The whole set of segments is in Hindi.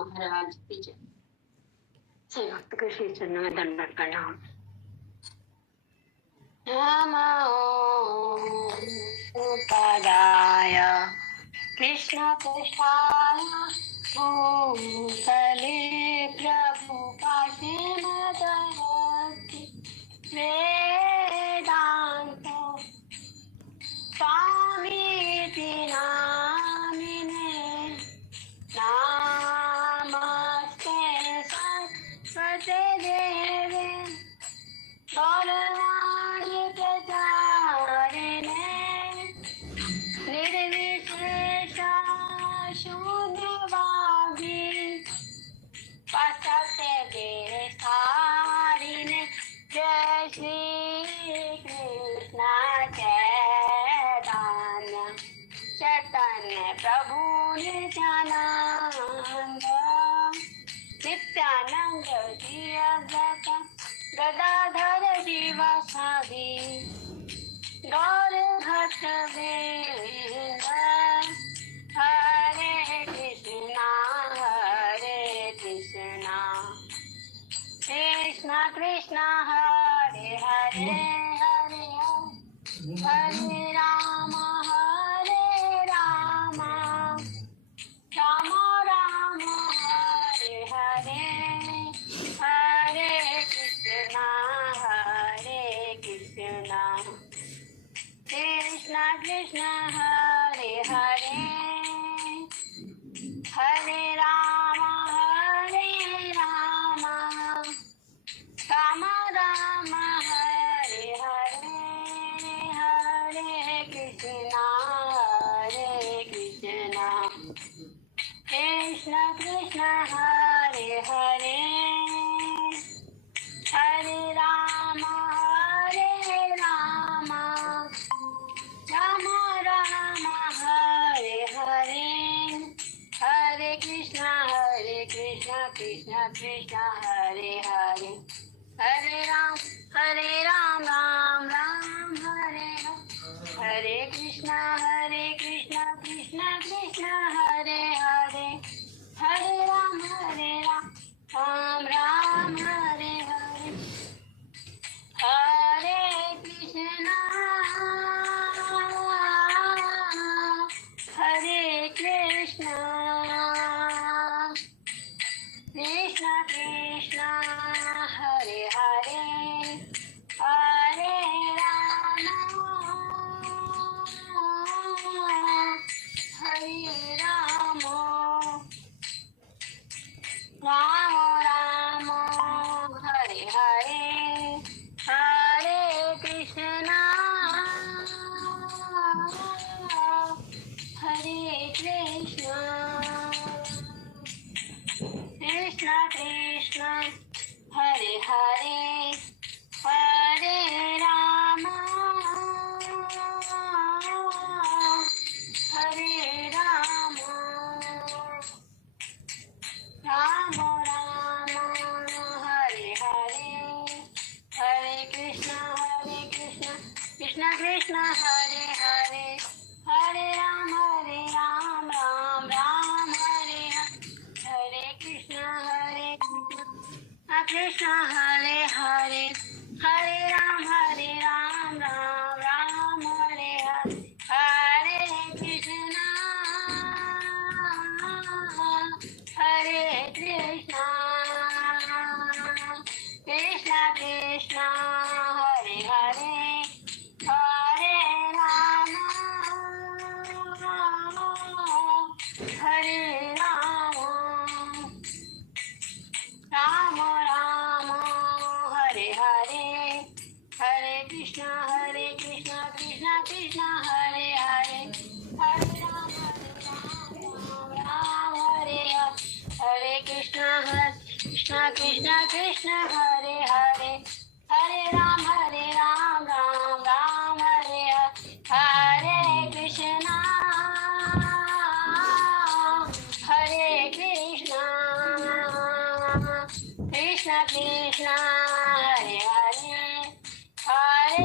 महाराज की जय। श्री भक्त के श्री चरणों में दंडवत प्रणाम। नमो पदाय कृष्ण पृष्ठाय भूतले प्रभु पाशिमदरति वेदान्तो स्वामीति नामिने नमस्ते सरस्वते देवे गौरवाणी प्रचारिणे निर्विशेष शून्यवादी पाश्चात्य देशारिणे जय श्री कृष्ण चैतन्य चैतन्य प्रभु नित्यानंद नित्यानंद श्री अद्वैत गदाधर शिवासादि गौर भक्त वृंद हरे कृष्णा कृष्ण कृष्ण हरे हरे हरे हरे राम राम राम हरे हरे हरे कृष्ण कृष्ण कृष्ण हरे हरे हरे राम राम राम हरे हरे हरे कृष्ण कृष्ण कृष्ण हरे हरे हरे राम राम हरे हरे हरे कृष्ण कृष्ण कृष्ण हरे हरे हरे राम राम हरे हरे कृष्ण कृष्ण कृष्ण हरे हरे हरे राम राम हरे हरे हरे कृष्ण कृष्ण कृष्ण हरे हरे हरे राम राम हरे हरे हरे कृष्ण कृष्ण कृष्ण हरे हरे हरे राम राम हरे हरे हरे कृष्ण कृष्ण कृष्ण हरे हरे हरे राम राम हरे हरे कृष्ण कृष्ण हरे हरे हरे राम राम हरे हरे कृष्ण कृष्ण कृष्ण हरे हरे हरे राम राम हरे हरे हरे कृष्ण कृष्ण कृष्ण हरे हरे हरे राम हरे हरे कृष्ण कृष्ण कृष्ण हरे हरे हरे राम राम हरे हरे कृष्ण कृष्ण कृष्ण हरे हरे हरे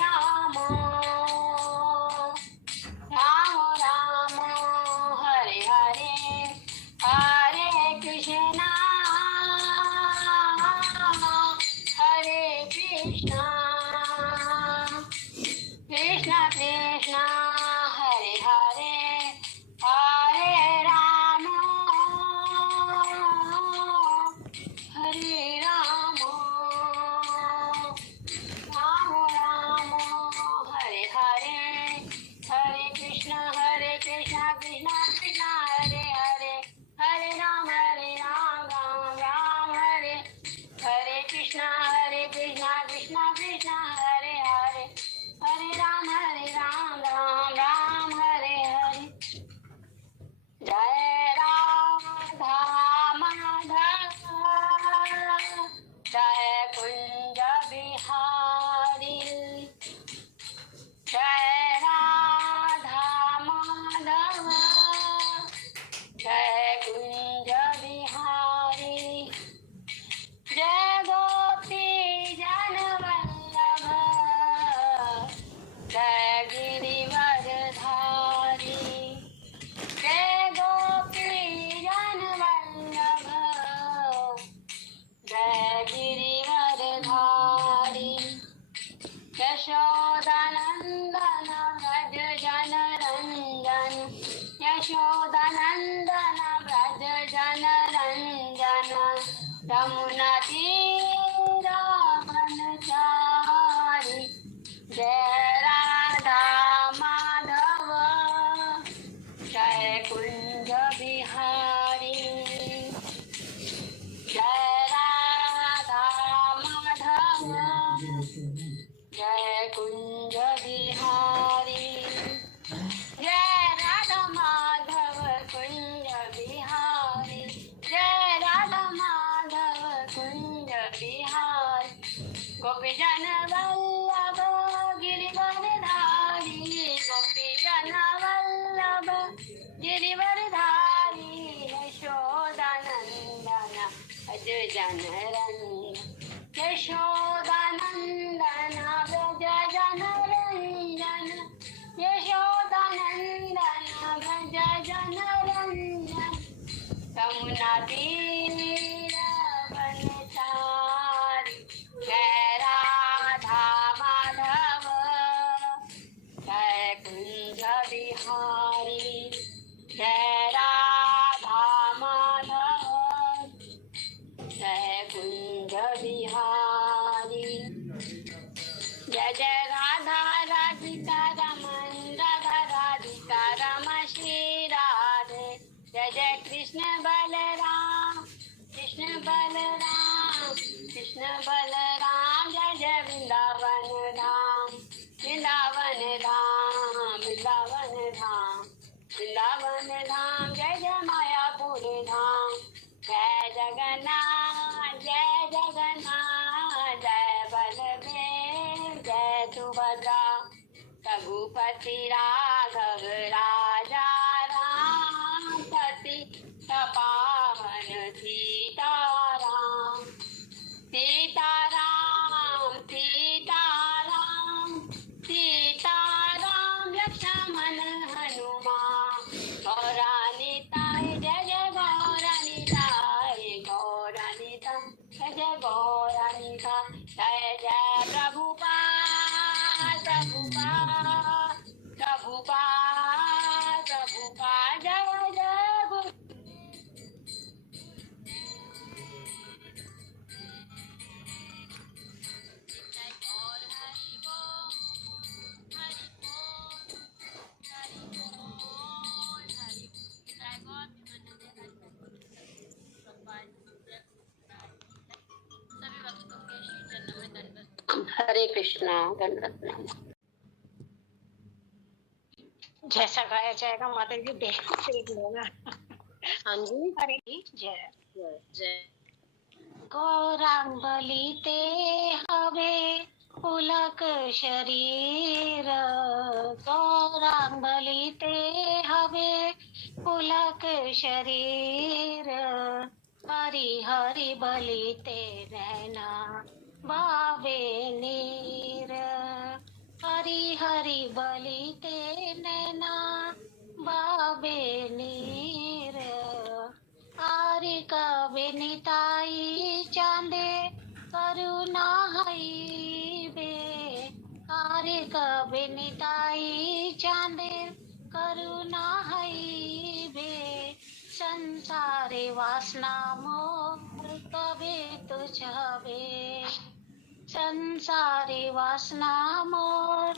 राम राम यशोदानंदन व्रज जन रंजन यमुना तीरा वनचारी जय राधा माधव जय कुंज बिहारी जय राधा माधव जय कुंज बिहारी जय राधा माधव कुंज बिहारी जय राधा माधव कुंज बिहारी गोपी जन वल्लभ गिरिवरधारी गोपी जन वल्लभ गिरिवरधारी यशोदानंदन अज जन रंजन यशोदानंदन व्रज जन रंजन यशोदानंदन व्रज जन रंजन यमुना तीर वनचारी जय राधा माधव जय कुंज बिहारी जय राधा माधव जय कुंज बिहारी जय जय राधा राधिका रमन राधा राधिका रमन श्री राधे जय जय कृष्ण बलराम कृष्ण बलराम कृष्ण बलराम जय जय वृंदावन धाम वृंदावन धाम वृंदावन धाम वृंदावन धाम जय जय मायापुर धाम जय जगन्नाथ जय जगन्नाथ जय बलदेव जय सुभद्रा रघुपति राघव राजा राम सती पावन सीताराम सीताराम सीताराम सीताराम लक्ष्मण हनुमान गौरानिताय जय जय गौरानिताय गौरानिताय जय जय गौरानिताय जय जय प्रभुपाद प्रभुपाद प्रभुपाद प्रभुपाद जय जय गुरु और हरि बोल हरि बोल हरि बोल हरि जय गौर सभी भक्तों के श्री चरणों में दंडवत हरे कृष्णा दंडवत प्रणाम। जैसा गाया जाएगा माता जी देख लेना। हाँ जी हरे जय जय गौरांगली ते हवे पुलक शरीर गौरांगली ते हवे पुलक शरीर हरि हरि बलि ते नैना बावे नीर हरि हरि बलि ते नैना बावे नीर आरि कबे निताई चांदे करुणा हई बे आरि कबे निताई चांदे करुणा हई बे संसारे वासना मोर कबे तुझ हवे संसारे वासना मोर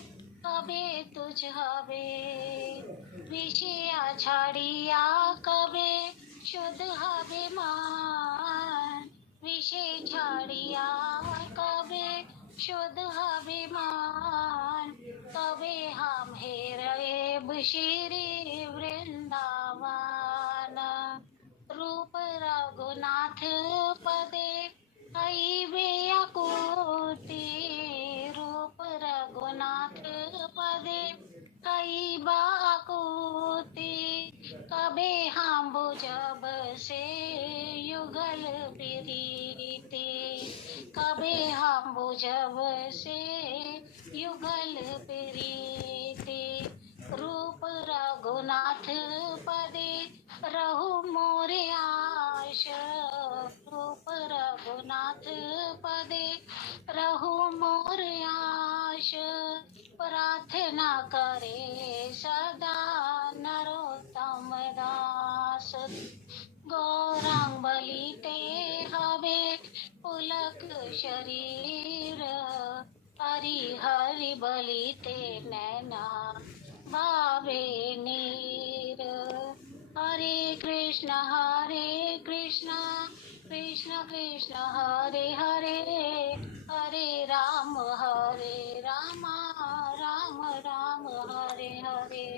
कबे तुझ हवे विषया छाड़िया कबे शुद्ध हवे मान विषय छाड़िया कबे शुद्ध हवे मान कबे हम हेरेब श्री वृंदावन रूप रघुनाथ पदे हई बेअकुति रूप रघुनाथ पदे हई बाकुति कबे हम बुझब से युगल प्रीति कबे हम बुझब से युगल प्रीति रूप रघुनाथ पदे रहु मोरे आश रूप रघुनाथ पदे रहु मोरे आश प्रार्थना करे सदा नरोत्तम बलिते नैना भावे नीर। हरे कृष्ण कृष्ण कृष्ण हरे हरे, हरे राम राम राम हरे हरे।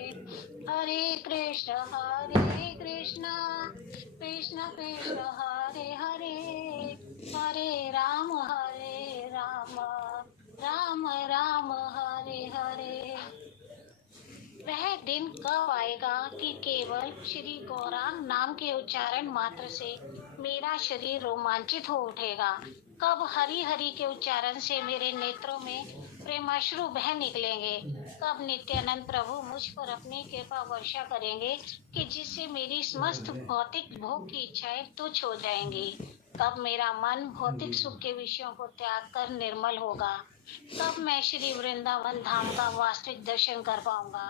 हरे कृष्ण कृष्ण कृष्ण हरे हरे, हरे राम राम राम हरे हरे। वह दिन कब आएगा कि केवल श्री गौरांग नाम के उच्चारण मात्र से मेरा शरीर रोमांचित हो उठेगा। कब हरि हरि के उच्चारण से मेरे नेत्रों में प्रेमाश्रु बह निकलेंगे। कब नित्यानंद प्रभु मुझ पर अपनी कृपा वर्षा करेंगे कि जिससे मेरी समस्त भौतिक भोग की इच्छाएं तुच्छ हो जाएंगी। कब मेरा मन भौतिक सुख के विषयों को त्याग कर निर्मल होगा। तब मैं श्री वृंदावन धाम का वास्तविक दर्शन कर पाऊंगा।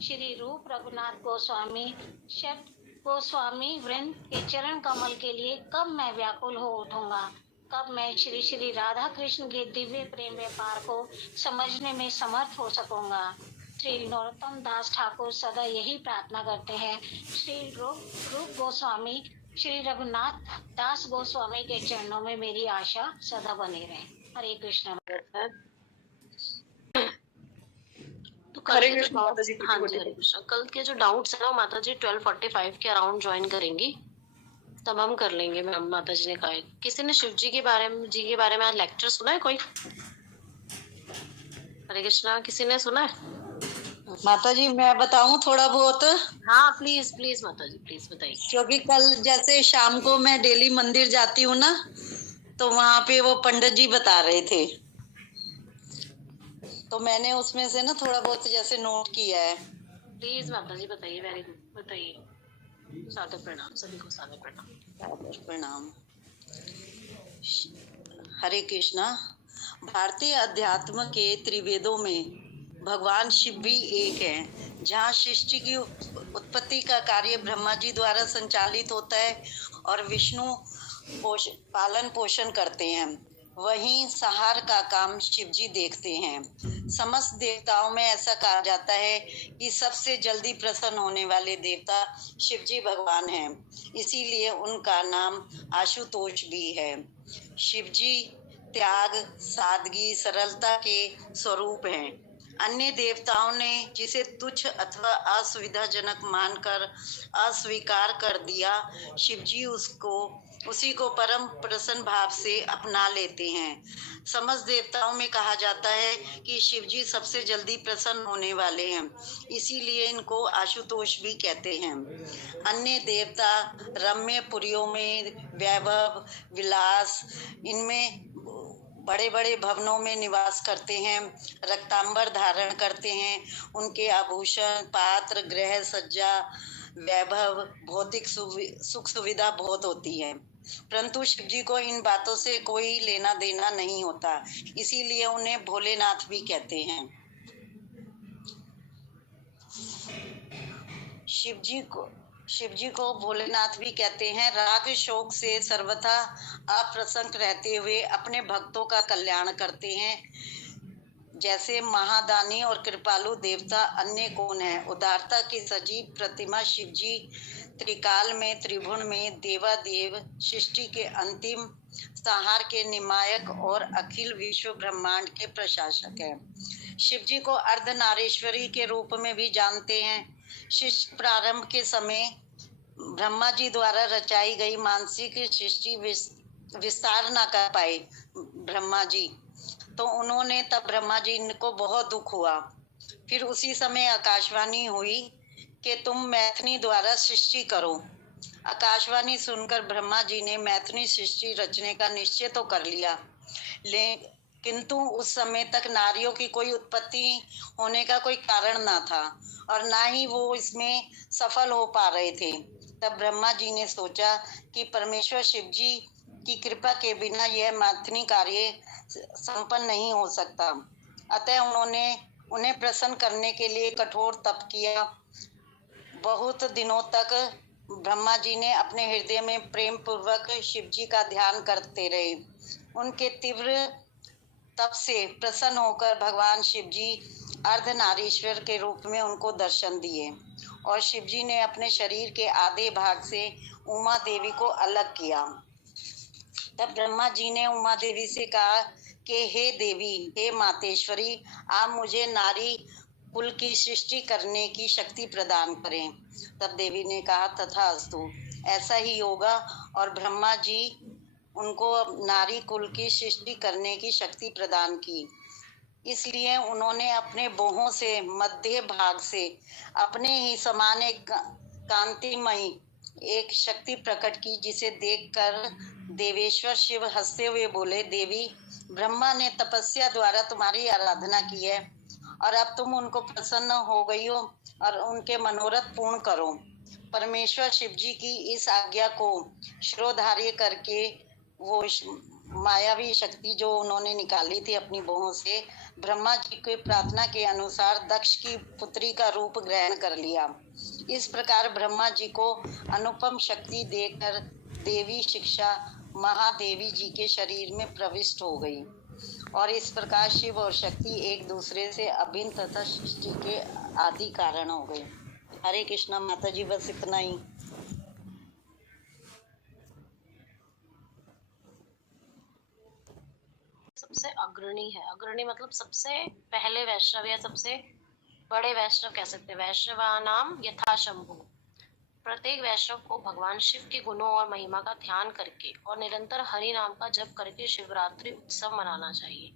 श्री रूप रघुनाथ गोस्वामी शब्द गोस्वामी वृंद के चरण कमल के लिए कब मैं व्याकुल हो उठूंगा। कब मैं श्री श्री राधा कृष्ण के दिव्य प्रेम व्यापार को समझने में समर्थ हो सकूंगा। श्री नरोत्तम दास ठाकुर सदा यही प्रार्थना करते हैं, श्री रूप गोस्वामी श्री रघुनाथ दास गोस्वामी के चरणों में मेरी आशा सदा बनी रहे। हरे कृष्ण। तो हरे कृष्ण माता जी। हाँ जी, हरे कृष्ण। कल के जो डाउट्स है ना माता जी 12:45 के अराउंड ज्वाइन करेंगी, तब हम कर लेंगे। मैम माता जी ने कहा है। किसी ने शिव जी के बारे में आज लेक्चर सुना है कोई? हरे कृष्णा, किसी ने सुना है? माता जी मैं बताऊं थोड़ा बहुत? हाँ प्लीज प्लीज माता जी प्लीज बताइए। क्योंकि कल जैसे शाम को मैं डेली मंदिर जाती हूँ ना, तो वहाँ पे वो पंडित जी बता रहे थे, तो मैंने उसमें से ना थोड़ा बहुत जैसे नोट किया है। प्लीज माता जी बताइए। वेरी गुड, बताइए। सादर प्रणाम सभी को, सादर प्रणाम। सादर प्रणाम। हरे कृष्णा। भारतीय अध्यात्म के त्रिवेदों में भगवान शिव भी एक है। जहाँ सृष्टि की उत्पत्ति का कार्य ब्रह्मा जी द्वारा संचालित होता है और विष्णु पालन पोषण करते हैं, वहीं संहार का काम शिव जी देखते हैं। समस्त देवताओं में ऐसा कहा जाता है कि सबसे जल्दी प्रसन्न होने वाले देवता शिव जी भगवान हैं, इसीलिए उनका नाम आशुतोष भी है। शिव जी त्याग, सादगी, सरलता के स्वरूप हैं। अन्य देवताओं ने जिसे तुच्छ अथवा असुविधाजनक मानकर अस्वीकार कर दिया, शिव जी उसी को परम प्रसन्न भाव से अपना लेते हैं। समस्त देवताओं में कहा जाता है कि शिव जी सबसे जल्दी प्रसन्न होने वाले हैं, इसीलिए इनको आशुतोष भी कहते हैं। अन्य देवता रम्य पुरियों में वैभव विलास, इनमें बड़े बड़े भवनों में निवास करते हैं, रक्तांबर धारण करते हैं। उनके आभूषण, पात्र, गृह सज्जा, वैभव, भौतिक सुख सुविधा बहुत होती है, परंतु शिव जी को इन बातों से कोई लेना देना नहीं होता, इसीलिए उन्हें भोलेनाथ भी कहते हैं। शिव जी को भोलेनाथ भी कहते हैं। राग शोक से सर्वथा अप्रसन्न रहते हुए अपने भक्तों का कल्याण करते हैं। जैसे महादानी और कृपालु देवता अन्य कौन है। उदारता की सजीव प्रतिमा शिव जी त्रिकाल में, त्रिभुवन में देवादेव, सृष्टि के अंतिम संहार के निमायक और अखिल विश्व ब्रह्मांड के प्रशासक है। शिव जी को अर्धनारीश्वरी के रूप में भी जानते हैं। सृष्टि प्रारंभ के समय ब्रह्मा जी द्वारा रचाई गई मानसिक सृष्टि विस्तार न कर पाए ब्रह्मा जी, तो उन्होंने तब ब्रह्मा जी को बहुत दुख हुआ। फिर उसी समय आकाशवाणी हुई कि तुम मैथिनी द्वारा सृष्टि करो। आकाशवाणी सुनकर ब्रह्मा जी ने मैथिनी सृष्टि रचने का निश्चय तो कर लिया, किंतु उस समय तक नारियों की कोई उत्पत्ति होने का कोई कारण ना था और ना ही वो इसमें सफल हो पा रहे थे। तब ब्रह्मा जी ने सोचा कि परमेश्वर शिव जी की कृपा के बिना यह मैथिनी कार्य संपन्न नहीं हो सकता। अतः उन्हें प्रसन्न करने के लिए कठोर तप किया। बहुत दिनों तक ब्रह्मा जी ने अपने हृदय में प्रेम पूर्वक शिव जी का ध्यान करते रहे। उनके तीव्र तब से प्रसन्न होकर भगवान शिव जी अर्धनारीश्वर के रूप में उनको दर्शन दिए और शिव जी ने अपने शरीर के आधे भाग से उमा देवी को अलग किया। तब ब्रह्मा जी ने उमा देवी से कहा कि हे देवी, हे मातेश्वरी, आप मुझे नारी कुल की सृष्टि करने की शक्ति प्रदान करें। तब देवी ने कहा तथास्तु, ऐसा ही होगा। और ब्रह्मा जी उनको नारी कुल की सृष्टि करने की शक्ति प्रदान की। इसलिए उन्होंने अपने बाहों से मध्य भाग से अपने ही समान एक कांतिमयी एक शक्ति प्रकट की, जिसे देखकर देवेश्वर शिव हंसते हुए बोले, देवी, ब्रह्मा ने तपस्या द्वारा तुम्हारी आराधना की है और अब तुम उनको प्रसन्न हो गई हो और उनके मनोरथ पूर्ण करो। परमेश्वर शिव जी की इस आज्ञा को शिरोधार्य करके वो मायावी शक्ति जो उन्होंने निकाली थी अपनी बाहों से, ब्रह्मा जी के प्रार्थना के अनुसार दक्ष की पुत्री का रूप ग्रहण कर लिया। इस प्रकार ब्रह्मा जी को अनुपम शक्ति देकर देवी शिक्षा महादेवी जी के शरीर में प्रविष्ट हो गई और इस प्रकार शिव और शक्ति एक दूसरे से अभिन्न तथा सृष्टि के आदि कारण हो गए। हरे कृष्णा माता जी, बस इतना ही। सबसे अग्रणी है, अग्रणी मतलब सबसे पहले वैष्णव या सबसे बड़े वैष्णव कह सकते हैं। वैष्णवानाम यथा शंभु। प्रत्येक वैष्णव को भगवान शिव के गुणों और महिमा का ध्यान करके और निरंतर हरि नाम का जप करके शिवरात्रि उत्सव मनाना चाहिए।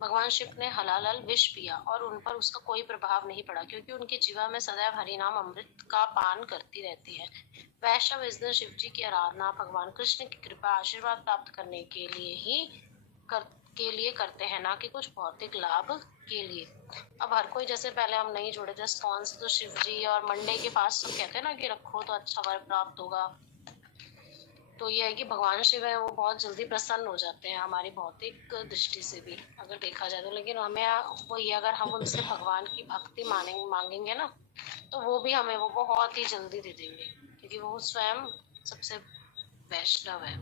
भगवान शिव ने हलाल विष पिया और उन पर उसका कोई प्रभाव नहीं पड़ा, क्योंकि उनकी जीवा में सदैव हरिनाम अमृत का पान करती रहती है। वैष्णव इस दिन शिव जी की आराधना भगवान कृष्ण की कृपा आशीर्वाद प्राप्त करने के लिए करते हैं, ना कि कुछ भौतिक लाभ के लिए। अब हर कोई, जैसे पहले हम नहीं जुड़े थे स्कॉन से, तो शिव जी और मंडे के पास सब कहते हैं ना कि रखो तो अच्छा वर प्राप्त होगा। तो ये है कि भगवान शिव है वो बहुत जल्दी प्रसन्न हो जाते हैं हमारी भौतिक दृष्टि से भी अगर देखा जाए तो। लेकिन हमें वही, अगर हम उनसे भगवान की भक्ति मांगेंगे ना, तो वो भी हमें वो बहुत ही जल्दी दे देंगे, क्योंकि वो स्वयं सबसे वैष्णव है।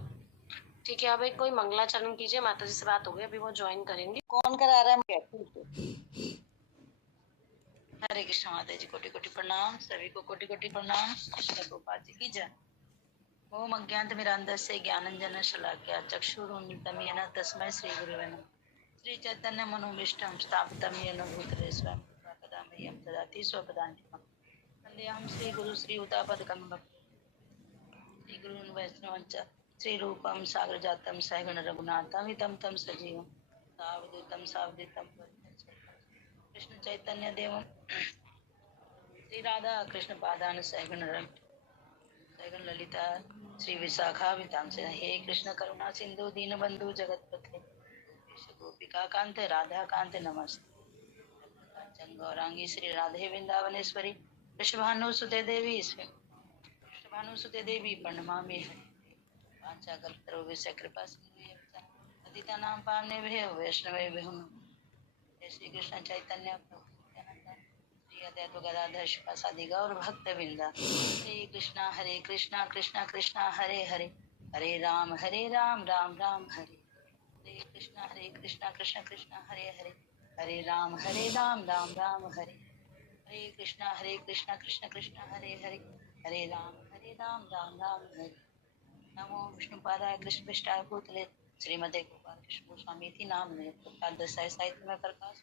ठीक है, अब एक कोई मंगलाचरण कीजिए। माता जी से बात हो गई, अभी वो ज्वाइन करेंगे। कौन करा रहा है? हरे कृष्ण माता जी, कोटि कोटि प्रणाम। सभी को कोटि कोटि प्रणाम। कृष्ण गोपाल जी की जय। ओम अज्ञानतिमिरान्धस्य ज्ञानाञ्जन शलाकया चक्षुरुन्मिलितं येन तस्मै श्री गुरुवे नमः। श्री चैतन्य मनोभीष्टं स्थापितं येन भूतले स्वयं कदा मह्यं ददाति स्वपदान्तिकं। वन्देऽहं श्री गुरु श्री उतापदकमलं श्री गुरुन् वैष्णवञ्च श्री रूपं सागरजातं सहगण रघुनाथं तं तं सजीवं सावधूतं सावधितं कृष्ण चैतन्य देवं श्री राधा कृष्ण पादान सहगण ललिता श्री विशाखा वितांसे। हे कृष्ण करुणा सिंधु दीनबंधु जगतपते गोपिका कांत राधा कांत नमस्ते। गौरांगी श्री राधे वृंदावनेश्वरी वृषभानुसुते देवी प्रणमामि। वाञ्छाकल्पतरुभ्यश्च कृपा सिन्धुभ्यश्च पतितानां पावनेभ्यो वैष्णवेभ्यो नमः। श्री कृष्ण चैतन्य श्री अद्वैत गदाधर शिवासादि गौर भक्त वृंदा। हरे कृष्णा कृष्णा कृष्णा हरे हरे, हरे राम राम राम हरे हरे कृष्णा कृष्णा कृष्णा हरे हरे, हरे राम राम राम हरे हरे कृष्णा कृष्णा कृष्णा हरे हरे, हरे राम राम हरे। नमो विष्णुपादाय कृष्णपृष्ठाय भूतले श्रीमते गोपाल कृष्ण गोस्वामी नामने साहित्य में प्रकाश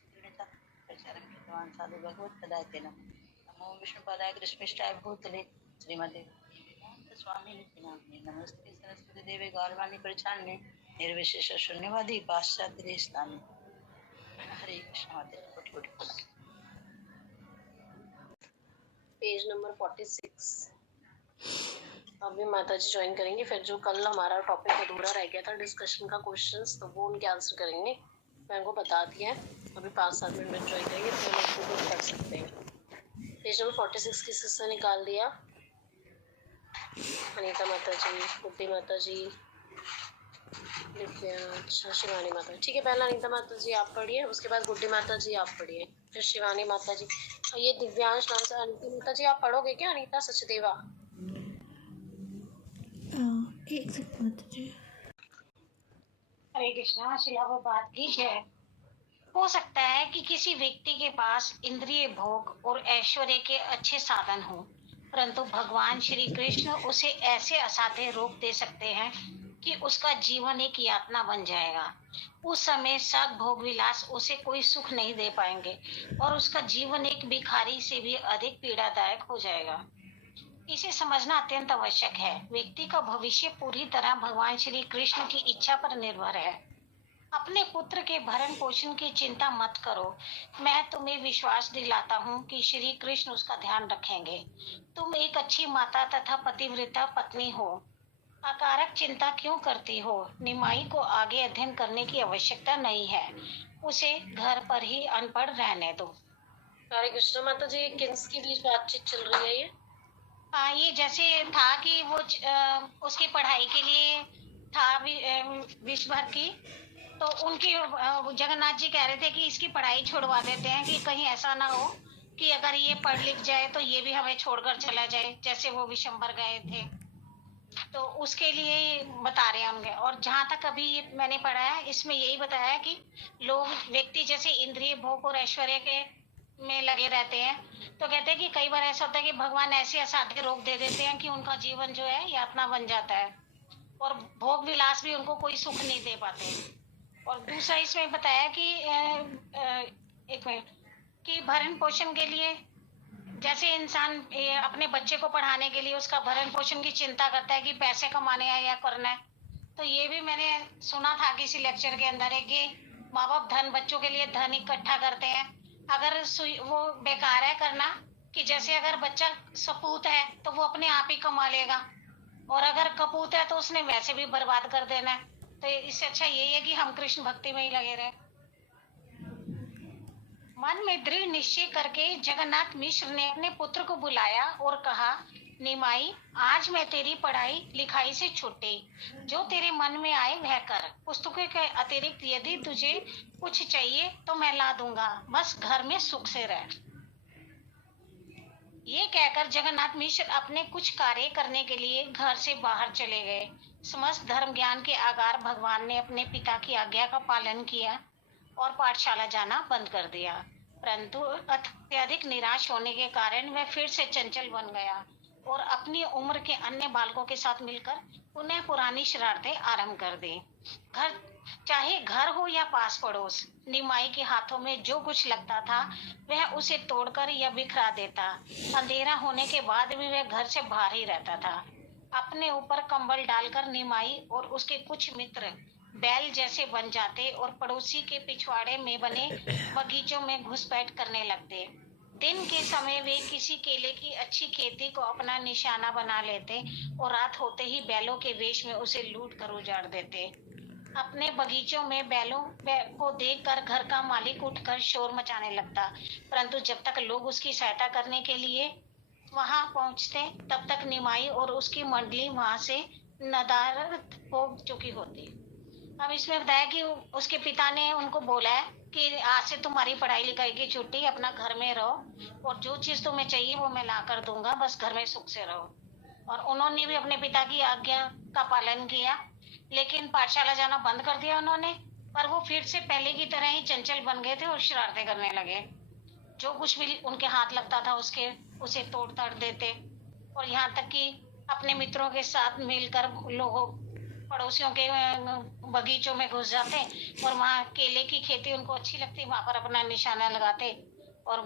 प्रचारण कृतवान् साधु भगवत पदाय नमो विष्णुपादाय कृष्णपृष्ठाय भूतले श्रीमते स्वामी नामने नमस्ते सरस्वती देवी गौरवाणी प्रचारणे निर्विशेष शून्यवादी पाश्चात्य देशताने। हरे कृष्ण माता कोटि कोटि प्रणाम। Page number 46। अभी माता जी ज्वाइन करेंगे। फिर जो कल हमारा टॉपिक अधूरा रह गया था डिस्कशन का क्वेश्चंस, तो वो उनके आंसर करेंगे। मैं उनको बता दिया है, अभी 5-7 मिनट में ज्वाइन करेंगे तो लोग खुद कर सकते हैं। पेज नंबर 46 किस से निकाल दिया? अनीता माता जी, गुड्डी माता जी, दिव्या, अच्छा शिवानी माता जी। ठीक है, पहला अनीता माता जी आप पढ़िए, उसके बाद गुड्डी माता जी आप पढ़िए, फिर शिवानी माता जी। ये दिव्यांश नाम से अनीता माता जी आप पढ़ोगे क्या? अनीता सचदेवा। एक सेकंड माता जी। हरे कृष्णा, शिला वो बात की है। हो सकता है कि किसी व्यक्ति के पास इंद्रिय भोग और ऐश्वर्य के अच्छे साधन हो, परंतु भगवान श्री कृष्ण उसे ऐसे असाध्य रोग दे सकते हैं कि उसका जीवन एक यातना बन जाएगा। उस समय सब भोग विलास उसे कोई सुख नहीं दे पाएंगे और उसका जीवन एक भिखारी से भी अधिक पीड़ादायक हो जाएगा। इसे समझना अत्यंत आवश्यक है। व्यक्ति का भविष्य पूरी तरह भगवान श्री कृष्ण की इच्छा पर निर्भर है। अपने पुत्र के भरण पोषण की चिंता मत करो। मैं तुम्हें विश्वास दिलाता हूँ कि श्री कृष्ण उसका ध्यान रखेंगे। तुम एक अच्छी माता तथा पतिव्रता पत्नी हो। अकारक चिंता क्यों करती हो? निमाई को आगे अध्ययन करने की आवश्यकता नहीं है। उसे घर पर ही अनपढ़ रहने दो। हरे कृष्ण माता जी, किस के बीच बातचीत चल रही है ये? हाँ, ये जैसे था कि वो उसकी पढ़ाई के लिए था विश्व भर की, तो उनकी जगन्नाथ जी कह रहे थे कि इसकी पढ़ाई छुड़वा देते हैं कि कहीं ऐसा ना हो कि अगर ये पढ़ लिख जाए तो ये भी हमें छोड़कर चला जाए, जैसे वो विशंबर गए थे। तो उसके लिए बता रहे होंगे। और जहां तक अभी मैंने पढ़ा है, इसमें यही बताया है कि लोग व्यक्ति जैसे इंद्रिय भोग और ऐश्वर्य के में लगे रहते हैं, तो कहते हैं कि कई बार ऐसा होता है कि भगवान ऐसे असाध्य रोग दे देते हैं कि उनका जीवन जो है यातना बन जाता है और भोग विलास भी उनको कोई सुख नहीं दे पाते। और दूसरा इसमें बताया कि एक मिनट, कि भरण पोषण के लिए जैसे इंसान अपने बच्चे को पढ़ाने के लिए उसका भरण पोषण की चिंता करता है कि पैसे कमाने हैं या करना है, तो ये भी मैंने सुना था किसी लेक्चर के अंदर है कि माँ बाप धन बच्चों के लिए धन इकट्ठा करते हैं। अगर वो बेकार है करना, कि जैसे अगर बच्चा सपूत है तो वो अपने आप ही कमा लेगा, और अगर कपूत है तो उसने वैसे भी बर्बाद कर देना है। तो इससे अच्छा यही है कि हम कृष्ण भक्ति में ही लगे रहे। मन में दृढ़ निश्चय करके जगन्नाथ मिश्र ने अपने पुत्र को बुलाया और कहा, निमाई, आज मैं तेरी पढ़ाई लिखाई से छुट्टी, जो तेरे मन में आए वह कर। पुस्तकों के अतिरिक्त यदि तुझे कुछ चाहिए तो मैं ला दूंगा, बस घर में सुख से रह। ये कहकर जगन्नाथ मिश्र अपने कुछ कार्य करने के लिए घर से बाहर चले गए। समस्त धर्म ज्ञान के आगार भगवान ने अपने पिता की आज्ञा का पालन किया और पाठशाला जाना बंद कर दिया, परंतु अत्यधिक निराश होने के कारण वह फिर से चंचल बन गया और अपनी उम्र के अन्य बालकों के साथ मिलकर पुनः पुरानी शरारतें आरंभ कर दी। चाहे घर हो या पास पड़ोस, निमाई के हाथों में जो कुछ लगता था वह उसे तोड़कर या बिखरा देता। अंधेरा होने के बाद भी वह घर से बाहर ही रहता था। अपने ऊपर कंबल डालकर निमाई और उसके कुछ मित्र बैल जैसे बन जाते और पड़ोसी के पिछवाड़े में बने बगीचों में घुसपैठ करने लगते। दिन के समय वे किसी केले की अच्छी खेती को अपना निशाना बना लेते और रात होते ही बैलों के वेश में उसे लूट कर उजाड़ देते। अपने बगीचों में बैलों को देखकर घर का मालिक उठकर शोर मचाने लगता, परंतु जब तक लोग उसकी सहायता करने के लिए वहां पहुंचते तब तक निमाई और उसकी मंडली वहां से नदारद हो चुकी होती। अब इसमें बताया कि उसके पिता ने उनको बोला है कि आज से तुम्हारी पढ़ाई लिखाई की छुट्टी, अपना घर में रहो और जो चीज तुम्हें चाहिए वो मैं ला कर दूंगा, बस घर में सुख से रहो। और उन्होंने भी अपने पिता की आज्ञा का पालन किया, लेकिन पाठशाला जाना बंद कर दिया उन्होंने। पर वो फिर से पहले की तरह ही चंचल बन गए थे और शरारतें करने लगे। जो कुछ भी उनके हाथ लगता था उसे तोड़ ताड़ देते, और यहाँ तक कि अपने मित्रों के साथ मिलकर लोगों पड़ोसियों के बगीचों में घुस जाते और वहाँ केले की खेती उनको अच्छी लगती, वहां पर अपना निशाना लगाते। और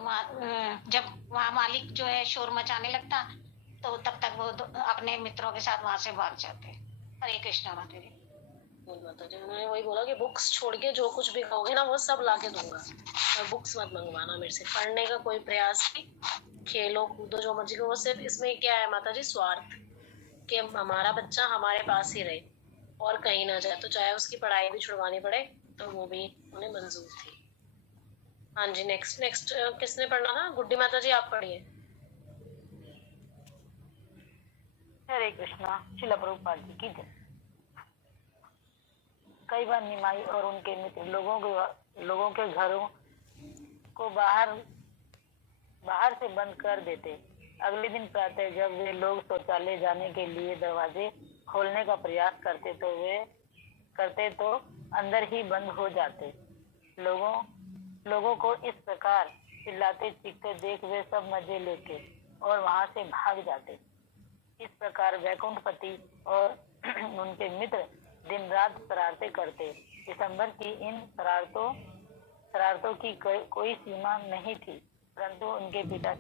जब वहाँ मालिक जो है शोर मचाने लगता तो तब तक वो अपने मित्रों के साथ वहां से भाग जाते। हरे कृष्णा माता जी। माता जी, उन्होंने वही बोला कि बुक्स छोड़ के जो कुछ भी कहोगे ना वो सब ला के दूंगा, और बुक्स मत मंगवाना मेरे से। पढ़ने का कोई प्रयास नहीं, खेलो कूदो जो मर्जी करो। वो सिर्फ इसमें क्या है माता जी, स्वार्थ, कि हमारा बच्चा हमारे पास ही रहे और कहीं ना जाए, तो चाहे उसकी पढ़ाई भी छुड़वानी पड़े तो वो भी उन्हें मंजूर थी। हाँ जी, नेक्स्ट किसने पढ़ना था? गुड्डी माता जी आप पढ़िए। हरे कृष्णा। श्रील प्रभुपाद जी की जय। कई बार निमाई और उनके मित्र लोगों के घरों को बाहर से बंद कर देते। अगले दिन प्रातः जब वे लोग शौचालय जाने के लिए दरवाजे खोलने का प्रयास करते तो अंदर ही बंद हो जाते। लोगों को इस प्रकार चिल्लाते चीखते देख वे सब मजे लेते और वहां से भाग जाते। इस प्रकार वैकुंठपति और उनके मित्र दिन रात शरारतें करते। दिसंबर की इन शरारतों की कोई सीमा नहीं थी, परंतु उनके पिता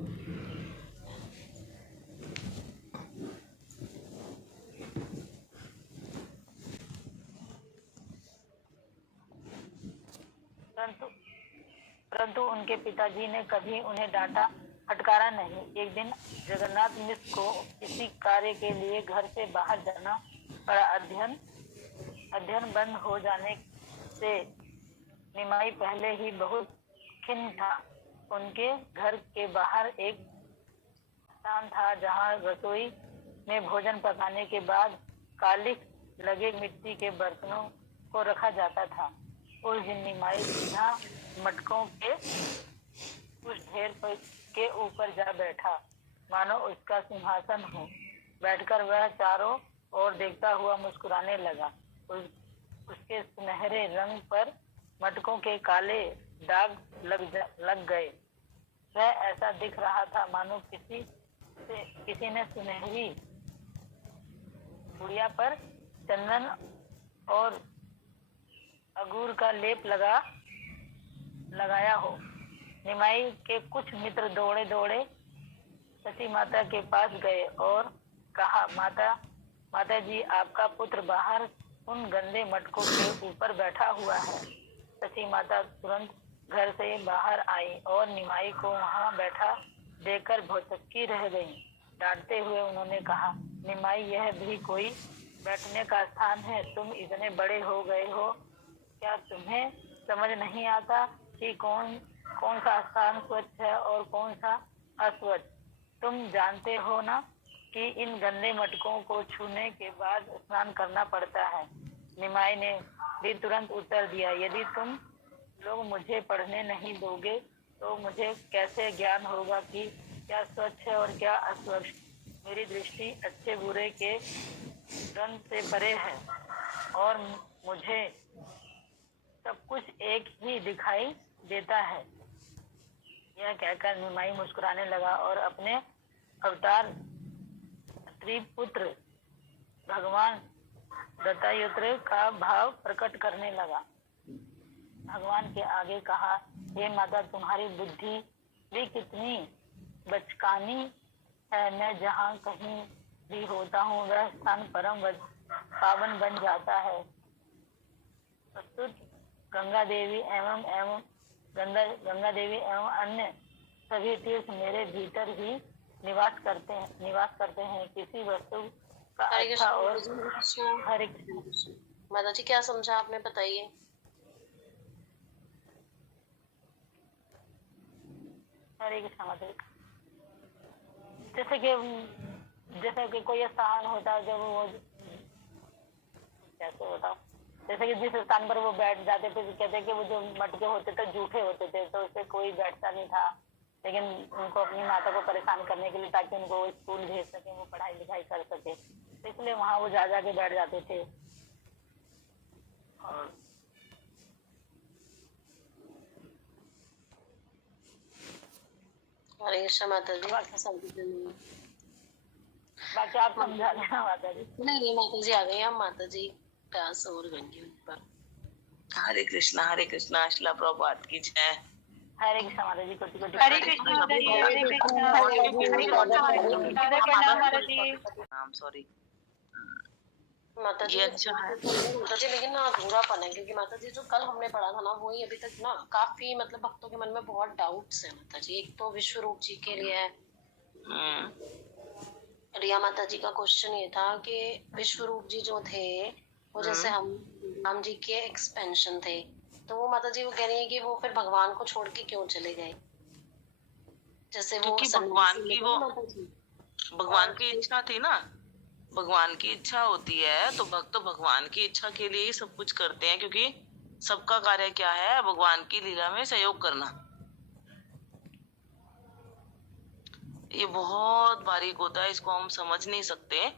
परंतु उनके पिताजी ने कभी उन्हें डांटा फटकारा नहीं। एक दिन जगन्नाथ मिश्र को किसी कार्य के लिए घर से बाहर जाना पड़ा। अध्ययन बंद हो जाने से निमाई पहले ही बहुत खिन्न था। उनके घर के बाहर एक स्थान था जहाँ रसोई में भोजन पकाने के बाद कालिख लगे मिट्टी के बर्तनों को रखा जाता था। उस दिन निमाई सीधा मटकों के उस ढेर पर के ऊपर जा बैठा, मानो उसका सिंहासन हो। बैठकर वह चारों ओर देखता हुआ मुस्कुराने लगा। उसके सुनहरे रंग पर मटकों के काले दाग लग गए। वह ऐसा दिख रहा था मानो किसी ने सुनहरी गुड़िया पर चंदन और अंगूर का लेप लगाया हो। निमाई के कुछ मित्र दौड़े दौड़े सती माता के पास गए और कहा, माता जी, आपका पुत्र बाहर उन गंदे मटकों के ऊपर बैठा हुआ है। सती माता तुरंत घर से बाहर आई और निमाई को वहां बैठा देखकर भौचक्की रह गई। डांटते हुए उन्होंने कहा, निमाई, यह भी कोई बैठने का स्थान है? तुम इतने बड़े हो गए हो, क्या तुम्हें समझ नहीं आता कि कौन सा स्थान स्वच्छ है और कौन सा अस्वच्छ? तुम जानते हो ना कि इन गंदे मटकों को छूने के बाद स्नान करना पड़ता है। निमाई ने भी तुरंत उत्तर दिया, यदि तुम लोग मुझे पढ़ने नहीं दोगे तो मुझे कैसे ज्ञान होगा कि क्या स्वच्छ है और क्या अस्वच्छ? मेरी दृष्टि अच्छे बुरे के द्वंद से परे है और मुझे सब कुछ एक ही दिखाई देता है। यह कहकर निमाई मुस्कुराने लगा और अपने अवतार त्रिपुत्र भगवान दत्तात्रेय का भाव प्रकट करने लगा। भगवान के आगे कहा, हे माता, तुम्हारी बुद्धि भी कितनी बचकानी है। मैं जहाँ कहीं भी होता हूँ वह स्थान परम पावन बन जाता है। प्रस्तुत गंगा देवी एवं अन्य सभी तीर्थ मेरे भीतर ही निवास करते हैं। किसी वस्तु का अच्छा और हर एक। माता जी, क्या समझा आपने, बताइए। हरे कृष्णा माता जी। जैसे कि कोई स्थान होता है, जब वो कैसे होता, जैसे कि जिस स्थान पर वो बैठ जाते थे, कहते हैं कि वो जो मटके होते थे जूठे होते थे, तो उससे कोई बैठता नहीं था। लेकिन उनको अपनी माता को परेशान करने के लिए, ताकि उनको वो स्कूल भेज सके, वो पढ़ाई लिखाई कर सके, तो इसलिए वहां वो जा के बैठ जाते थे। और हरे कृष्णा माता जी। बाकी आप समझा देना माता जी। नहीं, माता जी आ गई। हम माता जी प्यास और गंगे पर। हरे कृष्णा, शिला प्रभुपाद की जय। हरे कृष्णा माता जी। कोटि कोटि हरे कृष्णा माता जी। हरे कृष्णा माता जी। नाम सॉरी माता जी। ये अच्छा है माता जी, लेकिन ना अधूरापन है, क्योंकि माता जी जो कल हमने पढ़ा था ना, वही अभी तक ना काफी मतलब भक्तों के मन में बहुत डाउट्स है माता जी। एक तो विश्व रूप जी के लिए है। रिया माता जी का क्वेश्चन ये था कि विश्व रूप जी जो थे वो जैसे हम राम जी के एक्सपेंशन थे, तो वो माता जी वो कह रही है कि वो फिर भगवान को छोड़ के क्यों चले गए? जैसे वो भगवान की इच्छा थी ना, भगवान की इच्छा होती है तो भक्त भगवान की इच्छा के लिए ही सब कुछ करते हैं, क्योंकि सबका कार्य क्या है? भगवान की लीला में सहयोग करना। ये बहुत बारीक होता है, इसको हम समझ नहीं सकते।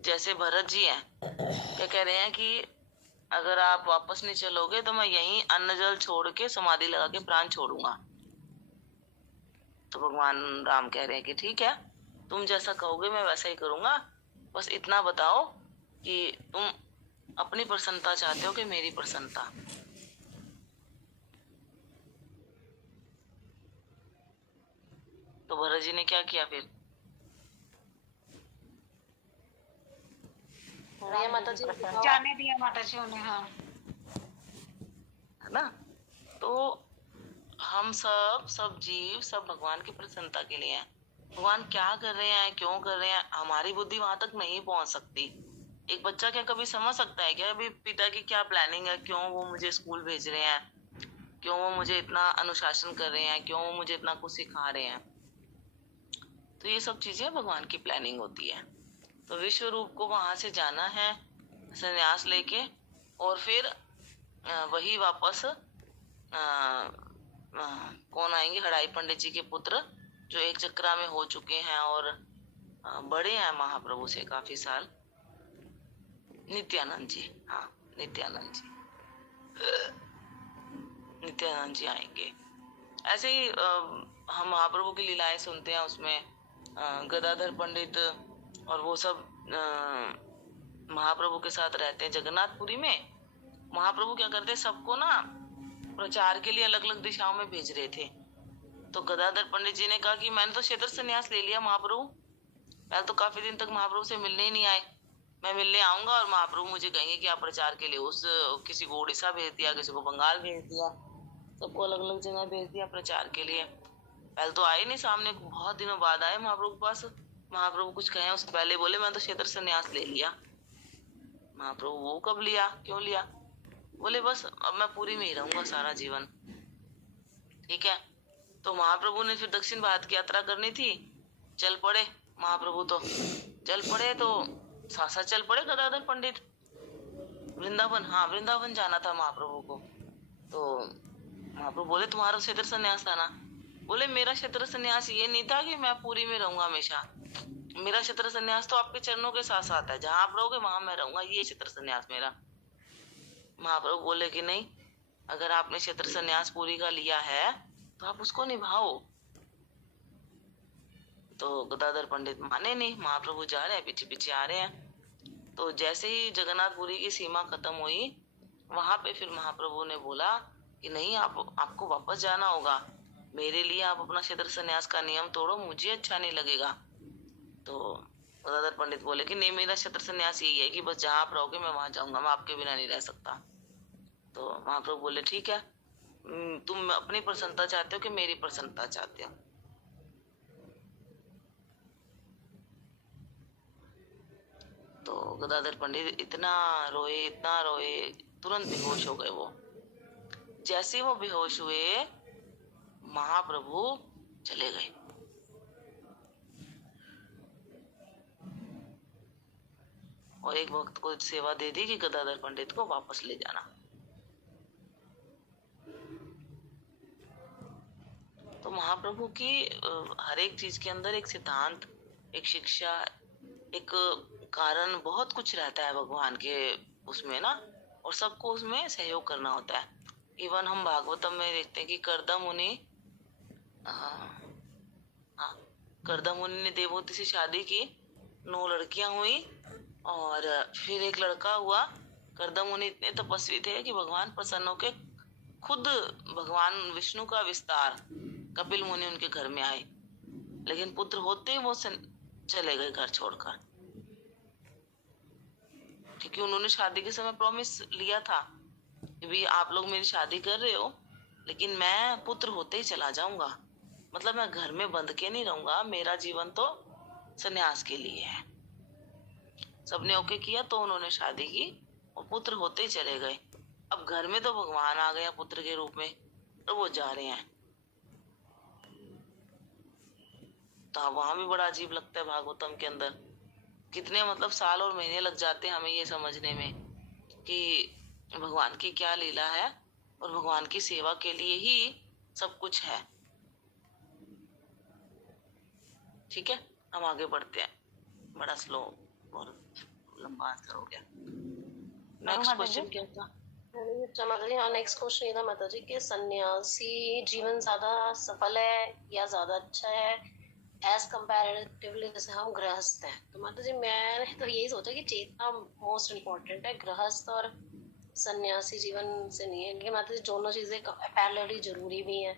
जैसे भरत जी हैं, क्या कह रहे हैं कि अगर आप वापस नहीं चलोगे तो मैं यहीं अन्न जल छोड़ के समाधि लगा के प्राण छोड़ूंगा। तो भगवान राम कह रहे हैं कि ठीक है, तुम जैसा कहोगे मैं वैसा ही करूंगा, बस इतना बताओ कि तुम अपनी प्रसन्नता चाहते हो कि मेरी प्रसन्नता। तो भरत जी ने क्या किया फिर? ये माता जी जाने दिया माता जी उन्हें। हाँ, है ना। तो हम सब जीव सब भगवान की प्रसन्नता के लिए हैं। भगवान क्या कर रहे हैं, क्यों कर रहे हैं, हमारी बुद्धि वहां तक नहीं पहुंच सकती। एक बच्चा क्या कभी समझ सकता है क्या अभी पिता की क्या प्लानिंग है, क्यों वो मुझे स्कूल भेज रहे हैं, क्यों वो मुझे इतना अनुशासन कर रहे हैं, क्यों वो मुझे इतना कुछ सिखा रहे हैं। तो ये सब चीजें भगवान की प्लानिंग होती है। तो विश्व रूप को वहां से जाना है संन्यास लेके, और फिर वही वापस कौन आएंगे, हड़ाई पंडित जी के पुत्र, जो एक चक्रा में हो चुके हैं और बड़े हैं महाप्रभु से काफी साल, नित्यानंद जी। हाँ, नित्यानंद जी, नित्यानंद जी आएंगे। ऐसे ही हम महाप्रभु की लीलाएं सुनते हैं, उसमें गदाधर पंडित और वो सब महाप्रभु के साथ रहते हैं जगन्नाथपुरी में। महाप्रभु क्या करते हैं, सबको ना प्रचार के लिए अलग अलग दिशाओं में भेज रहे थे। तो गदाधर पंडित जी ने कहा कि मैंने तो क्षेत्र संन्यास ले लिया महाप्रभु, मैं तो काफी दिन तक महाप्रभु से मिलने ही नहीं आए, मैं मिलने आऊंगा और महाप्रभु मुझे कहेंगे कि आप प्रचार के लिए उस किसी को उड़ीसा भेज दिया, किसी को बंगाल भेज दिया, सबको अलग अलग जगह भेज दिया प्रचार के लिए। पहले तो आए नहीं सामने, बहुत दिनों बाद आए महाप्रभु के पास। महाप्रभु कुछ कहे उससे पहले बोले मैं तो क्षेत्र संन्यास ले लिया। महाप्रभु वो कब लिया, क्यों लिया? बोले बस अब मैं पूरी में ही रहूंगा सारा जीवन। ठीक है। तो महाप्रभु ने फिर दक्षिण भारत की यात्रा करनी थी, चल पड़े महाप्रभु। तो चल पड़े तो साथ चल पड़े गदाधर पंडित वृंदावन। हाँ, वृंदावन जाना था महाप्रभु को। तो महाप्रभु बोले तुम्हारा क्षेत्र संन्यास था ना? बोले मेरा क्षेत्र संन्यास ये नहीं था कि मैं पूरी में रहूंगा हमेशा, मेरा क्षेत्र संन्यास तो आपके चरणों के साथ साथ है, जहां आप रहोगे वहां मैं रहूंगा, ये क्षेत्र संन्यास मेरा। महाप्रभु बोले कि नहीं, अगर आपने क्षेत्र संन्यास पूरी का लिया है तो आप उसको निभाओ। तो गदाधर पंडित माने नहीं, महाप्रभु जा रहे हैं, पीछे पीछे आ रहे हैं। तो जैसे ही जगन्नाथपुरी की सीमा खत्म हुई, वहां पे फिर महाप्रभु ने बोला कि नहीं, आपको वापस जाना होगा, मेरे लिए आप अपना क्षेत्र संन्यास का नियम तोड़ो, मुझे अच्छा नहीं लगेगा। तो गदाधर पंडित बोले कि नहीं, मेरा क्षेत्र संन्यास यही है कि बस जहाँ आप रहोगे मैं वहां जाऊंगा, मैं आपके बिना नहीं रह सकता। तो महाप्रभु बोले ठीक है, तुम अपनी प्रसन्नता चाहते हो कि मेरी प्रसन्नता चाहते हो? तो गदाधर पंडित इतना रोए, तुरंत बेहोश हो गए वो। जैसे वो बेहोश हुए, महाप्रभु चले गए। और एक भक्त को सेवा दे दी कि गदाधर पंडित को वापस ले जाना। तो महाप्रभु की हर एक चीज के अंदर एक सिद्धांत, एक शिक्षा, एक कारण, बहुत कुछ रहता है भगवान के उसमें ना, और सबको उसमें सहयोग करना होता है। इवन हम भागवतम में देखते हैं कि कर्दम मुनि, कर्दम मुनि ने देवहूति से शादी की, 9 लड़कियां हुई और फिर एक लड़का हुआ। कर्दम मुनि इतने तपस्वी थे कि भगवान प्रसन्न होके खुद भगवान विष्णु का विस्तार कपिल मुनि उनके घर में आए, लेकिन पुत्र होते ही वो चले गए घर छोड़कर, क्योंकि उन्होंने शादी के समय प्रॉमिस लिया था कि भी आप लोग मेरी शादी कर रहे हो, लेकिन मैं पुत्र होते ही चला जाऊंगा, मतलब मैं घर में बंद के नहीं रहूंगा, मेरा जीवन तो संन्यास के लिए है। सबने ओके किया तो उन्होंने शादी की और पुत्र होते ही चले गए। अब घर में तो भगवान आ गया पुत्र के रूप में और वो जा रहे हैं। तो वहां भी बड़ा अजीब लगता है भागवतम के अंदर, कितने मतलब साल और महीने लग जाते हैं हमें ये समझने में कि भगवान की क्या लीला है और भगवान की सेवा के लिए ही सब कुछ है। ठीक है, हम आगे बढ़ते हैं। बड़ा स्लो और लंबा आंसर हो गया। नेक्स्ट माता क्वेश्चन जी। क्या था? अच्छा माता जी, हाँ नेक्स्ट क्वेश्चन ये था माता जी कि सन्यासी जीवन ज्यादा सफल है या ज्यादा अच्छा है एज कंपैरेटिवली जैसे हम गृहस्थ हैं? तो माता जी मैंने तो यही सोचा कि चेतना मोस्ट इम्पोर्टेंट है, गृहस्थ और सन्यासी जीवन से नहीं है, क्योंकि माता जी दोनों चीजें पैरेलली जरूरी भी हैं।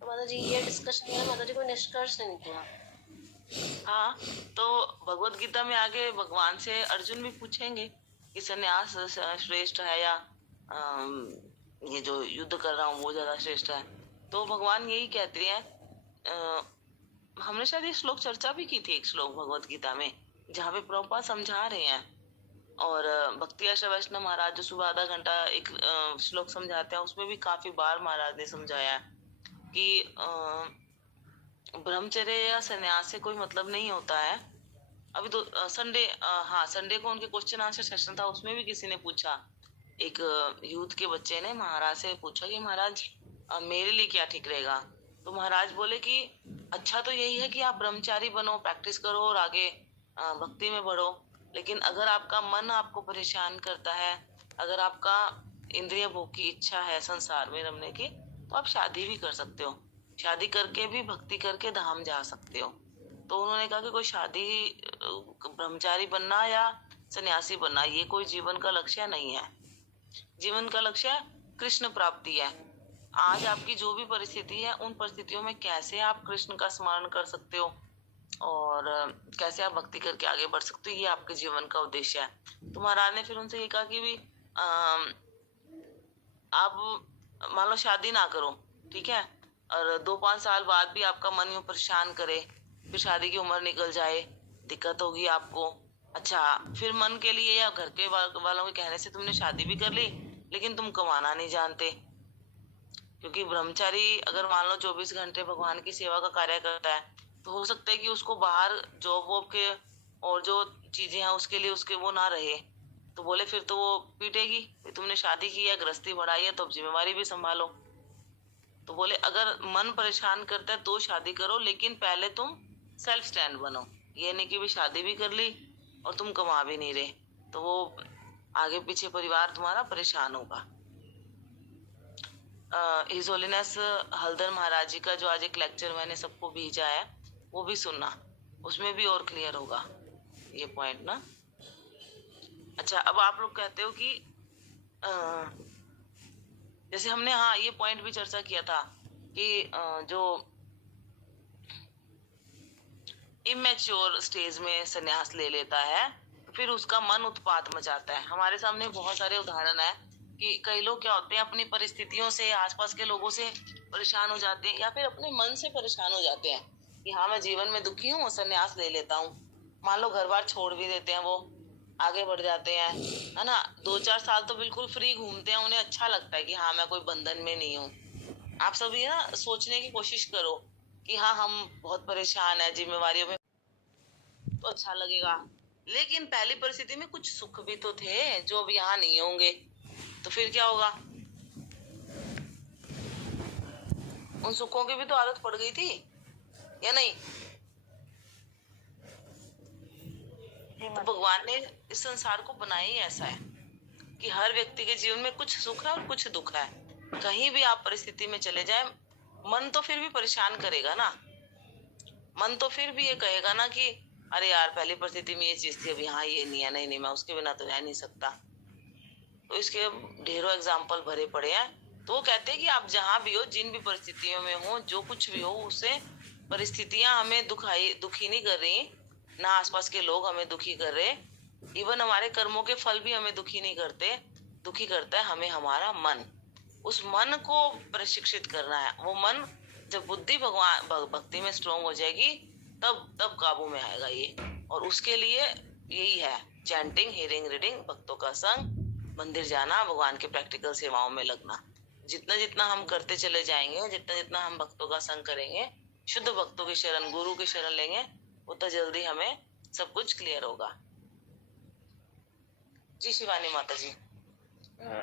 तो माता जी ये डिस्कशन में माता जी कोई निष्कर्ष नहीं निकला। हाँ, तो भगवत गीता में आगे भगवान से अर्जुन भी पूछेंगे कि सन्यास श्रेष्ठ है या ये जो युद्ध कर रहा हूँ वो ज्यादा श्रेष्ठ है। तो भगवान यही कहते हैं। हमने शायद ये श्लोक चर्चा भी की थी, एक श्लोक भगवत गीता में जहाँ पे प्रभुपाद समझा रहे हैं। और भक्ति आशा वैष्णव महाराज जो सुबह आधा घंटा एक श्लोक समझाते हैं, उसमें भी काफी बार महाराज ने समझाया है कि ब्रह्मचर्य या संन्यास से कोई मतलब नहीं होता है। अभी तो संडे, हाँ संडे को उनके क्वेश्चन आंसर सेशन था, उसमें भी किसी ने पूछा, एक यूथ के बच्चे ने महाराज से पूछा कि महाराज मेरे लिए क्या ठीक रहेगा। तो महाराज बोले कि अच्छा तो यही है कि आप ब्रह्मचारी बनो, प्रैक्टिस करो और आगे भक्ति में बढ़ो। लेकिन अगर आपका मन आपको परेशान करता है, अगर आपका इंद्रिय भोग की इच्छा है संसार में रमने की, तो आप शादी भी कर सकते हो। शादी करके भी भक्ति करके धाम जा सकते हो। तो उन्होंने कहा कि कोई शादी, ब्रह्मचारी बनना या सन्यासी बनना ये कोई जीवन का लक्ष्य नहीं है। जीवन का लक्ष्य कृष्ण प्राप्ति है। आज आपकी जो भी परिस्थिति है, उन परिस्थितियों में कैसे आप कृष्ण का स्मरण कर सकते हो और कैसे आप भक्ति करके आगे बढ़ सकते हो, ये आपके जीवन का उद्देश्य है। तो महाराज ने फिर उनसे ये कहा कि भी आप मान लो शादी ना करो, ठीक है, और 2-5 साल बाद भी आपका मन यूं परेशान करे, फिर शादी की उम्र निकल जाए, दिक्कत होगी आपको। अच्छा, फिर मन के लिए या घर के वालों के कहने से तुमने शादी भी कर ली, लेकिन तुम कमाना नहीं जानते। क्योंकि ब्रह्मचारी अगर मान लो 24 घंटे भगवान की सेवा का कार्य करता है, तो हो सकता है कि उसको बाहर जॉब वॉब के और जो चीजें हैं उसके लिए उसके वो ना रहे। तो बोले फिर तो वो पीटेगी, तुमने शादी की है, गृहस्थी बढ़ाई है, तो अब जिम्मेवारी भी संभालो। तो बोले अगर मन परेशान करता है तो शादी करो, लेकिन पहले तुम सेल्फ स्टैंड बनो। ये नहीं कि भी शादी भी कर ली और तुम कमा भी नहीं रहे, तो वो आगे पीछे परिवार तुम्हारा परेशान होगा। हिज होलीनेस हल्दर महाराज जी का जो आज एक लेक्चर मैंने सबको भेजा है, वो भी सुनना, उसमें भी और क्लियर होगा ये पॉइंट ना। अच्छा, अब आप लोग कहते हो कि जैसे हमने हाँ ये पॉइंट भी चर्चा किया था कि जो इमेच्योर स्टेज में संन्यास ले लेता है, फिर उसका मन उत्पात मचाता है। हमारे सामने बहुत सारे उदाहरण है कि कई लोग क्या होते हैं, अपनी परिस्थितियों से, आसपास के लोगों से परेशान हो जाते हैं, या फिर अपने मन से परेशान हो जाते हैं कि हाँ मैं जीवन में दुखी हूँ, संन्यास ले लेता हूँ। मान लो घर बार छोड़ भी देते हैं, वो आगे बढ़ जाते हैं, है ना। 2-4 साल तो बिल्कुल फ्री घूमते हैं, उन्हें अच्छा लगता है कि हाँ मैं कोई बंधन में नहीं हूँ। आप सभी ना सोचने की कोशिश करो कि हाँ हम बहुत परेशान है जिम्मेवारियों में, तो अच्छा लगेगा। लेकिन पहली परिस्थिति में कुछ सुख भी तो थे जो अब यहाँ नहीं होंगे, तो फिर क्या होगा? उन सुखों की भी तो आदत पड़ गई थी या नहीं? तो भगवान ने इस संसार को बनाया ही ऐसा है कि हर व्यक्ति के जीवन में कुछ सुख है और कुछ दुख है। कहीं भी आप परिस्थिति में चले जाए, मन तो फिर भी परेशान करेगा ना। मन तो फिर भी ये कहेगा ना कि अरे यार पहली परिस्थिति में ये चीज थी, अब यहाँ ये नहीं है, नहीं मैं उसके बिना तो रह नहीं सकता। तो इसके ढेरों एग्जाम्पल भरे पड़े हैं। तो वो कहते हैं कि आप जहाँ भी हो, जिन भी परिस्थितियों में हो, जो कुछ भी हो, उससे परिस्थितियां हमें दुखी नहीं कर रही, ना आसपास के लोग हमें दुखी कर रहे, इवन हमारे कर्मों के फल भी हमें दुखी नहीं करते। दुखी करता है हमें हमारा मन। उस मन को प्रशिक्षित करना है। वो मन जब बुद्धि भगवान भक्ति में स्ट्रोंग हो जाएगी, तब काबू में आएगा ये। और उसके लिए यही है चैंटिंग, हियरिंग, रीडिंग, भक्तों का संग, मंदिर जाना, भगवान के प्रैक्टिकल सेवाओं में लगना। जितना जितना हम करते चले जाएंगे, जितना जितना हम भक्तों का संग करेंगे, शुद्ध भक्तों की शरण, गुरु की शरण लेंगे, उतना जल्दी हमें सब कुछ क्लियर होगा। जी शिवानी माता जी।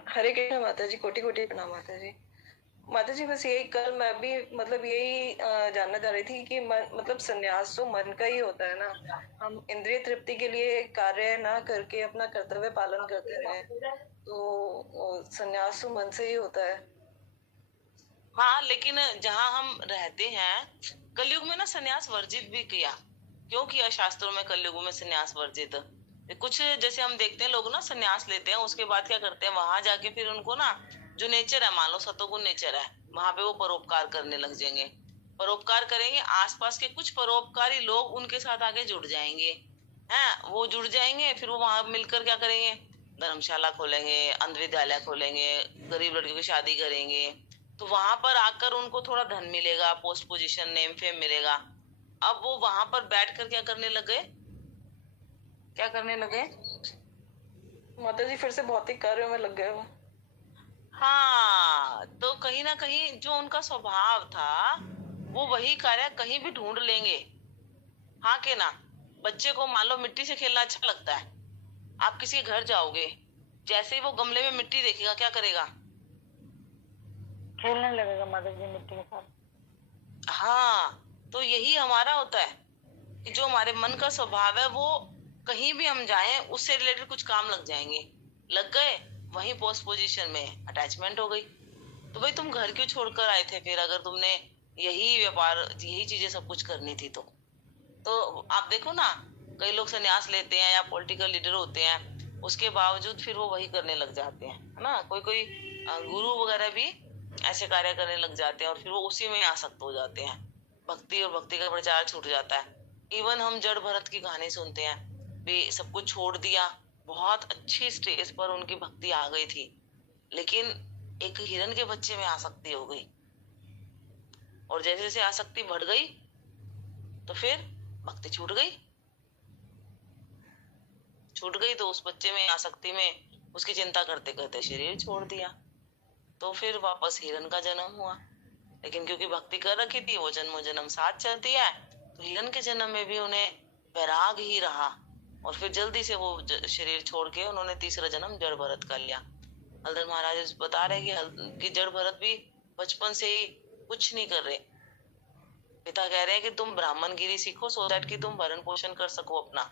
हरे कृष्ण माता जी, कोटि कोटि प्रणाम माता जी। माता जी बस यही, कल मैं भी मतलब यही जानना चाह रही थी कि मतलब संन्यास तो मन का ही होता है ना, हम इंद्रिय तृप्ति के लिए कार्य ना करके अपना कर्तव्य पालन करते रहे, तो संन्यास तो मन से ही होता है। हाँ, लेकिन जहाँ हम रहते हैं कलयुग में ना संन्यास वर्जित भी किया। क्यों किया शास्त्रों में कलयुग में संन्यास वर्जित? कुछ जैसे हम देखते हैं लोग ना संन्यास लेते हैं, उसके बाद क्या करते हैं, वहां जाके फिर उनको ना जो नेचर है, मान लो सतोगुण नेचर है, वहां पे वो परोपकार करने लग जाएंगे। परोपकार करेंगे, आसपास के कुछ परोपकारी लोग उनके साथ आगे जुड़ जाएंगे। हैं, वो जुड़ जाएंगे, फिर वो वहां मिलकर क्या करेंगे, धर्मशाला खोलेंगे, अंध विद्यालय खोलेंगे, गरीब लड़कियों की शादी करेंगे। तो वहां पर आकर उनको थोड़ा धन मिलेगा, पोस्ट पोजीशन, नेम फेम मिलेगा। अब वो वहां पर बैठकर क्या करने लगे, क्या करने लगे? माता जी फिर से भौतिक कार्यों में लग गए वो। हाँ, तो कहीं ना कहीं जो उनका स्वभाव था वो वही कार्य कहीं भी ढूंढ लेंगे। हाँ के ना? बच्चे को मान लो मिट्टी से खेलना अच्छा लगता है, आप किसी के घर जाओगे, जैसे ही वो गमले में मिट्टी देखेगा क्या करेगा? खेलने लगेगा माता जी मिट्टी के साथ। हाँ, तो यही हमारा होता है कि जो हमारे मन का स्वभाव है वो कहीं भी हम जाएं उससे रिलेटेड कुछ काम लग जाएंगे। लग गए, वहीं पोस्ट पोजीशन में अटैचमेंट हो गई। तो भाई तुम घर क्यों छोड़कर आए थे फिर, अगर तुमने यही व्यापार, यही चीजें सब कुछ करनी थी तो आप देखो ना, कई लोग संन्यास लेते हैं या पॉलिटिकल लीडर होते हैं, उसके बावजूद फिर वो वही करने लग जाते हैं, है ना। कोई कोई गुरु वगैरह भी ऐसे कार्य करने लग जाते हैं और फिर वो उसी में आसक्त हो जाते हैं, भक्ति और भक्ति का प्रचार छूट जाता है। इवन हम जड़ भरत की कहानी सुनते हैं, भी सब कुछ छोड़ दिया, बहुत अच्छी स्टेज पर उनकी भक्ति आ गई थी, लेकिन एक हिरन के बच्चे में आसक्ति हो गई, और जैसे जैसे आसक्ति बढ़ गई तो फिर भक्ति छूट गई। तो उस बच्चे में आसक्ति में उसकी चिंता करते करते शरीर छोड़ दिया, तो फिर वापस हिरन का जन्म हुआ। लेकिन क्योंकि भक्ति कर रखी थी, वो जन्मों जन्म साथ चलती है, तो हिरन के जन्म में भी उन्हें वैराग ही रहा, और फिर जल्दी से वो शरीर छोड़ के उन्होंने तीसरा जन्म जड़ भरत कर लिया। हल्दर महाराज बता रहे कि जड़ भरत भी बचपन से ही कुछ नहीं कर रहे। पिता कह रहे हैं कि तुम ब्राह्मणगिरी सीखो सो दैट कि तुम भरण पोषण कर सको अपना।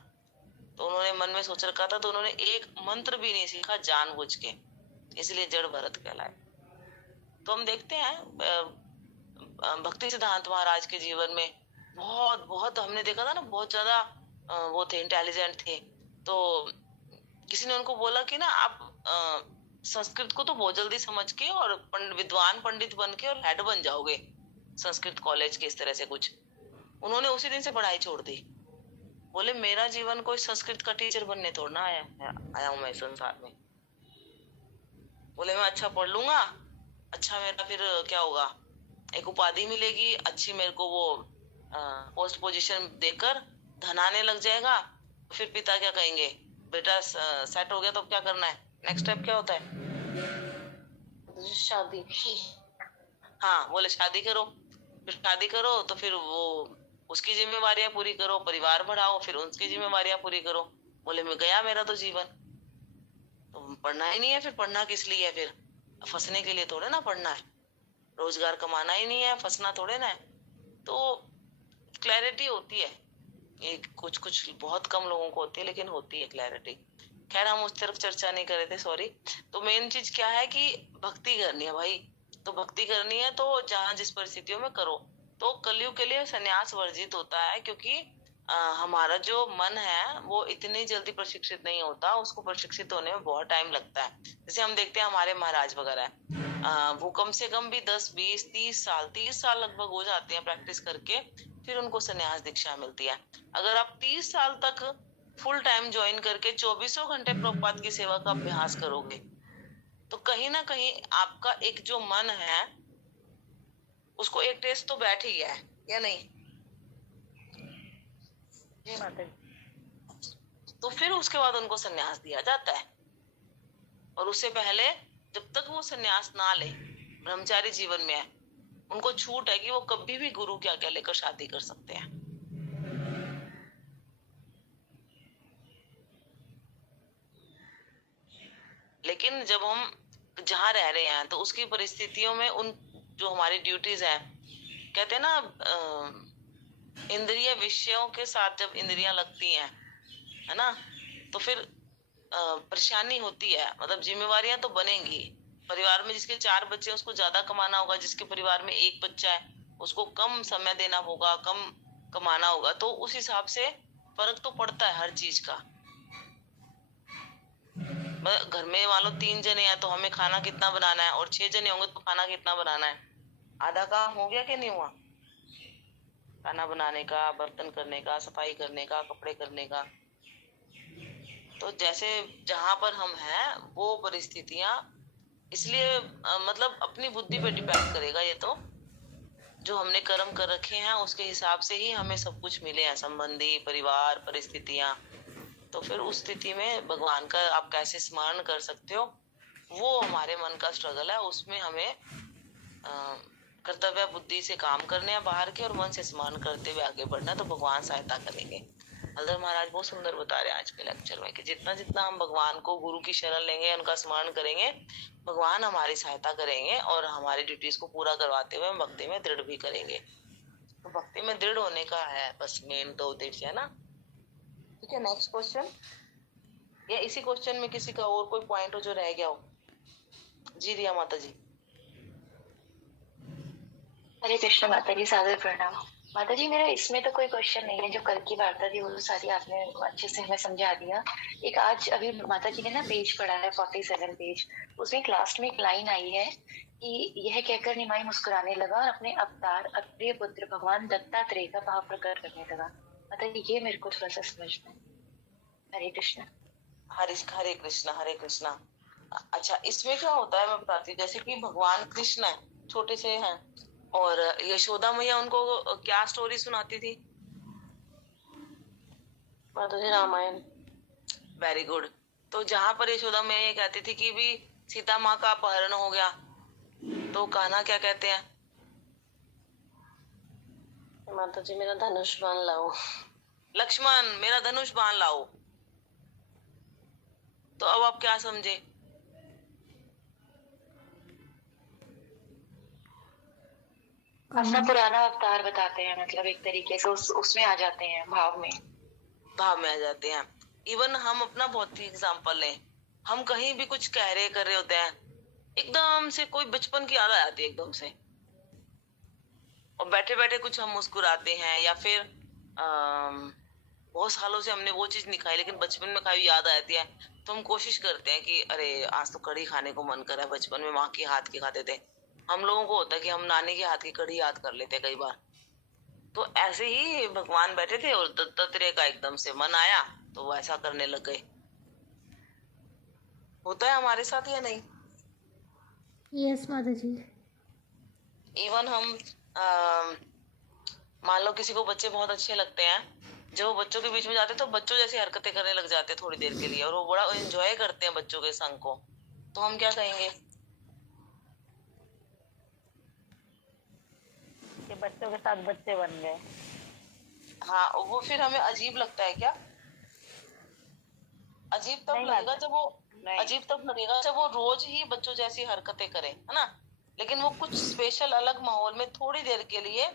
तो उन्होंने मन में सोच रखा था, तो उन्होंने एक मंत्र भी नहीं सीखा जानबूझ के, इसलिए जड़ भरत कहलाए। तो हम देखते हैं भक्ति सिद्धांत महाराज के जीवन में बहुत बहुत हमने देखा था ना, बहुत ज्यादा वो थे, इंटेलिजेंट थे। तो किसी ने उनको बोला कि ना आप संस्कृत को तो बहुत जल्दी समझ के और विद्वान पंडित बन के और हेड बन जाओगे संस्कृत कॉलेज के, इस तरह से कुछ। उन्होंने उसी दिन से पढ़ाई छोड़ दी। बोले मेरा जीवन कोई संस्कृत का टीचर बनने थोड़ा ना आया हूं मैं इस संसार में। बोले मैं अच्छा पढ़ लूंगा, अच्छा मेरा फिर क्या होगा, एक उपाधि मिलेगी अच्छी, मेरे को वो पोस्ट पोजीशन देकर धन आने लग जाएगा। फिर पिता क्या कहेंगे, बेटा सेट हो गया तो अब क्या करना है, नेक्स्ट स्टेप क्या होता है? शादी। हाँ, बोले शादी करो। फिर शादी करो तो फिर वो उसकी जिम्मेवारियां पूरी करो, परिवार बढ़ाओ, फिर उसकी जिम्मेवारियां पूरी करो। बोले मैं गया मेरा तो जीवन, तो पढ़ना ही नहीं है। फिर पढ़ना किस लिए है? फिर फंसने के लिए थोड़े ना पढ़ना है, रोजगार कमाना ही नहीं है, फंसना थोड़े ना है। तो क्लैरिटी होती है, एक कुछ कुछ बहुत कम लोगों को होती है, लेकिन होती है क्लैरिटी। खैर हम उस तरफ चर्चा नहीं कर रहे थे, सॉरी। तो मेन चीज क्या है कि भक्ति करनी है भाई, तो भक्ति करनी है तो जहाँ जिस परिस्थितियों में करो। तो कलयुग के लिए संन्यास वर्जित होता है, क्योंकि हमारा जो मन है वो इतनी जल्दी प्रशिक्षित नहीं होता, उसको प्रशिक्षित होने में बहुत टाइम लगता है। जैसे हम देखते हैं हमारे महाराज वगैरह, वो कम से कम भी 10, 20, 30 साल लगभग हो जाते हैं प्रैक्टिस करके, फिर उनको संन्यास दीक्षा मिलती है। अगर आप 30 साल तक फुल टाइम ज्वाइन करके 24 घंटे प्रभुपाद की सेवा का अभ्यास करोगे, तो कहीं ना कहीं आपका एक जो मन है उसको एक टेस्ट तो बैठ ही गया है, या नहीं? जी माता जी। तो फिर उसके बाद उनको संन्यास दिया जाता है, और उससे पहले जब तक वो संन्यास ना ले, ब्रह्मचारी जीवन में है, उनको छूट है कि वो कभी भी गुरु की आज्ञा लेकर शादी कर सकते हैं। लेकिन जब हम जहाँ रह रहे हैं तो उसकी परिस्थितियों में जो हमारी ड्यूटीज हैं, कहते हैं ना इंद्रिय विषयों के साथ जब इंद्रियां लगती हैं, है ना, तो फिर परेशानी होती है। मतलब जिम्मेवारियां तो बनेंगी। परिवार में जिसके 4 बच्चे हैं उसको ज्यादा कमाना होगा, जिसके परिवार में 1 बच्चा है उसको कम समय देना होगा, कम कमाना होगा। तो उस हिसाब से फर्क तो पड़ता है हर चीज का। घर में मान लो 3 जने हैं तो हमें खाना कितना बनाना है, और 6 जने होंगे तो खाना कितना बनाना है। आधा काम हो गया कि नहीं हुआ? खाना बनाने का, बर्तन करने का, सफाई करने का, कपड़े करने का। तो जैसे जहां पर हम हैं वो परिस्थितियां, इसलिए मतलब अपनी बुद्धि पे डिपेंड करेगा। ये तो जो हमने कर्म कर रखे हैं उसके हिसाब से ही हमें सब कुछ मिले हैं, संबंधी, परिवार, परिस्थितियां। तो फिर उस स्थिति में भगवान का आप कैसे स्मरण कर सकते हो, वो हमारे मन का स्ट्रगल है। उसमें हमें कर्तव्य बुद्धि से काम करने हैं बाहर के, और मन से स्मरण करते हुए आगे बढ़ना, तो भगवान सहायता करेंगे। हल्दर महाराज बहुत सुंदर बता रहे हैं आज के लेक्चर में कि जितना जितना हम भगवान को, गुरु की शरण लेंगे, उनका स्मरण करेंगे, भगवान हमारी सहायता करेंगे और हमारी ड्यूटीज को पूरा करवाते हुए भक्ति में दृढ़ भी करेंगे। तो भक्ति में दृढ़ होने का है बस मेन तो उद्देश्य, है ना। ठीक है, नेक्स्ट क्वेश्चन। या इसी क्वेश्चन में किसी का और कोई पॉइंट हो जो रह गया हो? जी रिया माता जी। हरे कृष्ण माता जी, सादर प्रणाम। माता जी, मेरा इसमें तो कोई क्वेश्चन नहीं है। जो कल की वार्ता थी वो तो सारी आपने अच्छे से हमें समझा दिया। एक आज अभी माता जी ने ना पेज पढ़ा है, 47 पेज, उसमें एक लास्ट में एक लाइन आई है कि यह कहकर निमाई मुस्कुराने लगा और अपने अवतार अप्रिय पुत्र भगवान दत्तात्रेय का भाव प्रकट करने लगा। माता जी, ये मेरे को थोड़ा सा समझ में। हरे कृष्ण। हरे कृष्ण, हरे कृष्ण। अच्छा, इसमें क्या होता है मैं बताती हूँ। जैसे कि भगवान कृष्ण है, छोटे से हैं, और यशोदा मैया उनको क्या स्टोरी सुनाती थी? माता जी रामायण। Very good. तो जहां पर यशोदा मैया ये कहती थी कि भी सीता माँ का अपहरण हो गया, तो कान्हा क्या कहते हैं? माता जी मेरा धनुष बाण लाओ। लक्ष्मण मेरा धनुष बाण लाओ। तो अब आप क्या समझे? अपना पुराना अवतार बताते हैं, मतलब एक तरीके से उसमें आ जाते हैं, भाव में आ जाते हैं। इवन हम अपना भौतिक एग्जाम्पल लें, हम कहीं भी कुछ कह रहे कर रहे होते हैं, एकदम से कोई बचपन की याद आ जाती है एकदम से, और बैठे बैठे कुछ हम मुस्कुराते हैं, या फिर बहुत सालों से हमने वो चीज नहीं खाई लेकिन बचपन में खाई याद आ जाती है, तो हम कोशिश करते हैं कि अरे आज तो कढ़ी खाने को मन कर रहा है, बचपन में माँ के हाथ की खाते थे। हम लोगों को होता है कि हम नानी के हाथ की कढ़ी याद कर लेते हैं कई बार। तो ऐसे ही भगवान बैठे थे और दत्तात्रेय का एकदम से मन आया तो वो ऐसा करने लग गए। होता है हमारे साथ या नहीं? यस माता जी। इवन हम मान लो किसी को बच्चे बहुत अच्छे लगते हैं, जब वो बच्चों के बीच में जाते हैं तो बच्चों जैसी हरकतें करने लग जाते हैं थोड़ी देर के लिए, और वो बड़ा एंजॉय करते हैं बच्चों के संग को, तो हम क्या कहेंगे कि बच्चों के साथ बच्चे बन गए। हाँ, वो फिर हमें अजीब लगता है क्या? अजीब तब लगेगा जब वो अजीब तब लगेगा जब वो रोज ही बच्चों जैसी हरकतें करे, है ना। लेकिन वो कुछ स्पेशल अलग माहौल में थोड़ी देर के लिए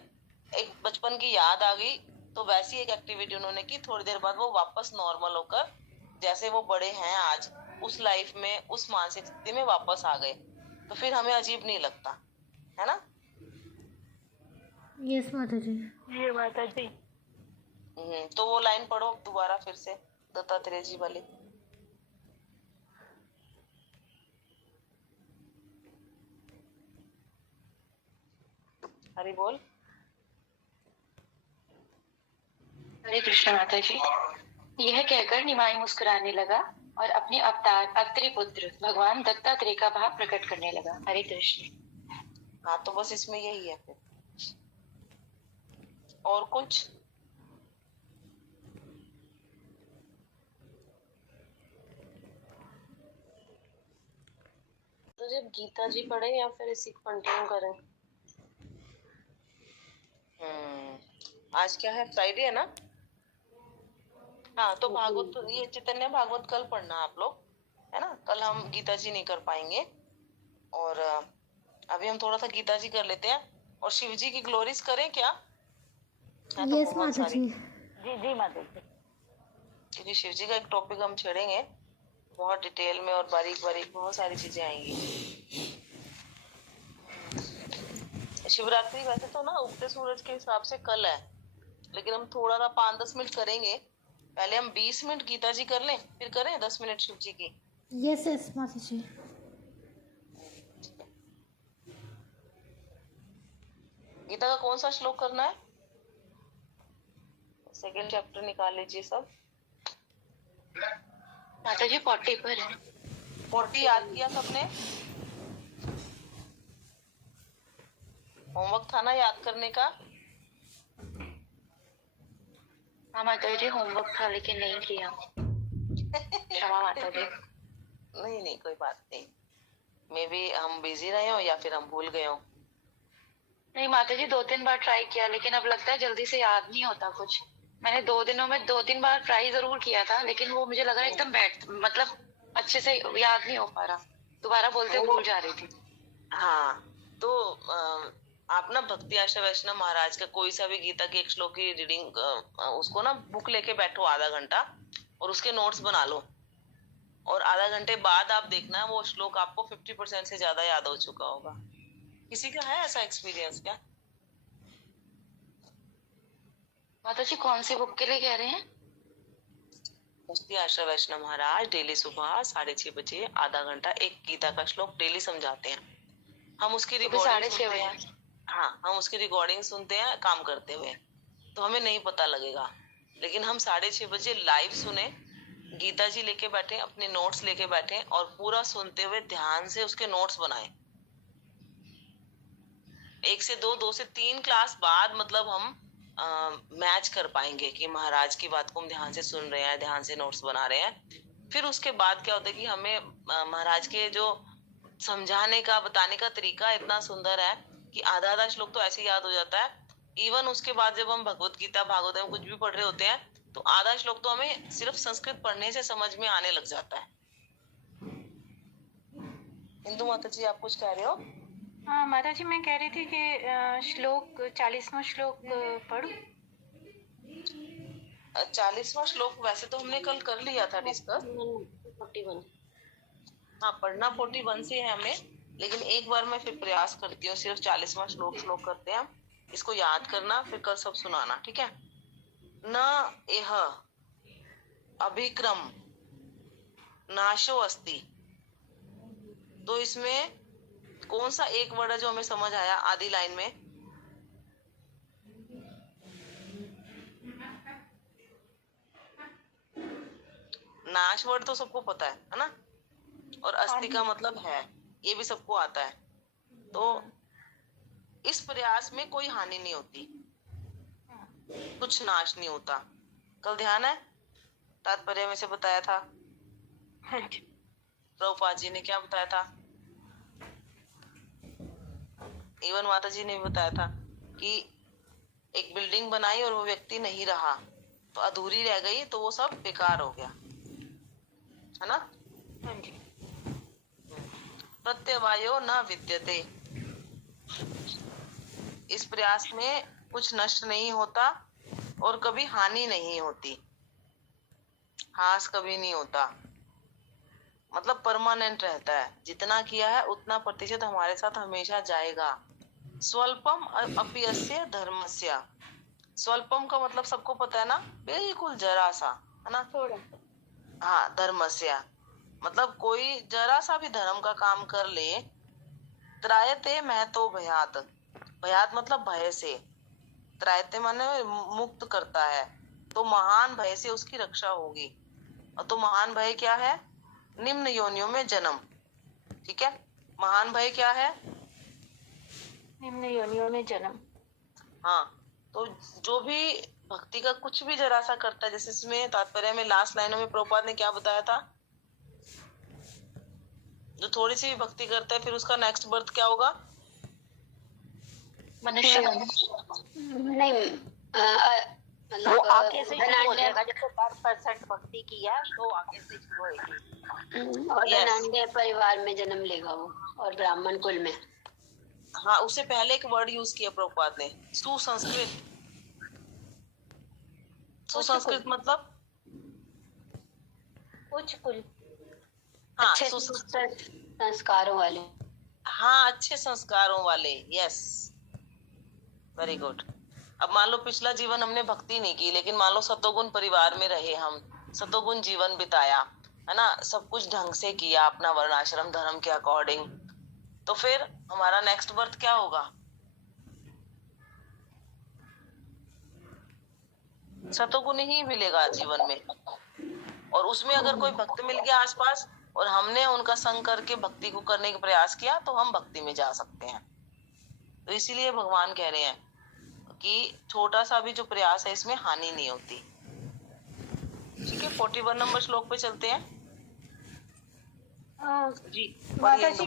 एक बचपन की याद आ गई, तो वैसी एक एक्टिविटी उन्होंने की, थोड़ी देर बाद वो वापस नॉर्मल होकर जैसे वो बड़े हैं आज उस लाइफ में, उस मानसिक स्थिति में वापस आ गए, तो फिर हमें अजीब नहीं लगता, है ना। यस माता जी। ये माता जी। तो वो लाइन पढ़ो दोबारा फिर से, दत्तात्रेय जी वाली। हरि बोल। हरे कृष्ण माता जी। यह कहकर निमाई मुस्कुराने लगा और अपने अवतार अत्रि पुत्र भगवान दत्तात्रेय का भाव प्रकट करने लगा। हरे कृष्ण। हाँ, तो बस इसमें यही है फिर, और कुछ? तो जब गीता जी पढ़े या फिर इसी को कंटिन्यू करें? आज क्या है, फ्राइडे है ना। हाँ, तो भागवत, ये चैतन्य भागवत कल पढ़ना आप लोग, है ना। कल हम गीता जी नहीं कर पाएंगे, और अभी हम थोड़ा सा गीता जी कर लेते हैं और शिव जी की ग्लोरीज करें क्या? तो यस बहुत माता सारी, जी। जी जी माता जी। क्योंकि शिव जी का एक टॉपिक हम छेड़ेंगे बहुत डिटेल में और बारीक बारीक बहुत सारी चीजें आएंगी। शिवरात्रि वैसे तो ना उगते सूरज के हिसाब से कल है, लेकिन हम थोड़ा सा 5-10 मिनट करेंगे। पहले हम 20 मिनट गीता जी कर लें, फिर करें 10 मिनट शिव जी की। यस यस माता जी। गीता का कौन सा श्लोक करना है? सेकेंड चैप्टर निकाल लीजिए सब। माता जी 40 पर है। 40 याद किया सबने? होमवर्क था ना याद करने का? हाँ माता जी होमवर्क था लेकिन नहीं किया। क्षमा माता जी। नहीं नहीं कोई बात नहीं, मे बी हम बिजी रहे हो या फिर हम भूल गए हो। नहीं माता जी 2-3 बार ट्राई किया लेकिन अब लगता है जल्दी से याद नहीं होता कुछ। मैंने 2 दिनों में 2-3 बार ट्राई जरूर किया था लेकिन वो मुझे लग रहा है एकदम मतलब अच्छे से याद नहीं हो पा रहा, दोबारा बोलते भूल जा रही थी। हाँ तो आप ना भक्ति आशा वैष्णव महाराज का कोई सा भी गीता के एक श्लोक की रीडिंग, उसको ना बुक लेके बैठो आधा घंटा और उसके नोट्स बना लो, और आधा घंटे बाद आप देखना वो श्लोक आपको 50% से ज्यादा याद हो चुका होगा। किसी का है ऐसा एक्सपीरियंस क्या? माता जी कौन सी बुक के लिए कह रहे हैं? भक्ति आशा वैष्णव महाराज डेली सुबह 6:30 बजे आधा घंटा एक गीता का श्लोक डेली समझाते हैं। हम उसकी रिकॉर्डिंग 6:30 बजे। हाँ हम उसकी रिकॉर्डिंग सुनते हैं काम करते हुए, तो हमें नहीं पता लगेगा, लेकिन हम 6:30 बजे लाइव सुने, गीता जी लेके बैठे, अपने नोट्स लेके बैठे और पूरा सुनते हुए ध्यान से उसके नोट्स बनाए। 1 से 2, 2 से 3 क्लास बाद मतलब हम मैच कर पाएंगे कि महाराज की बात को हम ध्यान से सुन रहे हैं, ध्यान से नोट्स बना रहे हैं। फिर उसके बाद क्या होता है कि हमें महाराज के जो समझाने का बताने का तरीका इतना सुंदर है कि आधा आधा श्लोक तो ऐसे याद हो जाता है। इवन उसके बाद जब हम भगवत गीता भागवत में कुछ भी पढ़ रहे होते हैं तो आधा श्लोक तो हमें सिर्फ संस्कृत पढ़ने से समझ में आने लग जाता है। इंदु माता जी आप कुछ कह रहे हो? हाँ माता जी मैं कह रही थी कि श्लोक 40वां श्लोक पढ़ूं। 40वां श्लोक वैसे तो हमने कल कर लिया था डिस्कस। 41। हाँ पढ़ना 41 से है हमें, लेकिन एक बार मैं फिर प्रयास करती हूँ, सिर्फ 40वां श्लोक करते हैं, इसको याद करना फिर कल सब सुनाना, ठीक है? न एह अभिक्रम नाशो अस्ति। तो इसमें कौन सा एक वर्ड है जो हमें समझ आया आधी लाइन में? नाश वर्ड तो सबको पता है ना, और अस्थि का मतलब है, ये भी सबको आता है। तो इस प्रयास में कोई हानि नहीं होती, कुछ नाश नहीं होता। कल ध्यान है तात्पर्य में से बताया था, प्रभुपाद जी ने क्या बताया था, इवन माता जी ने भी बताया था कि एक बिल्डिंग बनाई और वो व्यक्ति नहीं रहा तो अधूरी रह गई, तो वो सब बेकार हो गया, है ना? प्रत्यवायो न विद्यते। इस प्रयास में कुछ नष्ट नहीं होता और कभी हानि नहीं होती, हास कभी नहीं होता, मतलब परमानेंट रहता है। जितना किया है उतना प्रतिशत हमारे साथ हमेशा जाएगा। स्वल्पम अपयस्य धर्मस्य। स्वल्पम का मतलब सबको पता है ना, बिल्कुल जरा सा, है ना? थोड़ा। हाँ धर्मस्य मतलब कोई जरा सा भी धर्म का काम कर ले, त्रायते महतो भयात। भयात मतलब भय से, त्रायते माने मुक्त करता है, तो महान भय से उसकी रक्षा होगी। और तो महान भय क्या है? निम्न योनियों में जन्म, ठीक है? महान भय क्या है? निम्न योनियों में जन्म। हाँ तो जो भी भक्ति का कुछ भी जरा सा करता है, जैसे इसमें तात्पर्य में लास्ट लाइनों में प्रभुपाद ने क्या बताया था, जो थोड़ी सी भी भक्ति करता है फिर उसका नेक्स्ट बर्थ क्या होगा? मनुष्य। नहीं मतलब वो आगे से शुरू हो जाएगा, जैसे 10% भक्ति की है तो आगे से शुरू होगी। और धनाढ्य परिवार में जन्म लेगा वो, और ब्राह्मण कुल में। हाँ, उससे पहले एक वर्ड यूज किया प्रभुपाद ने, सुसंस्कृत। सुसंस्कृत मतलब उच्च कुल, हाँ, अच्छे संस्कारों वाले। हाँ, अच्छे संस्कारों वाले, यस, वेरी गुड। अब मान लो पिछला जीवन हमने भक्ति नहीं की, लेकिन मान लो सतोगुण परिवार में रहे, हम सतोगुण जीवन बिताया, है ना, सब कुछ ढंग से किया अपना वर्णाश्रम धर्म के अकॉर्डिंग, तो फिर हमारा नेक्स्ट बर्थ क्या होगा? सतोगुण ही मिलेगा जीवन में। और उसमें अगर कोई भक्त मिल गया आसपास और हमने उनका संग करके भक्ति को करने का प्रयास किया, तो हम भक्ति में जा सकते हैं। तो इसीलिए भगवान कह रहे हैं कि छोटा सा भी जो प्रयास है इसमें हानि नहीं होती। ठीक है, 41 नंबर श्लोक पे चलते हैं जी। माता जी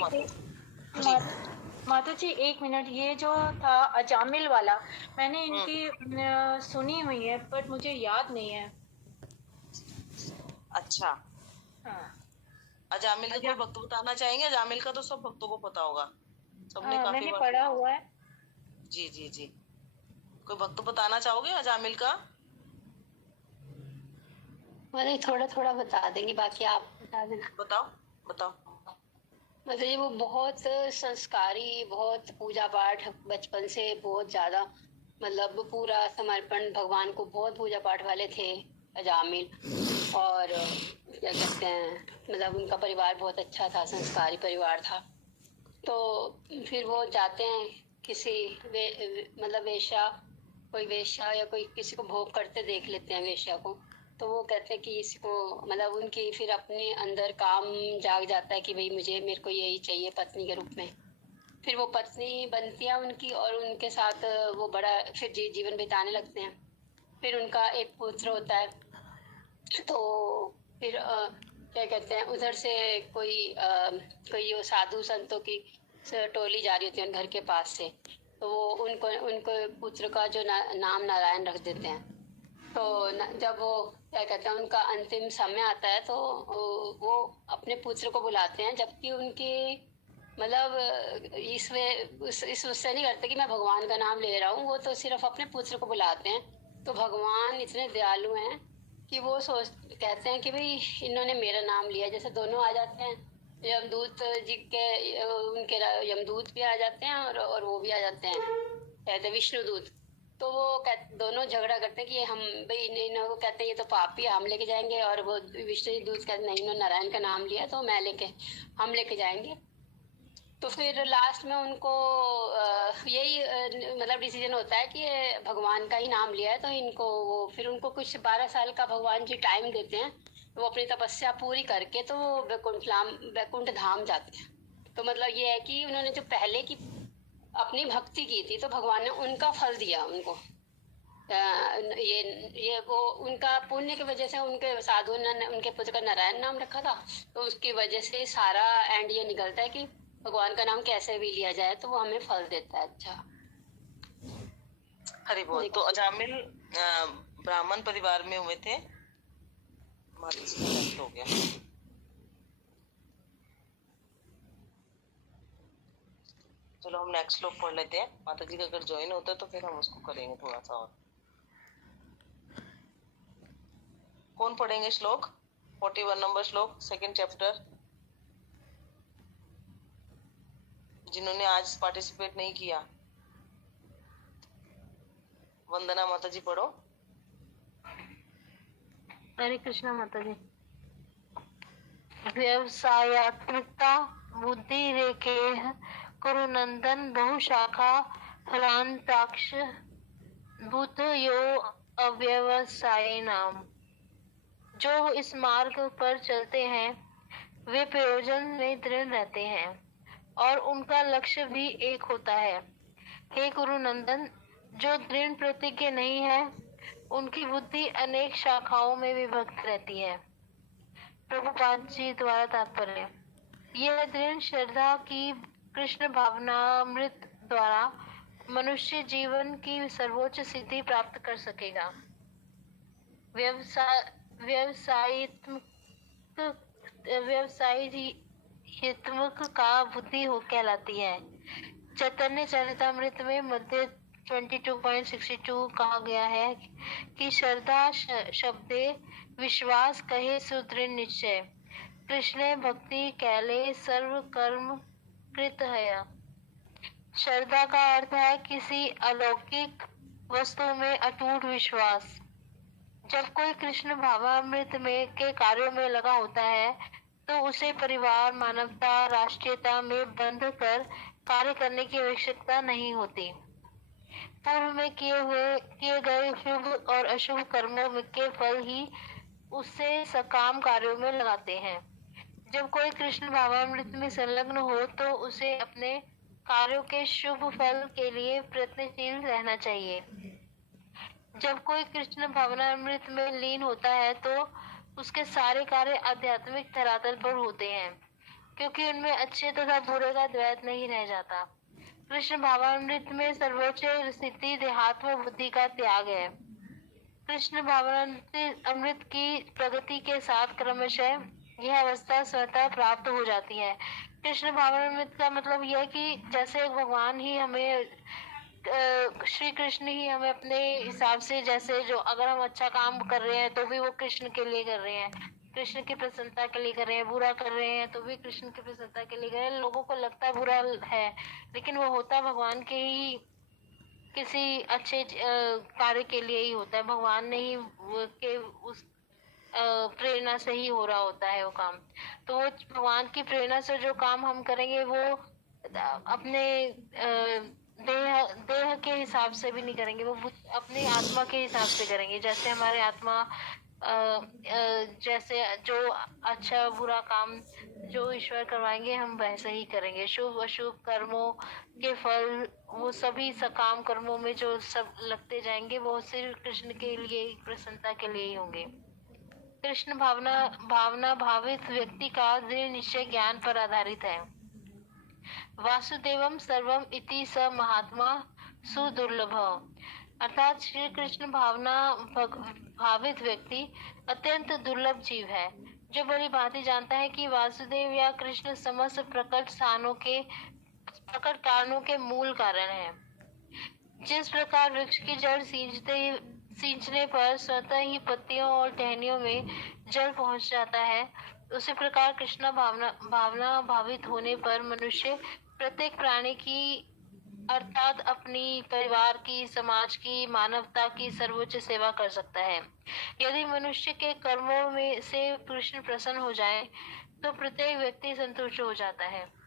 माता जी 1 मिनट, ये जो था अजामिल वाला, मैंने इनकी सुनी हुई है बट मुझे याद नहीं है। अच्छा, अजामिल का कोई भक्त बताना चाहेंगे? अजामिल का तो सब भक्तों को पता होगा, सबने काफी मैंने बार पढ़ा हुआ है। जी जी जी। कोई भक्त बताना चाहोगे अजामिल का? मैंने थोड़ा थोड़ा बता देंगी, बाकी आप बता देना। बताओ बताओ। मतलब ये वो बहुत संस्कारी, बहुत पूजा पाठ बचपन से बहुत ज्यादा, मतलब पूरा समर्पण भगवान को, बहुत पूजा पाठ वाले थे अजामिल। और क्या कहते हैं, मतलब उनका परिवार बहुत अच्छा था, संस्कारी परिवार था। तो फिर वो जाते हैं किसी मतलब वेश्या, कोई वेश्या या कोई किसी को भोग करते देख लेते हैं वेश्या को, तो वो कहते हैं कि इसको, मतलब उनकी फिर अपने अंदर काम जाग जाता है कि भाई मेरे को यही चाहिए पत्नी के रूप में। फिर वो पत्नी बनती है उनकी, और उनके साथ वो बड़ा फिर जीवन बिताने लगते हैं। फिर उनका एक पुत्र होता है। तो फिर क्या कहते हैं, उधर से कोई वो साधु संतों की टोली जा रही होती है उन घर के पास से, तो वो उनको पुत्र का जो नाम नारायण रख देते हैं। तो जब वो क्या कहते हैं उनका अंतिम समय आता है, तो वो अपने पुत्र को बुलाते हैं, जबकि उनकी मतलब इस उससे नहीं करते कि मैं भगवान का नाम ले रहा हूँ, वो तो सिर्फ अपने पुत्र को बुलाते हैं। तो भगवान इतने दयालु हैं कि वो कहते हैं कि भाई इन्होंने मेरा नाम लिया। जैसे दोनों आ जाते हैं, यमदूत जी के, उनके यमदूत भी आ जाते हैं और वो भी आ जाते हैं, कहते हैं विष्णुदूत। तो वो दोनों झगड़ा करते हैं कि हम भाई इन्हों को कहते हैं ये तो पापी है, हम लेके जाएंगे, और वो विष्णुदूत कहते नहीं, इन्होंने नारायण का नाम लिया तो हम लेके जाएंगे। तो फिर लास्ट में उनको यही मतलब डिसीजन होता है कि भगवान का ही नाम लिया है, तो इनको वो फिर उनको कुछ 12 साल का भगवान जी टाइम देते हैं, वो अपनी तपस्या पूरी करके तो वैकुंठ धाम जाते हैं। तो मतलब ये है कि उन्होंने जो पहले की अपनी भक्ति की थी, तो भगवान ने उनका फल दिया उनको। ये वो उनका पुण्य की वजह से उनके साधु ने उनके पुत्र का नारायण नाम रखा था, तो उसकी वजह से सारा एंड ये निकलता है कि भगवान का नाम कैसे भी लिया जाए तो वो हमें फल देता है। अच्छा, हरि बोल। तो अजामिल ब्राह्मण परिवार में हुए थे। हो गया। चलो हम नेक्स्ट श्लोक पढ़ लेते हैं। माता जी का अगर ज्वाइन होता है तो फिर हम उसको करेंगे थोड़ा सा और। कौन पढ़ेंगे श्लोक? 41 नंबर श्लोक, 2nd चैप्टर। जिन्होंने आज पार्टिसिपेट नहीं किया, वंदना माता जी पढ़ो। हरे कृष्णा माता जी। व्यवसायत्मकता बुद्धि रेखे कुरुनंदन बहुशाखा फलांताक्ष भूत यो अव्यवसायी नाम। जो इस मार्ग पर चलते हैं वे प्रयोजन में दृढ़ रहते हैं और उनका लक्ष्य भी एक होता है। हे कुरुनंदन, जो दृढ़ प्रतिज्ञ नहीं है उनकी बुद्धि अनेक शाखाओं में विभक्त रहती है। प्रभुपाद जी द्वारा तात्पर्य, यह दृढ़ श्रद्धा की कृष्ण भावनामृत द्वारा मनुष्य जीवन की सर्वोच्च सिद्धि प्राप्त कर सकेगा। व्यवसायित्मक का बुद्धि हो कहलाती है। चैतन्य चरितामृत में मध्य 22.62 कहा गया है कि श्रद्धा शब्दे विश्वास कहे सुदृढ़ निश्चय, कृष्ण भक्ति कैले सर्व कर्म कृत है। श्रद्धा का अर्थ है किसी अलौकिक वस्तु में अटूट विश्वास। जब कोई कृष्ण भावामृत में के कार्यों में लगा होता है तो उसे परिवार, मानवता, राष्ट्रीयता में बंध कर कार्य करने की आवश्यकता नहीं होती। पूर्व में किए गए शुभ और अशुभ कर्मों के फल ही उससे सकाम कार्यों में लगाते हैं। जब कोई कृष्ण भावामृत में संलग्न हो तो उसे अपने कार्यों के शुभ फल के लिए प्रयत्नशील रहना चाहिए। जब कोई कृष्ण भावनामृत में लीन होता है तो उसके सारे कार्य आध्यात्मिक धरातल पर होते हैं, क्योंकि उनमें अच्छे तथा बुरे का द्वैत नहीं रह जाता। कृष्ण भावामृत में सर्वोच्च स्थिति देहात्म बुद्धि का त्याग है। कृष्ण भावामृत की प्रगति के साथ क्रमशः यह अवस्था स्वतः प्राप्त हो जाती है। कृष्ण भावामृत का मतलब यह है कि जैसे भगवान ही हमें श्री कृष्ण ही हमें अपने हिसाब से, जैसे जो अगर हम अच्छा काम कर रहे हैं तो भी वो कृष्ण के लिए कर रहे हैं, कृष्ण की प्रसन्नता के लिए कर रहे हैं, बुरा कर रहे हैं तो भी कृष्ण की प्रसन्नता के लिए कर रहे हैं। लोगों को लगता है बुरा है, लेकिन वो होता भगवान के ही किसी अच्छे कार्य के लिए ही होता है। भगवान ने ही के उस प्रेरणा से ही हो रहा होता है वो काम। तो वो भगवान की प्रेरणा से जो काम हम करेंगे वो अपने देह के हिसाब से भी नहीं करेंगे, वो अपनी आत्मा के हिसाब से करेंगे। जैसे हमारे आत्मा जैसे जो अच्छा बुरा काम जो ईश्वर करवाएंगे हम वैसे ही करेंगे। शुभ अशुभ कर्मों के फल वो सभी सकाम कर्मों में जो सब लगते जाएंगे वो सिर्फ कृष्ण के लिए, प्रसन्नता के लिए ही होंगे। कृष्ण भावना भावित व्यक्ति का दृढ़ निश्चय ज्ञान पर आधारित है। वासुदेवम सर्वम इति स महात्मा सुदुर्लभ, अर्थात श्री कृष्ण भावना भावित व्यक्ति अत्यंत दुर्लभ जीव है, जो बड़ी भांति जानता है कि वासुदेव या कृष्ण समस्त प्रकट कारणों के मूल कारण है। जिस प्रकार वृक्ष की जड़ सींचने पर स्वतः ही पत्तियों और टहनियों में जल पहुंच जाता है, उसी प्रकार कृष्ण भावना भावित होने पर मनुष्य प्रत्येक प्राणी की अर्थात अपनी, परिवार की, समाज की, मानवता की सर्वोच्च सेवा कर सकता है। यदि मनुष्य के कर्मों में से कृष्ण प्रसन्न हो जाए तो प्रत्येक व्यक्ति संतुष्ट हो जाता है।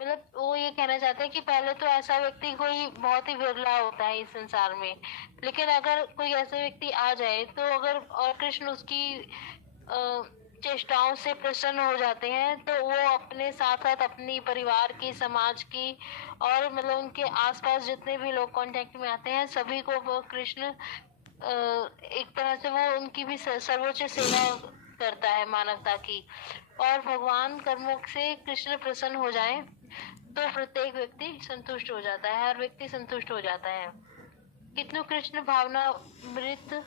मतलब वो ये कहना चाहते हैं कि पहले तो ऐसा व्यक्ति कोई बहुत ही विरला होता है इस संसार में, लेकिन अगर कोई ऐसा व्यक्ति आ जाए तो अगर और कृष्ण उसकी चेष्टाओं से प्रसन्न हो जाते हैं तो वो अपने साथ साथ अपनी परिवार की, समाज की और मतलब उनके आसपास जितने भी लोग कांटेक्ट में आते हैं सभी को वो कृष्ण एक तरह से वो उनकी भी सर्वोच्च सेवा करता है मानवता की। और भगवान कर्मों से कृष्ण प्रसन्न हो जाए तो प्रत्येक व्यक्ति संतुष्ट हो जाता है, हर व्यक्ति संतुष्ट हो जाता है। किंतु कृष्ण भावना मृत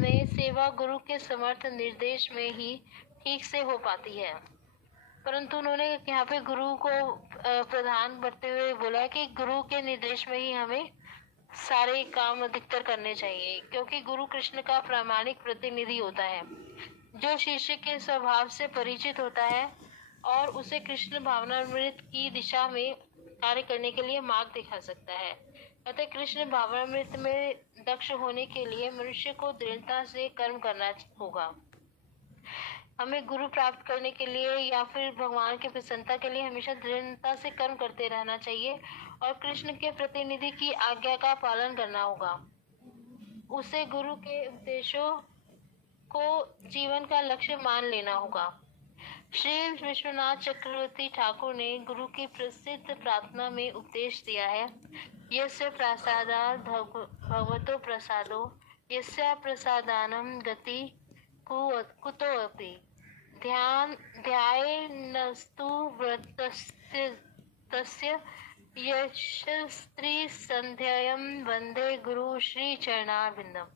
में सेवा गुरु के समर्थ निर्देश में ही ठीक से हो पाती है, परंतु उन्होंने यहाँ पे गुरु को प्रधान करते हुए बोला कि गुरु के निर्देश में ही हमें सारे काम अधिकतर करने चाहिए, क्योंकि गुरु कृष्ण का प्रामाणिक प्रतिनिधि होता है, जो शिष्य के स्वभाव से परिचित होता है और उसे कृष्ण भावनामृत की दिशा में कार्य करने के लिए मार्ग दिखा सकता है। अतः कृष्ण भावनामृत में दक्ष होने के लिए मनुष्य को दृढ़ता से कर्म करना होगा। हमें गुरु प्राप्त करने के लिए या फिर भगवान की प्रसन्नता के लिए हमेशा दृढ़ता से कर्म करते रहना चाहिए और कृष्ण के प्रतिनिधि की आज्ञा का पालन करना होगा। उसे गुरु के उपदेशों को जीवन का लक्ष्य मान लेना होगा। श्री विश्वनाथ चक्रवर्ती ठाकुर ने गुरु की प्रसिद्ध प्रार्थना में उपदेश दिया है, यस्य प्रसादात् भगवतो प्रसादो यस्य प्रसादानं गति कुतोऽपि ध्यायेन्नस्तु व्रतस्य यशस्त्री संध्ययं वंदे गुरु श्री चरणारविंदम।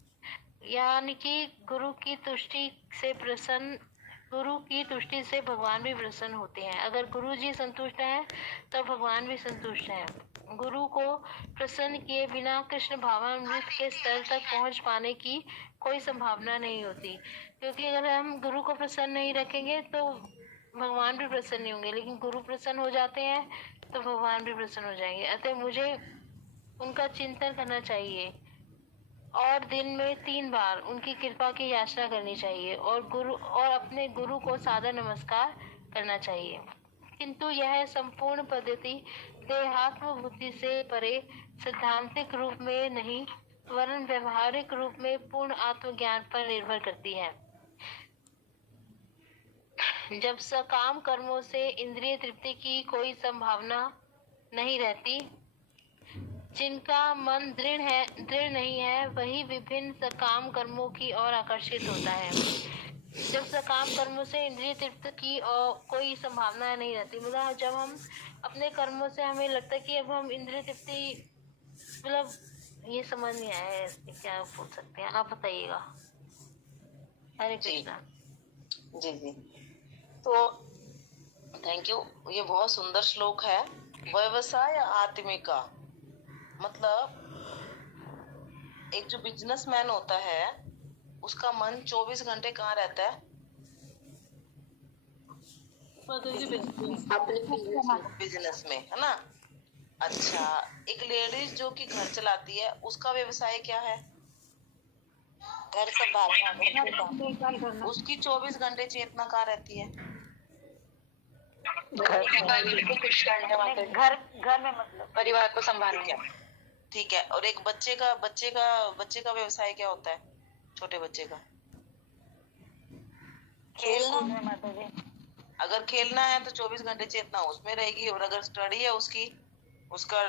यानी कि गुरु की तुष्टि से प्रसन्न गुरु की तुष्टि से भगवान भी प्रसन्न होते हैं। अगर गुरु जी संतुष्ट हैं तो भगवान भी संतुष्ट हैं। गुरु को प्रसन्न किए बिना कृष्ण भावामृत के स्तर तक पहुंच पाने की कोई संभावना नहीं होती, क्योंकि अगर हम गुरु को प्रसन्न नहीं रखेंगे तो भगवान भी प्रसन्न नहीं होंगे, लेकिन गुरु प्रसन्न हो जाते हैं तो भगवान भी प्रसन्न हो जाएंगे। अतः मुझे उनका चिंतन करना चाहिए और दिन में 3 बार उनकी कृपा की याचना करनी चाहिए और अपने गुरु को सादर नमस्कार करना चाहिए। किंतु यह संपूर्ण पद्धति देहात्म बुद्धि से परे सिद्धांतिक रूप में नहीं वरन व्यवहारिक रूप में पूर्ण आत्मज्ञान पर निर्भर करती है। जब सकाम कर्मों से इंद्रिय तृप्ति की कोई संभावना नहीं रहती, जिनका मन दृढ़ नहीं है, वही विभिन्न सकाम कर्मों की ओर आकर्षित होता है। जब सकाम कर्मों से इंद्रिय तृप्ति की और कोई संभावना नहीं रहती, मतलब जब हम अपने कर्मों से हमें लगता है कि अब हम इंद्रिय तृप्ति, मतलब ये समझ नहीं आया है क्या बोल सकते हैं, आप बताइएगा। हरे कृष्णा। जी जी, तो थैंक यू। ये बहुत सुंदर श्लोक है। व्यवसाय आत्मिका मतलब एक जो बिजनेसमैन होता है उसका मन 24 घंटे कहाँ रहता है? बिजनेस में, है ना। अच्छा, एक लेडीज जो कि घर चलाती है उसका व्यवसाय क्या है? घर संभालना। उसकी 24 घंटे चेतना कहाँ रहती है? घर में, मतलब परिवार को संभालना। ठीक है। और एक बच्चे का व्यवसाय क्या होता है? छोटे बच्चे का खेलना। अगर खेलना है तो 24 घंटे चेतना उसमें रहेगी, और अगर स्टडी है उसका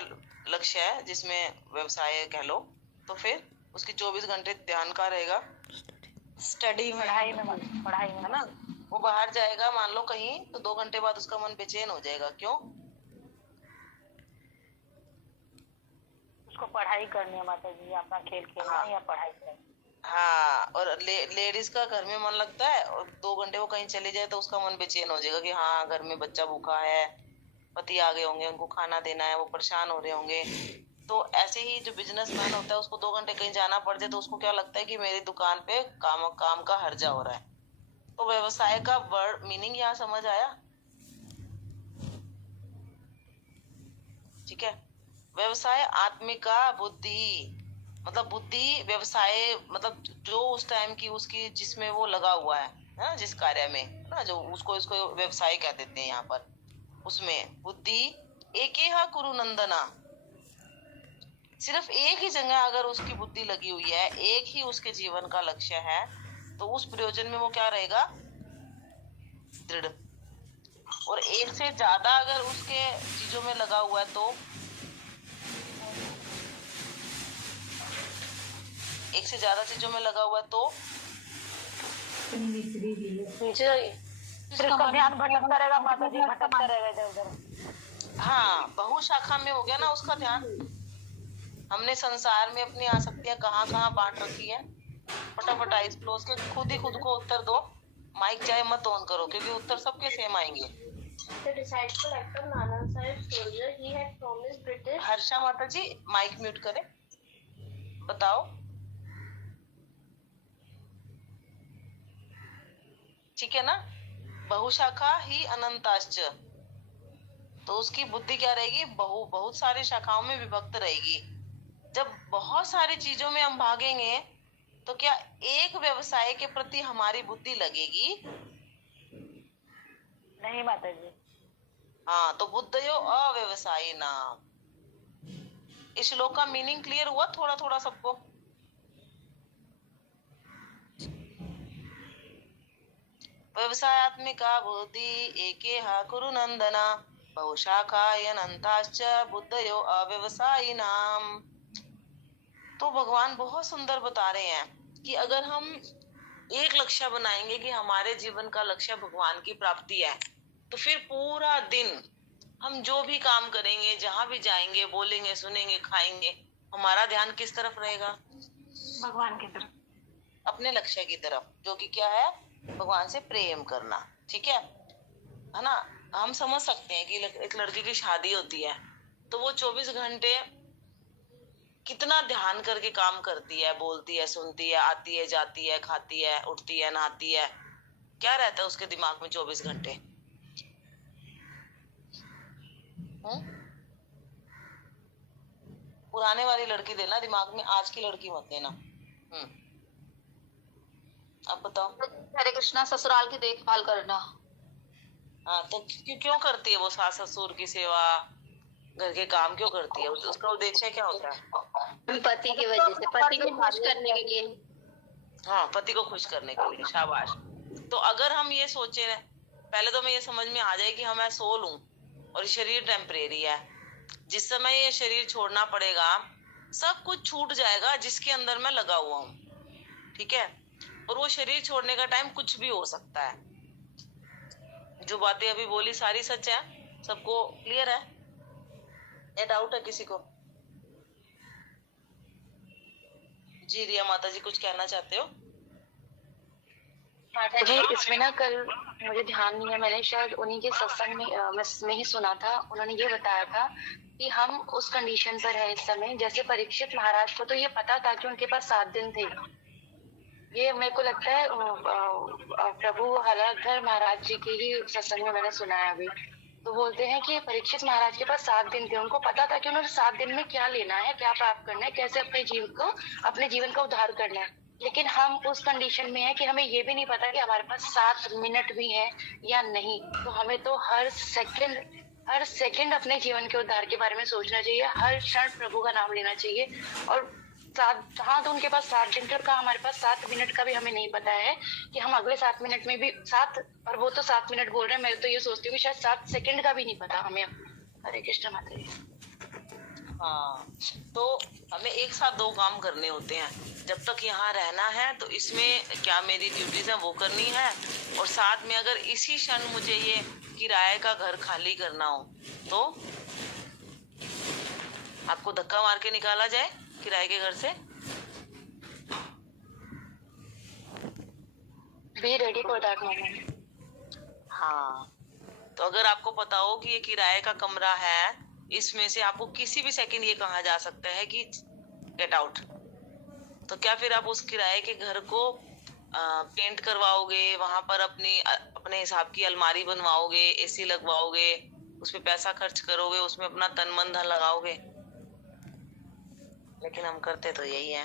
लक्ष्य है जिसमें व्यवसाय कह लो, तो फिर उसकी 24 घंटे ध्यान का रहेगा स्टडी में, पढ़ाई में, है ना। वो बाहर जाएगा मान लो कहीं, तो 2 घंटे बाद उसका मन बेचैन हो जाएगा। क्यों? उसको पढ़ाई करनी है माता जी, अपना खेल खेलना है या पढ़ाई करनी। हाँ, और लेडीज का घर में मन लगता है, और 2 घंटे वो कहीं चली जाए तो उसका मन बेचैन हो जाएगा कि हाँ घर में बच्चा भूखा है, पति आ गए होंगे, उनको खाना देना है, वो परेशान हो रहे होंगे। तो ऐसे ही जो बिजनेसमैन होता है उसको 2 घंटे कहीं जाना पड़ जाए तो उसको क्या लगता है कि मेरी दुकान पे काम का हर्जा हो रहा है। तो व्यवसाय का वर्ड मीनिंग यहाँ समझ आया? ठीक है। व्यवसाय आत्मिका बुद्धि मतलब बुद्धि व्यवसाय मतलब जो उस टाइम की उसकी जिसमें वो लगा हुआ है ना, जिस कार्य में ना, जो इसको व्यवसाय कह देते हैं यहाँ पर, उसमें बुद्धि एकेहा कुरु नंदना। सिर्फ एक ही जगह अगर उसकी बुद्धि लगी हुई है, एक ही उसके जीवन का लक्ष्य है, तो उस प्रयोजन में वो क्या रहेगा? दृढ़। और एक से ज्यादा अगर उसके चीजों में लगा हुआ है तो एक से ज्यादा चीजों में लगा हुआ है तो उसका ध्यान भटकता रहेगा माता जी, भटकता रहेगा इधर उधर। हाँ, बहुशाखा में हो गया ना उसका ध्यान। हमने संसार में अपनी आसक्तियां कहाँ बांट रखी है। फटाफट आइस क्लोज के खुद ही खुद को उत्तर दो। माइक चाहे मत ऑन करो क्योंकि उत्तर सबके सेम आएंगे। हर्षा माता जी माइक म्यूट करें, बताओ। ठीक है ना। बहुशाखा ही अनंताश्च, तो उसकी बुद्धि क्या रहेगी? बहुत सारी शाखाओं में विभक्त रहेगी। जब बहुत सारी चीजों में हम भागेंगे तो क्या एक व्यवसाय के प्रति हमारी बुद्धि लगेगी? नहीं माता जी। हाँ, तो बुद्धयो अव्यवसायी नाम। इस श्लोक का मीनिंग क्लियर हुआ थोड़ा थोड़ा सबको? व्यवसायात्मिका बुद्धि एकेहा कुरु नंदना बहुशाखायनन्ताश्च बुद्धयो अव्यवसायी नाम। तो भगवान बहुत सुंदर बता रहे हैं कि अगर हम एक लक्ष्य बनाएंगे कि हमारे जीवन का लक्ष्य भगवान की प्राप्ति है, तो फिर पूरा दिन हम जो भी काम करेंगे, जहां भी जाएंगे, बोलेंगे, सुनेंगे, खाएंगे, हमारा ध्यान किस तरफ रहेगा? भगवान की तरफ, अपने लक्ष्य की तरफ, जो कि क्या है? भगवान से प्रेम करना, ठीक है ना। हम समझ सकते हैं कि एक लड़की की शादी होती है तो वो 24 घंटे कितना ध्यान करके काम करती है, बोलती है, सुनती है, आती है, जाती है, खाती है, उठती है, नहाती है, क्या रहता है उसके दिमाग में 24 घंटे? पुराने वाली लड़की देना दिमाग में, आज की लड़की मत देना। अब बताओ। हरे कृष्णा, ससुराल की देखभाल करना। हाँ, तो क्यों करती है वो सास ससुर की सेवा, घर के काम क्यों करती है? उसका उद्देश्य क्या होता है? पति की वजह से, पति को खुश करने के लिए। हाँ, पति को खुश करने के लिए, शाबाश। तो अगर हम ये सोचे, पहले तो मैं ये समझ में आ जाए कि मैं सोल हूँ और शरीर टेम्परेरी है। जिस समय ये शरीर छोड़ना पड़ेगा सब कुछ छूट जाएगा जिसके अंदर मैं लगा हुआ हूँ, ठीक है। और वो शरीर छोड़ने का टाइम कुछ भी हो सकता है। जो बातें अभी बोली सारी सच है, सबको क्लियर है या डाउट है किसी को? जी रिया माता जी कुछ कहना चाहते हो? माता जी, इसमें ना कल मुझे ध्यान नहीं है, मैंने शायद उन्हीं के सत्संग में ही सुना था। उन्होंने ये बताया था कि हम उस कंडीशन पर है इस समय, जैसे परीक्षित महाराज को तो ये पता था कि उनके पास 7 दिन थे। ये मेरे को लगता है प्रभु हलाधर महाराज जी के ही सत्संग में मैंने सुना है अभी। तो बोलते हैं कि परीक्षित महाराज के पास 7 दिन थे, उनको पता था कि उन्होंने 7 दिन में क्या लेना है, क्या प्राप्त करना है, कैसे अपने जीवन का उद्धार करना है। लेकिन हम उस कंडीशन में है कि हमें ये भी नहीं पता कि हमारे पास 7 मिनट भी है या नहीं। तो हमें तो हर सेकंड अपने जीवन के उद्धार के बारे में सोचना चाहिए, हर क्षण प्रभु का नाम लेना चाहिए। और हाँ, तो उनके पास 7 दिन का, हमारे पास 7 मिनट का भी हमें नहीं पता है कि हम अगले 7 मिनट में भी 7, और वो तो 7 मिनट बोल रहे हैं, मैं तो ये सोचती हूँ कि शायद 7 सेकंड का भी नहीं पता हमें। हरे कृष्ण माता जी। हाँ, तो हमें एक साथ 2 काम करने होते हैं। जब तक यहाँ रहना है तो इसमें क्या मेरी ड्यूटीज है वो करनी है, और साथ में अगर इसी क्षण मुझे ये किराए का घर खाली करना हो तो आपको धक्का मार के निकाला जाए किराए के घर से? Be ready for that moment. हाँ, तो अगर आपको पता हो कि ये किराए का कमरा है, इसमें से आपको किसी भी सेकंड ये कहा जा सकता है कि गेट आउट, तो क्या फिर आप उस किराए के घर को पेंट करवाओगे, वहां पर अपने हिसाब की अलमारी बनवाओगे, एसी लगवाओगे, उसमें पैसा खर्च करोगे, उसमें अपना तन मन धन लगाओगे? लेकिन हम करते तो यही है,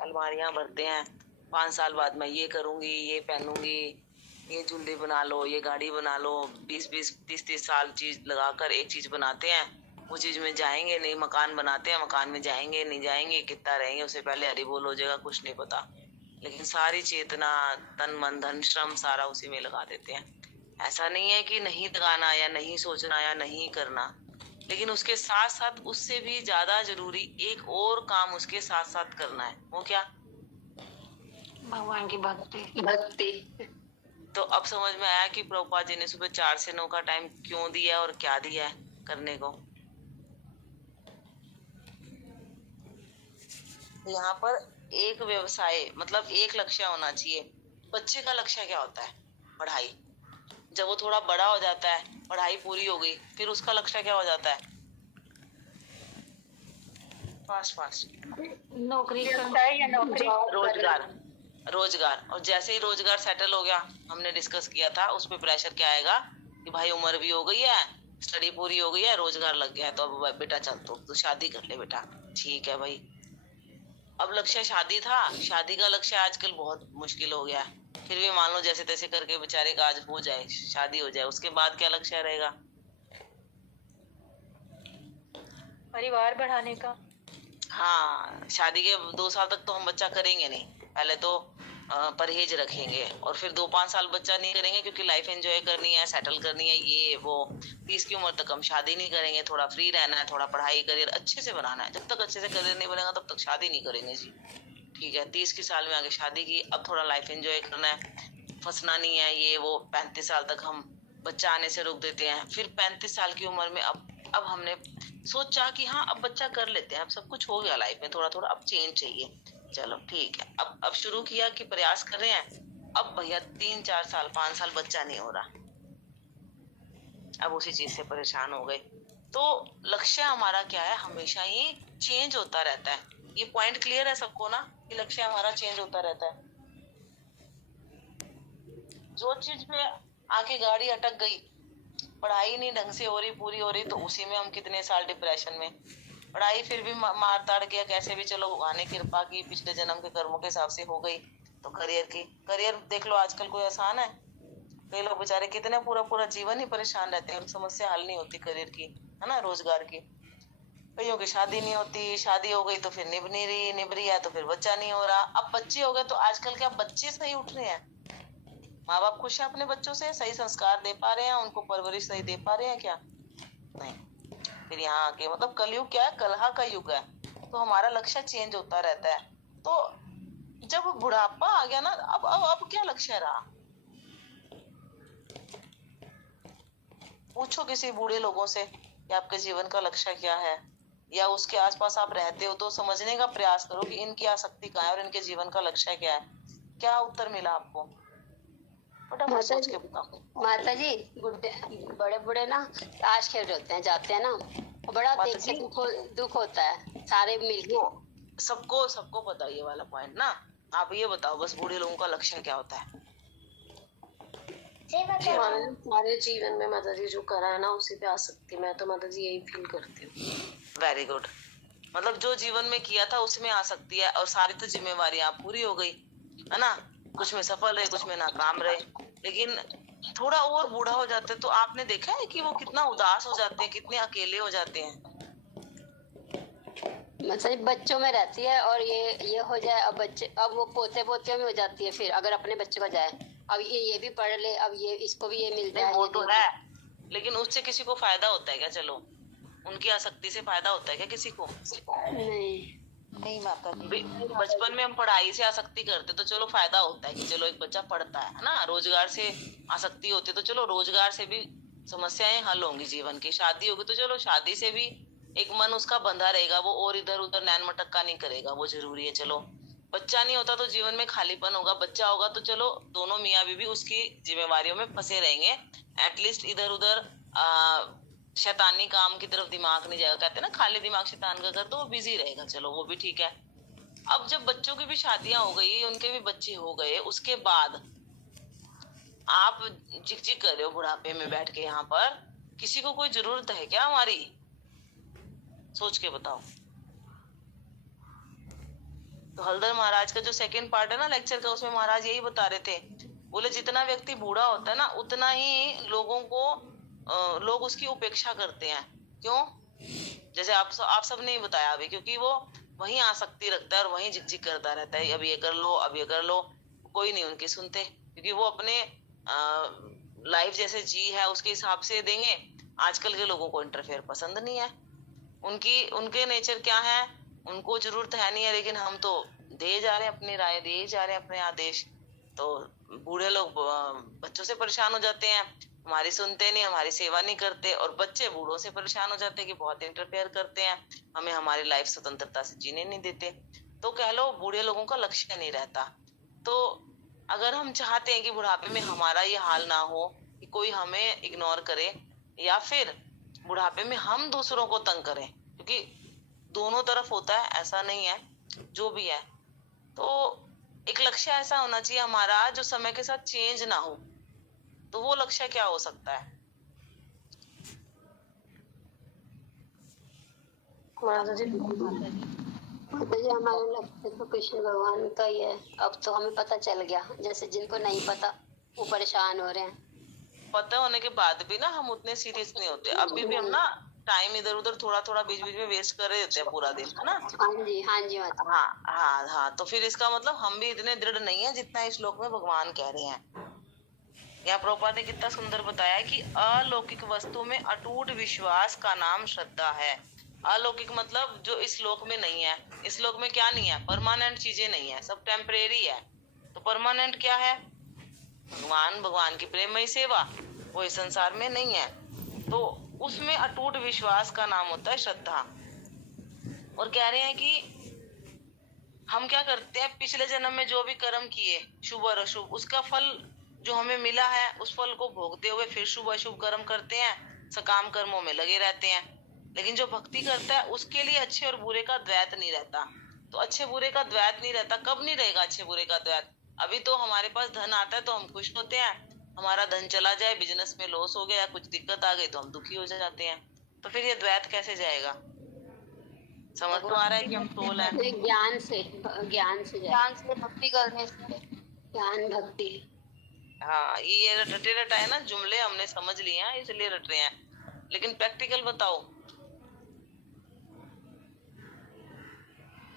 अलमारियां भरते हैं। 5 साल बाद मैं ये करूंगी, ये पहनूंगी, ये ज्वेलरी बना लो, ये गाड़ी बना लो। 20-20, 30-30 साल चीज लगाकर एक चीज बनाते हैं, वो चीज में जाएंगे नहीं। मकान बनाते हैं, मकान में जाएंगे नहीं, जाएंगे कितना रहेंगे, उससे पहले हरी बोल हो जाएगा, कुछ नहीं पता। लेकिन सारी चेतना, तन मन धन श्रम सारा उसी में लगा देते हैं। ऐसा नहीं है कि नहीं लगाना या नहीं सोचना या नहीं करना, लेकिन उसके साथ साथ उससे भी ज्यादा जरूरी एक और काम उसके साथ साथ करना है। वो क्या? भगवान की भक्ति। तो अब समझ में आया कि प्रभुपाद जी ने सुबह 4 से 9 का टाइम क्यों दिया और क्या दिया है करने को। यहाँ पर एक व्यवसाय मतलब एक लक्ष्य होना चाहिए। बच्चे का लक्ष्य क्या होता है? पढ़ाई। जब वो थोड़ा बड़ा हो जाता है, पढ़ाई पूरी हो गई, फिर उसका लक्ष्य क्या हो जाता है? नौकरी या नौकरी, रोजगार। और जैसे ही रोजगार सेटल हो गया, हमने डिस्कस किया था, उसमें प्रेशर क्या आएगा कि भाई उम्र भी हो गई है, स्टडी पूरी हो गई है, रोजगार लग गया है, तो अब बेटा चल तो शादी कर ले बेटा। ठीक है भाई, अब लक्ष्य शादी था, शादी का लक्ष्य आजकल बहुत मुश्किल हो गया है। फिर भी मान लो जैसे तैसे करके बेचारे का आज हो जाए, शादी हो जाए, उसके बाद क्या लक्ष्य रहेगा? परिवार बढ़ाने का। हाँ, शादी के 2 साल तक तो हम बच्चा करेंगे नहीं, पहले तो परहेज रखेंगे, और फिर 2-5 साल बच्चा नहीं करेंगे क्योंकि लाइफ एंजॉय करनी है, सेटल करनी है, ये वो। 30 की उम्र तक हम शादी नहीं करेंगे, थोड़ा फ्री रहना है, थोड़ा पढ़ाई करियर अच्छे से बनाना है। जब तक अच्छे से करियर नहीं बनेगा तब तक शादी नहीं करेंगे जी, ठीक है। 30 की साल में आगे शादी की, अब थोड़ा लाइफ एंजॉय करना है, फंसना नहीं है, ये वो। 35 साल तक हम बच्चा आने से रोक देते हैं। फिर 35 साल की उम्र में अब हमने सोचा कि हाँ अब बच्चा कर लेते हैं, अब सब कुछ हो गया लाइफ में, थोड़ा थोड़ा अब चेंज चाहिए। चलो ठीक है। अब शुरू किया कि प्रयास कर रहे हैं। अब भैया 3-4 साल 5 साल बच्चा नहीं हो रहा, अब उसी चीज से परेशान हो गए। तो लक्ष्य हमारा क्या है, हमेशा ही चेंज होता रहता है। ये पॉइंट क्लियर है सबको ना, कि लक्ष्य हमारा चेंज होता रहता है। जो चीज पे आके गाड़ी अटक गई, पढ़ाई नहीं ढंग से हो रही, पूरी हो रही, तो उसी में हम कितने साल डिप्रेशन में। पढ़ाई फिर भी मार ताड़ किया कैसे भी, चलो भगवान ने कृपा की, पिछले जन्म के कर्मों के हिसाब से हो गई। तो करियर देख लो, आजकल कोई आसान है? कई लोग बेचारे कितने पूरा जीवन ही परेशान रहते हैं, समस्या हल नहीं होती करियर की, है ना, रोजगार की। कईयों की शादी नहीं होती, शादी हो गई तो फिर निभ रही है तो फिर बच्चा नहीं हो रहा। अब बच्चे हो गए तो आजकल क्या बच्चे सही उठ रहे हैं? माँ बाप खुश है अपने बच्चों से, सही संस्कार दे पा रहे हैं, उनको परवरिश सही दे पा रहे हैं क्या? नहीं। फिर यहाँ आके मतलब कलयुग क्या है, कलह का युग है, तो हमारा लक्ष्य चेंज होता रहता है। तो जब बुढ़ापा आ गया ना, अब क्या लक्ष्य रहा? पूछो किसी बूढ़े लोगों से कि आपके जीवन का लक्ष्य क्या है, या उसके आसपास आप रहते हो तो समझने का प्रयास करो कि इनकी आसक्ति क्या है और इनके जीवन का लक्ष्य क्या है। क्या उत्तर मिला आपको? फटाफट सोच के बताओ। माता जी, बड़े बड़े ना ताश खेल रहे होते हैं, जाते हैं ना, बड़ा देख के दुख होता है, सारे मिलके। सबको पता ये वाला पॉइंट ना। आप ये बताओ बस, बूढ़े लोगों का लक्ष्य क्या होता है? हमारे जीवन में माता जी जो करा है ना, उसी पे आसक्ति। मैं तो माता जी यही फील करती हूँ। Very good. मतलब जो जीवन में किया था उसमें आसक्ति है, और सारी तो जिम्मेवारी आप पूरी हो गई, है ना। कुछ में सफल रहे, कुछ में नाकाम रहे, लेकिन थोड़ा और बूढ़ा हो जाते तो आपने देखा है कि वो कितना उदास हो जाते हैं, कितने अकेले हो जाते हैं। मतलब बच्चों में रहती है, और ये हो जाए, अब वो पोते में हो जाती है। फिर अगर अपने बच्चे को जाए, अब ये भी पढ़ ले, अब ये इसको भी ये मिल जाए, वो तो है, लेकिन उससे किसी को फायदा होता है क्या? चलो, उनकी आसक्ति से फायदा होता है क्या किसी को? नहीं माता जी। बचपन में हम पढ़ाई से आसक्ति करते तो चलो फायदा होता है कि चलो एक बच्चा पढ़ता है ना। रोजगार से आसक्ति होती तो चलो रोजगार से भी समस्याएं हल होंगी जीवन की। शादी होगी तो चलो शादी से भी एक मन उसका बंधा रहेगा, वो और इधर उधर नैन मटक्का नहीं करेगा, वो जरूरी है। चलो बच्चा नहीं होता तो जीवन में खालीपन होगा, बच्चा होगा तो चलो दोनों मियाँ बीवी उसकी जिम्मेवारियों में फंसे रहेंगे, एटलीस्ट इधर उधर शैतानी काम की तरफ दिमाग नहीं जाएगा। कहते हैं ना, खाली दिमाग शैतान का घर, तो वो बिजी रहेगा, चलो वो भी ठीक है। अब जब बच्चों की भी शादियां हो गई, उनके भी बच्चे हो गए, उसके बाद आप झिक कर रहे हो बुढ़ापे में बैठ के यहाँ पर, किसी को कोई जरूरत है क्या हमारी? सोच के बताओ। तो हल्दर महाराज का जो सेकंड पार्ट है ना लेक्चर का, उसमें महाराज यही बता रहे थे, बोले जितना व्यक्ति बूढ़ा होता है ना, उतना ही लोग उसकी उपेक्षा करते हैं। क्यों? जैसे आप सब ने बताया अभी, क्योंकि वो वहीं आसक्ति रखता है और वहीं झिकझिक करता रहता है, अब ये कर लो, अब ये कर लो, कोई नहीं उनकी सुनते, क्योंकि वो अपने लाइफ जैसे जी है उसके हिसाब से देंगे। आजकल के लोगों को इंटरफेयर पसंद नहीं है, उनके नेचर क्या है, उनको जरूरत है नहीं है, लेकिन हम तो दे जा रहे हैं अपनी राय, दे जा रहे हैं अपने आदेश। तो बूढ़े लोग बच्चों से परेशान हो जाते हैं, हमारी सुनते नहीं, हमारी सेवा नहीं करते, और बच्चे बूढ़ों से परेशान हो जाते हैं कि बहुत इंटरफेयर करते हैं, हमें हमारी लाइफ स्वतंत्रता से जीने नहीं देते। तो कह लो बूढ़े लोगों का लक्ष्य नहीं रहता। तो अगर हम चाहते हैं कि बुढ़ापे में हमारा ये हाल ना हो कि कोई हमें इग्नोर करे, या फिर बुढ़ापे में हम दूसरों को तंग करें, क्योंकि दोनों तरफ होता है, ऐसा नहीं है, जो भी है, तो एक लक्ष्य ऐसा होना चाहिए हमारा जो समय के साथ चेंज ना हो। तो वो लक्ष्य क्या हो सकता है? माता जी हमारा लक्ष्य तो कृष्ण भगवान का ही है। अब तो हमें पता चल गया, जैसे जिनको नहीं पता वो परेशान हो रहे हैं। पता होने के बाद भी ना हम उतने सीरियस नहीं होते। अभी भी हम ना टाइम इधर उधर थोड़ा बीच में वेस्ट कर रहे होते हैं पूरा दिन, है ना। हाँ जी माता। हाँ, तो फिर इसका मतलब हम भी इतने दृढ़ नहीं है जितना इस श्लोक में भगवान कह रहे हैं। यहाँ प्रभुपाद ने कितना सुंदर बताया कि अलौकिक वस्तु में अटूट विश्वास का नाम श्रद्धा है। अलौकिक मतलब जो इस लोक में नहीं है। इस लोक में क्या नहीं है? परमानेंट चीजें नहीं है, सब टेम्परेरी है। तो परमानेंट क्या है? भगवान की प्रेममयी सेवा, वो इस संसार में नहीं है। तो उसमें अटूट विश्वास का नाम होता है श्रद्धा। और कह रहे हैं कि हम क्या करते हैं, पिछले जन्म में जो भी कर्म किए शुभ और अशुभ, उसका फल जो हमें मिला है उस फल को भोगते हुए फिर शुभ अशुभ कर्म करते हैं, सकाम कर्मों में लगे रहते हैं। लेकिन जो भक्ति करता है उसके लिए अच्छे और बुरे का द्वैत नहीं रहता। तो अच्छे बुरे का द्वैत नहीं रहता। कब नहीं रहेगा अच्छे बुरे का द्वैत? अभी तो हमारे पास धन आता है तो हम खुश होते हैं, हमारा धन चला जाए, बिजनेस में लॉस हो गया या कुछ दिक्कत आ गई तो हम दुखी हो जाते हैं। तो फिर ये द्वैत कैसे जाएगा? समझ तो आ रहा है कि हम सोल है। ज्ञान से भक्ति करने से, ज्ञान भक्ति। हाँ, ये रटे रटाए ना जुमले हमने समझ लिए हैं इसलिए रट रहे हैं, लेकिन प्रैक्टिकल बताओ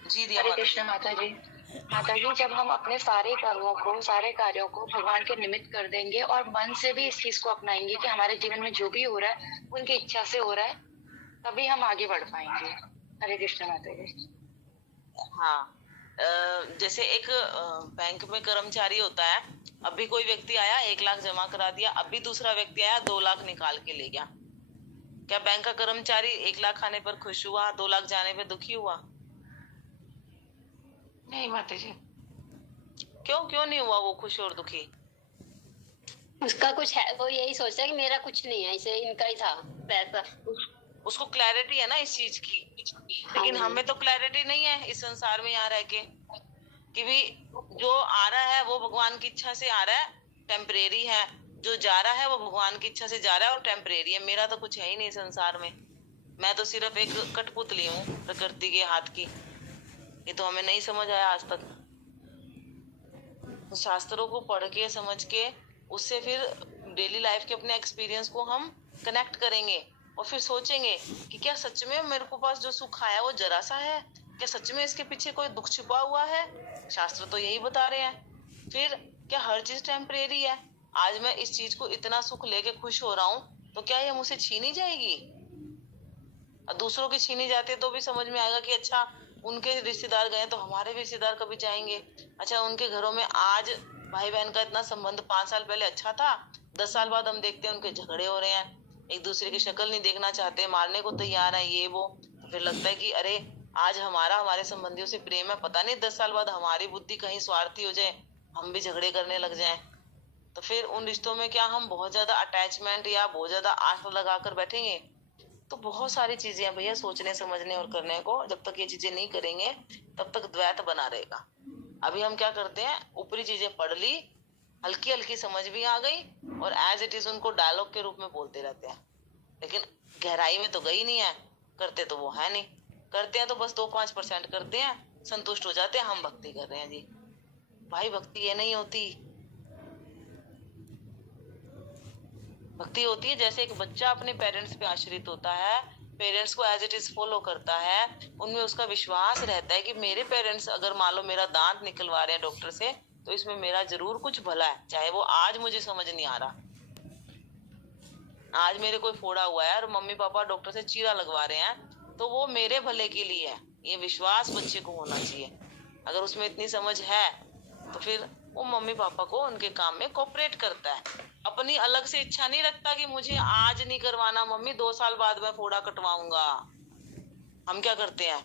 जी। दिया हरे कृष्ण माता जी। माता जी, जब हम अपने सारे कर्मों को, सारे कार्यों को भगवान के निमित्त कर देंगे और मन से भी इस चीज को अपनाएंगे कि हमारे जीवन में जो भी हो रहा है उनकी इच्छा से हो रहा है, तभी हम आगे बढ़ पाएंगे। हरे कृष्ण माता जी। हाँ, जैसे एक बैंक में कर्मचारी होता है, अभी कोई व्यक्ति आया 1 लाख जमा करा दिया, अभी दूसरा व्यक्ति आया 2 लाख निकाल के ले गया। क्या बैंक का कर्मचारी 1 लाख आने पर खुश हुआ, 2 लाख जाने पे दुखी हुआ? नहीं माता जी। क्यों नहीं हुआ वो खुश और दुखी? उसका कुछ है, वो यही सोचता है कि मेरा कुछ नहीं है, इसे इनका ही था पैसा। उसको क्लैरिटी है ना इस चीज की। लेकिन हमें तो क्लैरिटी नहीं है इस संसार में यहाँ रह के कि भी जो आ रहा है वो भगवान की इच्छा से आ रहा है, टेम्परेरी है, जो जा रहा है वो भगवान की इच्छा से जा रहा है और टेम्परेरी है। मेरा तो कुछ है ही नहीं संसार में, मैं तो सिर्फ एक कठपुतली हूँ प्रकृति के हाथ की। ये तो हमें नहीं समझ आया आज तक। तो शास्त्रों को पढ़ के समझ के उससे फिर डेली लाइफ के अपने एक्सपीरियंस को हम कनेक्ट करेंगे और फिर सोचेंगे कि क्या सच में मेरे को पास जो सुख आया वो जरा सा है, क्या सच में इसके पीछे कोई दुख छुपा हुआ है? शास्त्र तो यही बता रहे हैं। फिर क्या हर चीज टेम्परेरी है? आज मैं इस चीज को इतना सुख लेके खुश हो रहा हूँ तो क्या ये मुझसे छीनी जाएगी? और दूसरों की छीनी जाती है तो भी समझ में आएगा कि अच्छा उनके रिश्तेदार गए तो हमारे भी रिश्तेदार कभी जाएंगे। अच्छा उनके घरों में आज भाई बहन का इतना संबंध 5 साल पहले अच्छा था, 10 साल बाद हम देखते हैं उनके झगड़े हो रहे हैं, एक दूसरे की शक्ल नहीं देखना चाहते, मारने को तैयार है, ये वो। तो फिर लगता है कि अरे आज हमारे संबंधियों से प्रेम है, पता नहीं 10 साल बाद हमारी बुद्धि कहीं स्वार्थी हो जाए, हम भी झगड़े करने लग जाएं। तो फिर उन रिश्तों में क्या हम बहुत ज्यादा अटैचमेंट या बहुत ज्यादा आस लगाकर बैठेंगे? तो बहुत सारी चीजें हैं भैया सोचने समझने और करने को। जब तक ये चीजें नहीं करेंगे तब तक द्वैत बना रहेगा। अभी हम क्या करते हैं, ऊपरी चीजें पढ़ ली, हल्की हल्की समझ भी आ गई और एज इट इज उनको डायलॉग के रूप में बोलते रहते हैं, लेकिन गहराई में तो गई नहीं है। करते तो वो है नहीं, करते हैं तो बस 2-5% करते हैं, संतुष्ट हो जाते हैं, हम भक्ति कर रहे हैं जी। भाई भक्ति ये नहीं होती। भक्ति होती है जैसे एक बच्चा अपने पेरेंट्स पे आश्रित होता है, पेरेंट्स को एज इट इज फॉलो करता है, उनमें उसका विश्वास रहता है कि मेरे पेरेंट्स अगर मान लो मेरा दांत निकलवा रहे हैं डॉक्टर से तो इसमें मेरा जरूर कुछ भला है, चाहे वो आज मुझे समझ नहीं आ रहा। आज मेरे कोई फोड़ा हुआ है और मम्मी पापा डॉक्टर से चीरा लगवा रहे हैं तो वो मेरे भले के लिए है, ये विश्वास बच्चे को होना चाहिए। अगर उसमें इतनी समझ है तो फिर वो मम्मी पापा को उनके काम में कोऑपरेट करता है, अपनी अलग से इच्छा नहीं रखता कि मुझे आज नहीं करवाना मम्मी, 2 साल बाद मैं फोड़ा कटवाऊंगा। हम क्या करते हैं,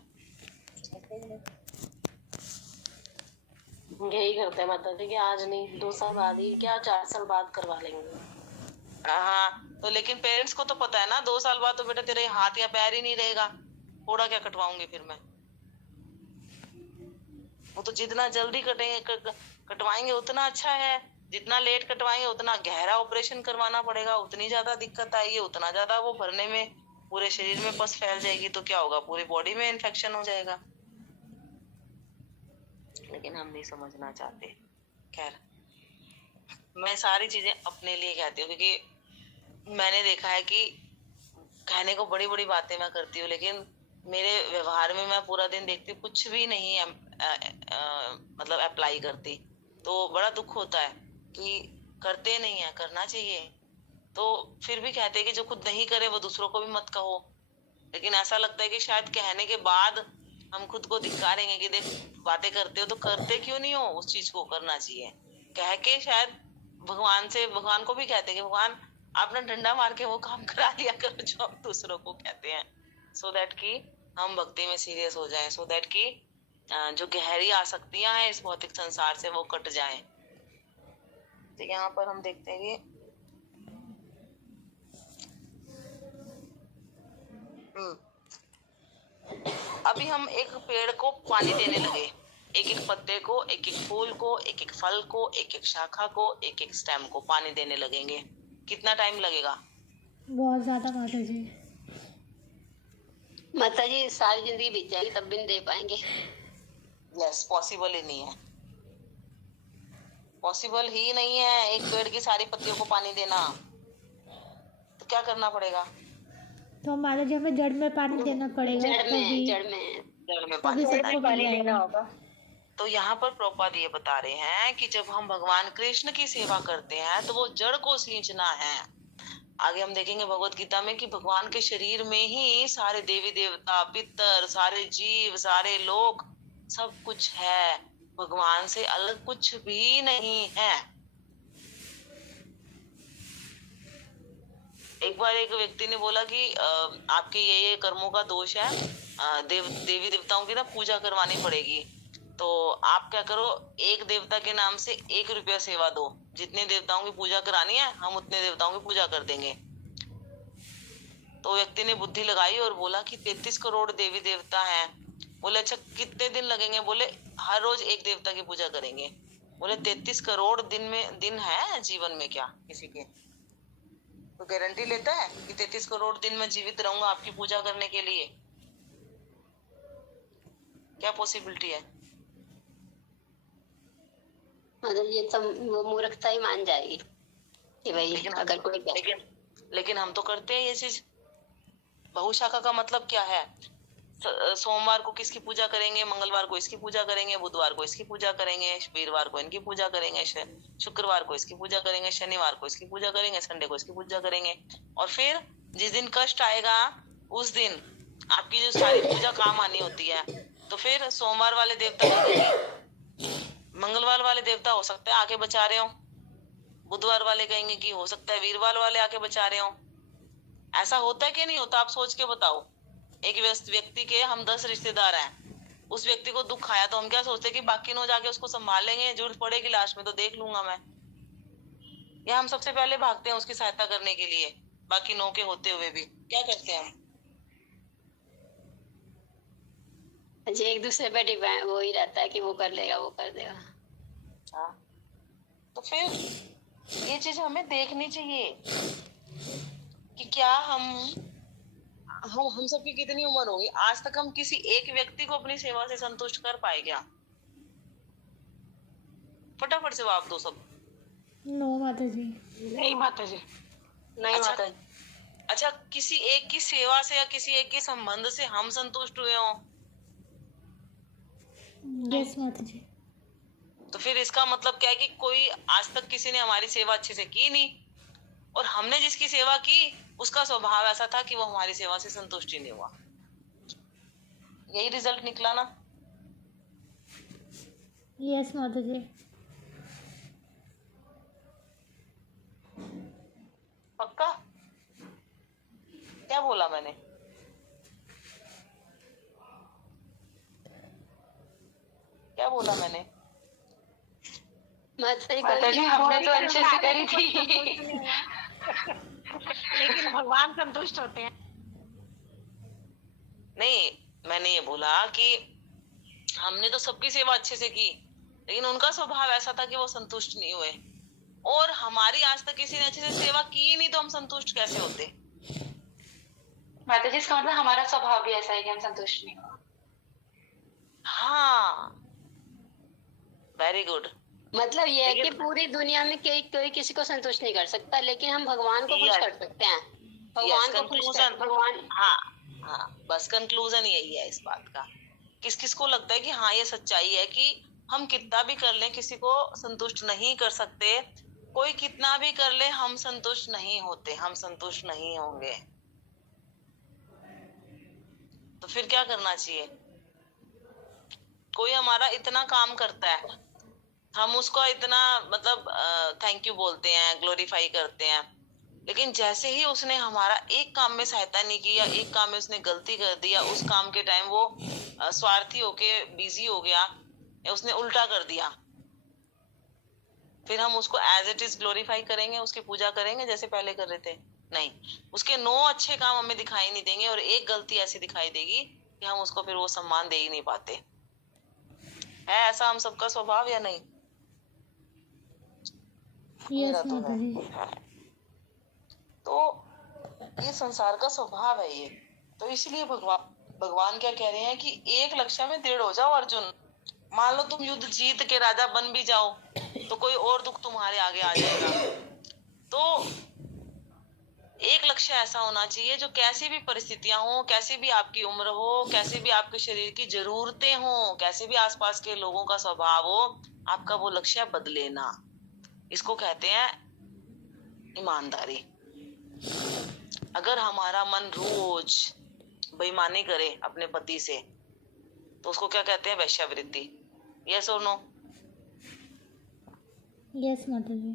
यही करते हैं माता जी कि आज नहीं 2 साल बाद ही क्या 4 साल बाद करवा लेंगे। हाँ, तो लेकिन पेरेंट्स को तो पता है ना 2 साल बाद तो बेटा तेरे हाथ या पैर ही नहीं रहेगा, फोड़ा क्या कटवाऊंगी फिर मैं। वो तो जितना जल्दी कटवाएंगे उतना अच्छा है, जितना लेट कटवाएंगे उतना गहरा ऑपरेशन करवाना पड़ेगा, उतनी ज्यादा दिक्कत आएगी, उतना ज्यादा वो भरने में पूरे शरीर में पस फैल जाएगी, तो क्या होगा, पूरी बॉडी में इन्फेक्शन हो जाएगा। लेकिन हम नहीं समझना चाहते। खैर, मैं सारी चीजें अपने लिए कहती हूँ क्योंकि मैंने देखा है कि कहने को बड़ी बड़ी बातें मैं करती हूँ, लेकिन मेरे व्यवहार में मैं पूरा दिन देखती हूँ कुछ भी नहीं मतलब अप्लाई करती, तो बड़ा दुख होता है कि करते नहीं है, करना चाहिए। तो फिर भी कहते हैं कि जो खुद नहीं करे वो दूसरों को भी मत कहो, लेकिन ऐसा लगता है कि शायद कहने के बाद हम खुद को धिक्कारेंगे कि देख बातें करते हो तो करते क्यों नहीं हो, उस चीज को करना चाहिए। कह के शायद भगवान को भी कहते हैं कि भगवान आप ना डंडा मार के वो काम करा लिया करो जो हम दूसरों को कहते हैं, सो दैट कि हम भक्ति में सीरियस हो जाएं, सो दैट कि जो गहरी आसक्तियां हैं इस भौतिक संसार से वो कट जाएं। तो यहाँ पर हम देखते हैं कि अभी हम एक पेड़ को पानी देने लगे, एक एक पत्ते को, एक एक फूल को, एक एक फल को, एक एक शाखा को, एक एक स्टेम को पानी देने लगेंगे। कितना टाइम लगेगा? बहुत ज्यादा माता जी। माता जी सारी जिंदगी बीत जाएगी तब भी नहीं दे पाएंगे। यस, पॉसिबल ही नहीं है, पॉसिबल ही नहीं है एक पेड़ की सारी पत्तियों को पानी देना। तो क्या करना पड़ेगा? तो माता जी हमें जड़ में पानी देना पड़ेगा, जड़ में पानी देना होगा। तो यहाँ पर प्रभुपाद ये बता रहे हैं कि जब हम भगवान कृष्ण की सेवा करते हैं तो वो जड़ को सींचना है। आगे हम देखेंगे भगवत गीता में कि भगवान के शरीर में ही सारे देवी देवता, पितर, सारे जीव, सारे लोग, सब कुछ है। भगवान से अलग कुछ भी नहीं है। एक बार एक व्यक्ति ने बोला कि आपके ये कर्मों का दोष है, देवी देवताओं की ना पूजा करवानी पड़ेगी। तो आप क्या करो, एक देवता के नाम से 1 रुपया सेवा दो, जितने देवताओं की पूजा करानी है हम उतने देवताओं की पूजा कर देंगे। तो व्यक्ति ने बुद्धि लगाई और बोला कि 33 करोड़ देवी देवता हैं। बोले अच्छा कितने दिन लगेंगे? बोले हर रोज एक देवता की पूजा करेंगे। बोले 33 करोड़ दिन है जीवन में क्या किसी के? तो गारंटी लेता है कि 33 करोड़ दिन में जीवित रहूंगा आपकी पूजा करने के लिए? क्या पॉसिबिलिटी है? मतलब ये तो वो मूर्खता ही मान जाएगी कि भाई अगर कोई लेकिन हम तो करते हैं ये चीज। बहुशाखा का मतलब क्या है? सोमवार को किसकी पूजा करेंगे, मंगलवार को इसकी पूजा करेंगे, बुधवार को इसकी पूजा करेंगे, वीरवार को इनकी पूजा करेंगे, शुक्रवार को इसकी पूजा करेंगे, शनिवार को इसकी पूजा करेंगे, संडे को इसकी पूजा करेंगे। और फिर जिस दिन कष्ट आएगा उस दिन आपकी जो सारी पूजा काम आनी होती है, तो फिर सोमवार वाले देवता, मंगलवार वाले देवता हो सकता है आके बचा रहे हो, बुधवार वाले कहेंगे कि हो सकता है वीरवार वाले आके बचा रहे हो। ऐसा होता है कि नहीं होता? आप सोच के बताओ। एक व्यक्ति के हम 10 रिश्तेदार हैं, उस व्यक्ति को दुख आया तो हम क्या सोचते हैं कि बाकी 9 जाके उसको संभाल लेंगे, जरूरत पड़ेगी लास्ट में तो देख लूंगा मैं। या हम सबसे पहले भागते हैं उसकी सहायता करने के लिए, बाकी 9 के होते हुए भी क्या करते हैं हम? जी एक दूसरे पे डिपेंड वो ही रहता है कि वो कर लेगा वो कर देगा। हाँ, तो फिर ये चीज हमें देखनी चाहिए कि क्या हम सबकी कितनी उम्र होगी, आज तक हम किसी एक व्यक्ति को अपनी सेवा से संतुष्ट कर पाए क्या? फटाफट से जवाब दो सब। नो माता जी। नहीं माता जी, नहीं माता जी। अच्छा, किसी एक की सेवा से या किसी एक के संबंध से हम संतुष्ट हुए हो? यस माता जी। तो फिर इसका मतलब क्या है कि कोई आज तक किसी ने हमारी सेवा अच्छे से की नहीं, और हमने जिसकी सेवा की उसका स्वभाव ऐसा था कि वो हमारी सेवा से संतुष्ट ही नहीं हुआ। यही रिजल्ट निकला ना? यस माता जी। पक्का? क्या बोला मैंने? क्या बोला मैंने? माता जी हमने तो अच्छे से करी थी लेकिन भगवान संतुष्ट होते हैं। नहीं, मैंने ये बोला कि हमने तो सबकी सेवा अच्छे से की, लेकिन उनका स्वभाव ऐसा था कि वो संतुष्ट नहीं हुए, और हमारी आज तक किसी ने अच्छे से सेवा की नहीं तो हम संतुष्ट कैसे होते? माता जी इसका मतलब हमारा स्वभाव भी ऐसा है कि हम संतुष्ट नहीं। हाँ, वेरी गुड। मतलब ये है कि पूरी दुनिया में कोई किसी को संतुष्ट नहीं कर सकता, लेकिन हम भगवान को खुश कर सकते हैं। भगवान को खुश कर, भगवान। हाँ, बस कंक्लूजन यही है इस बात का। किस किस को लगता है कि हाँ ये सच्चाई है कि हम कितना भी कर लें किसी को संतुष्ट नहीं कर सकते, कोई कितना भी कर ले हम संतुष्ट नहीं होते, हम संतुष्ट नहीं होंगे। तो फिर क्या करना चाहिए? कोई हमारा इतना काम करता है, हम उसको इतना मतलब थैंक यू बोलते हैं, ग्लोरीफाई करते हैं, लेकिन जैसे ही उसने हमारा एक काम में सहायता नहीं की या एक काम में उसने गलती कर दी या उस काम के टाइम वो स्वार्थी होके बिजी हो गया या उसने उल्टा कर दिया, फिर हम उसको एज इट इज ग्लोरीफाई करेंगे, उसकी पूजा करेंगे जैसे पहले कर रहे थे? नहीं, उसके 9 अच्छे काम हमें दिखाई नहीं देंगे और एक गलती ऐसी दिखाई देगी कि हम उसको फिर वो सम्मान दे ही नहीं पाते। है ऐसा हम सबका स्वभाव या नहीं? मेरा तो है। तो ये संसार का स्वभाव है ये। तो इसलिए भगवान क्या कह रहे हैं कि एक लक्ष्य में दृढ़ हो जाओ अर्जुन। मान लो तुम युद्ध जीत के राजा बन भी जाओ तो कोई और दुख तुम्हारे आगे आ जाएगा। तो एक लक्ष्य ऐसा होना चाहिए जो कैसी भी परिस्थितियां हो, कैसी भी आपकी उम्र हो, कैसी भी आपके शरीर की जरूरतें हो, कैसे भी आसपास के लोगों का स्वभाव हो, आपका वो लक्ष्य बदले ना। इसको कहते हैं ईमानदारी। अगर हमारा मन रोज बेईमानी करे अपने पति से तो उसको क्या कहते हैं? वैश्यावृत्ति। यस और नो? यस माता जी।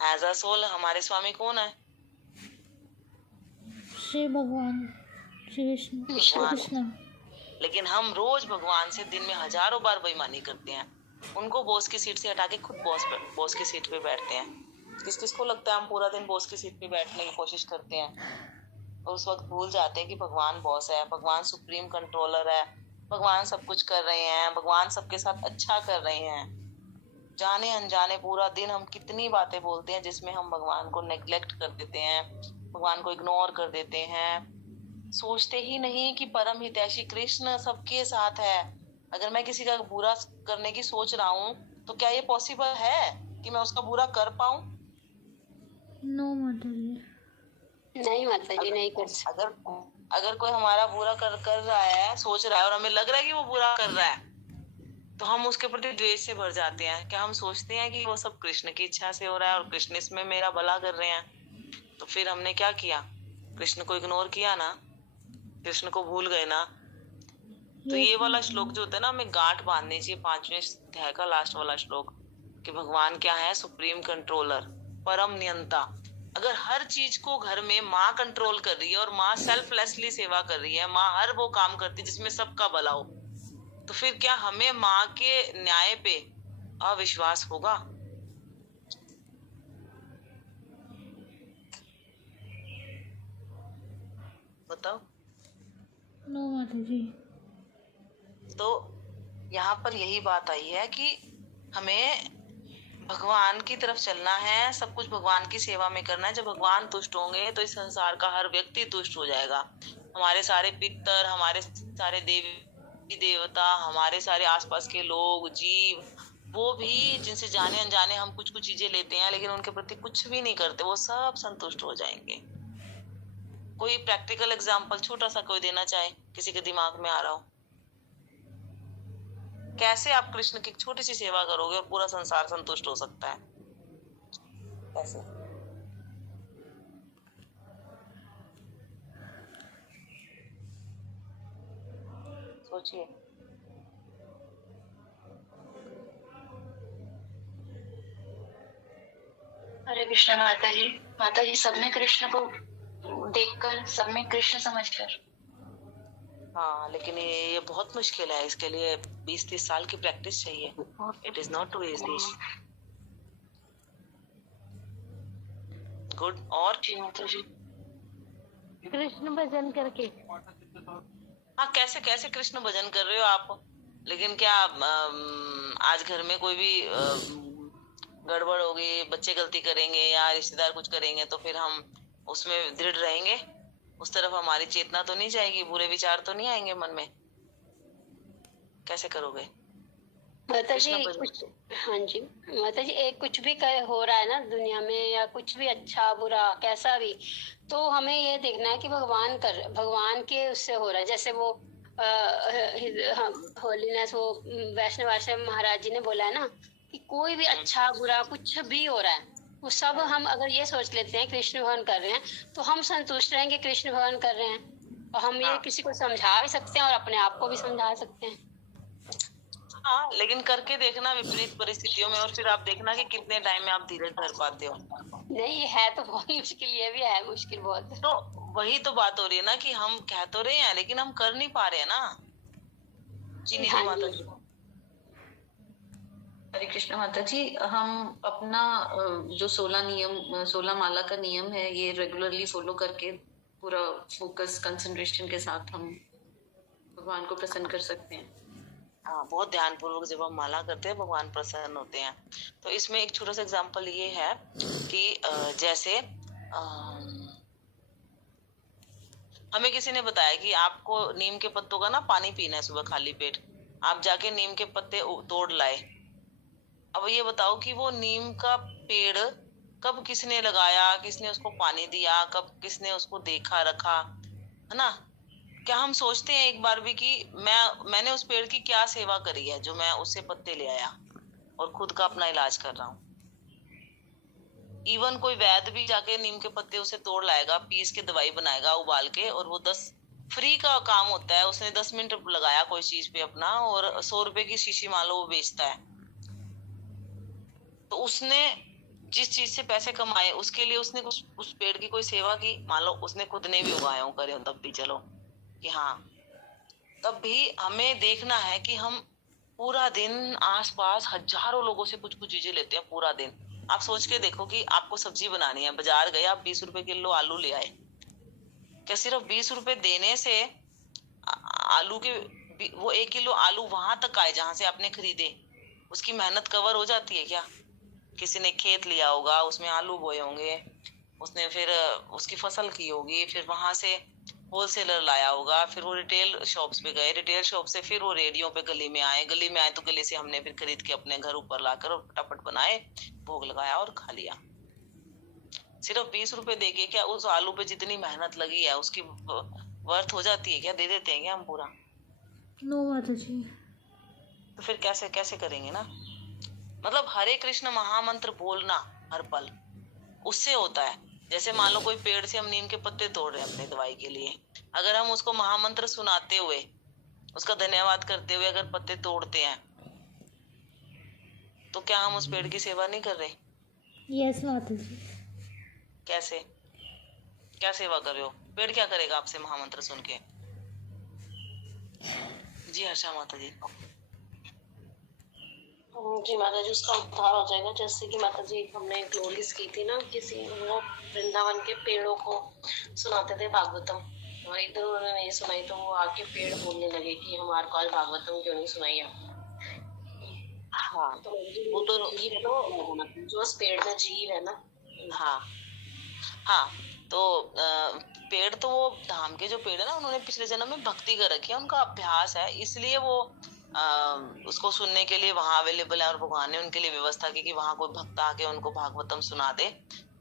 एज अ सोल हमारे स्वामी कौन है? श्री भगवान श्री कृष्ण। लेकिन हम रोज भगवान से दिन में हजारों बार बेईमानी करते हैं। उनको बॉस की सीट से हटा के खुद बॉस की सीट पे बैठते हैं। किस किस को लगता है हम पूरा दिन बॉस की सीट पे बैठने की कोशिश करते हैं और उस वक्त भूल जाते हैं कि भगवान बॉस है, भगवान सुप्रीम कंट्रोलर है, भगवान सब कुछ कर रहे हैं, भगवान सबके साथ अच्छा कर रहे हैं। जाने अनजाने पूरा दिन हम कितनी बातें बोलते हैं जिसमें हम भगवान को नेग्लेक्ट कर देते हैं, भगवान को इग्नोर कर देते हैं। सोचते ही नहीं कि परम हितैषी कृष्ण सबके साथ है। अगर मैं किसी का बुरा करने की सोच रहा हूँ तो क्या ये पॉसिबल है कि मैं उसका बुरा कर पाऊं? नो माता जी। नहीं माता जी, नहीं कर सकते। अगर कोई हमारा बुरा कर रहा है, सोच रहा है और हमें लग रहा है कि वो बुरा कर रहा है, तो हम उसके प्रति द्वेष से भर जाते हैं। क्या हम सोचते हैं कि वो सब कृष्ण की इच्छा से हो रहा है और कृष्ण इसमें मेरा भला कर रहे हैं? तो फिर हमने क्या किया? कृष्ण को इग्नोर किया ना, कृष्ण को भूल गए ना। तो ये वाला श्लोक जो होता है ना, हमें गांठ बांधनी चाहिए। 5वें अध्याय का लास्ट वाला श्लोक कि भगवान क्या है? सुप्रीम कंट्रोलर, परम नियंता। अगर हर चीज को घर में माँ कंट्रोल कर रही है और माँ सेल्फलेसली सेवा कर रही है, माँ हर वो काम करती है जिसमें सबका भला हो, तो फिर क्या हमें माँ के न्याय पे अविश्वास होगा? बताओ। नो माता जी। तो यहाँ पर यही बात आई है कि हमें भगवान की तरफ चलना है, सब कुछ भगवान की सेवा में करना है। जब भगवान तुष्ट होंगे तो इस संसार का हर व्यक्ति तुष्ट हो जाएगा। हमारे सारे पितर, हमारे सारे देवी देवता, हमारे सारे आसपास के लोग, जीव, वो भी जिनसे जाने अनजाने हम कुछ कुछ चीजें लेते हैं लेकिन उनके प्रति कुछ भी नहीं करते, वो सब संतुष्ट हो जाएंगे। कोई प्रैक्टिकल एग्जाम्पल छोटा सा कोई देना चाहे, किसी के दिमाग में आ रहा हो? कैसे आप कृष्ण की छोटी सी सेवा करोगे और पूरा संसार संतुष्ट हो सकता है? कैसे? सोचिए। हरे कृष्ण माता जी सब में कृष्ण को देखकर, सब में कृष्ण समझकर। हाँ, लेकिन ये बहुत मुश्किल है। इसके लिए 20-30 साल की प्रैक्टिस चाहिए। It is not too easy. Good. और कृष्ण भजन करके। हाँ, कैसे कैसे कृष्ण भजन कर रहे हो आप? लेकिन क्या आज घर में कोई भी गड़बड़ होगी, बच्चे गलती करेंगे या रिश्तेदार कुछ करेंगे तो फिर हम उसमें दृढ़ रहेंगे? उस तरफ हमारी चेतना तो नहीं जाएगी, बुरे विचार तो नहीं आएंगे मन में? कैसे करोगे? माता जी कुछ, हाँ जी माता जी, एक कुछ भी हो रहा है ना दुनिया में, या कुछ भी अच्छा बुरा कैसा भी, तो हमें ये देखना है कि भगवान के उससे हो रहा है। जैसे वो होलीनेस, वो वैष्णव महाराज जी ने बोला है ना कि कोई भी अच्छा बुरा कुछ भी हो रहा है, वो सब हम अगर ये सोच लेते हैं कृष्ण भगवान कर रहे हैं तो हम संतुष्ट रहेंगे, कृष्ण भगवान कर रहे हैं। और हम ये किसी को समझा भी सकते हैं और अपने आप को भी समझा सकते हैं। हाँ, लेकिन करके देखना विपरीत परिस्थितियों में, और फिर आप देखना कि कितने टाइम में आप धीरज धर पाते हो। नहीं, ये है तो बहुत मुश्किल, ये भी है मुश्किल बहुत। तो वही तो बात हो रही है ना कि हम कह तो रहे हैं लेकिन हम कर नहीं पा रहे हैं ना। जी निधि हाँ माता जी। जी। हरे कृष्ण माता जी, हम अपना जो 16 माला का नियम है ये रेगुलरली फॉलो करके पूरा फोकस कंसंट्रेशन के साथ हम भगवान को प्रसन्न कर सकते हैं। हाँ, बहुत ध्यान पूर्वक जब हम माला करते हैं भगवान प्रसन्न होते हैं। तो इसमें एक छोटा सा एग्जांपल ये है कि जैसे हमें किसी ने बताया कि आपको नीम के पत्तों का ना पानी पीना है सुबह खाली पेट। आप जाके नीम के पत्ते तोड़ लाए। अब ये बताओ कि वो नीम का पेड़ कब किसने लगाया, किसने उसको पानी दिया, कब किसने उसको देखा रखा, है ना? क्या हम सोचते हैं एक बार भी कि मैंने उस पेड़ की क्या सेवा करी है जो मैं उससे पत्ते ले आया और खुद का अपना इलाज कर रहा हूँ। इवन कोई वैद्य भी जाके नीम के पत्ते उसे तोड़ लाएगा, पीस के दवाई बनाएगा उबाल के, और वो 10 फ्री का काम होता है। उसने 10 मिनट लगाया कोई चीज पे अपना, और 100 रुपए की शीशी मान लो वो बेचता है। तो उसने जिस चीज से पैसे कमाए उसके लिए उसने उस पेड़ की कोई सेवा की, मान लो उसने खुद ने भी उगाया हो करे हो, तब भी चलो कि हाँ, तब भी हमें देखना है कि हम पूरा दिन आसपास हजारों लोगों से कुछ कुछ चीजें लेते हैं पूरा दिन। आप सोच के देखो कि आपको सब्जी बनानी है, बाजार गए, आप 20 रुपए किलो आलू ले आए। क्या सिर्फ 20 रुपए देने से आलू के वो 1 किलो आलू वहां तक आए जहां से आपने खरीदे, उसकी मेहनत कवर हो जाती है क्या? किसी ने खेत लिया होगा, उसमें आलू बोए होंगे, उसने फिर उसकी फसल की होगी, फिर वहां से होलसेलर लाया होगा, फिर वो रिटेल शॉप्स पे गए, रिटेल शॉप से फिर वो रेडियो पे गली में आए तो गली से हमने फिर खरीद के अपने घर ऊपर लाकर और फटाफट बनाए, भोग लगाया और खा लिया। सिर्फ 20 रुपए देके क्या उस आलू पे जितनी मेहनत लगी है उसकी वर्थ हो जाती है क्या? दे देते हैं क्या हम पूरा? नो माता जी। तो फिर कैसे कैसे करेंगे ना? मतलब हरे कृष्ण महामंत्र बोलना हर पल, उससे होता है। जैसे मान लो कोई पेड़ से हम नीम के पत्ते तोड़ रहे हैं अपनी दवाई के लिए, अगर हम उसको महामंत्र सुनाते हुए, उसका धन्यवाद करते हुए अगर पत्ते तोड़ते हैं, तो क्या हम उस पेड़ की सेवा नहीं कर रहे? यस माता जी। कैसे? क्या सेवा कर रहे हो? पेड़ क्या करेगा आपसे महामंत्र सुन के? जी हर्षा माता जी। जी माता जी, उसका उद्धार हो जाएगा। जैसे कि माता जी हमने एक नोटिस की थी ना, किसी वो वृंदावन के पेड़ों को सुनाते थे भागवतम, और एक दिन उन्होंने नहीं सुनाई तो वो आके पेड़ बोलने लगे कि हमारे को आज भागवतम क्यों नहीं सुनाई है। हाँ, तो वो तो जीव है ना, जो उस पेड़ में जीव है ना। हाँ हाँ, तो पेड़ तो वो धाम के जो पेड़ है ना, उन्होंने पिछले जन्म में भक्ति कर रखी है, उनका अभ्यास है, इसलिए वो उसको सुनने के लिए वहां अवेलेबल है, और भगवान ने उनके लिए व्यवस्था की कि वहां कोई भक्त आके उनको भागवतम सुना दे,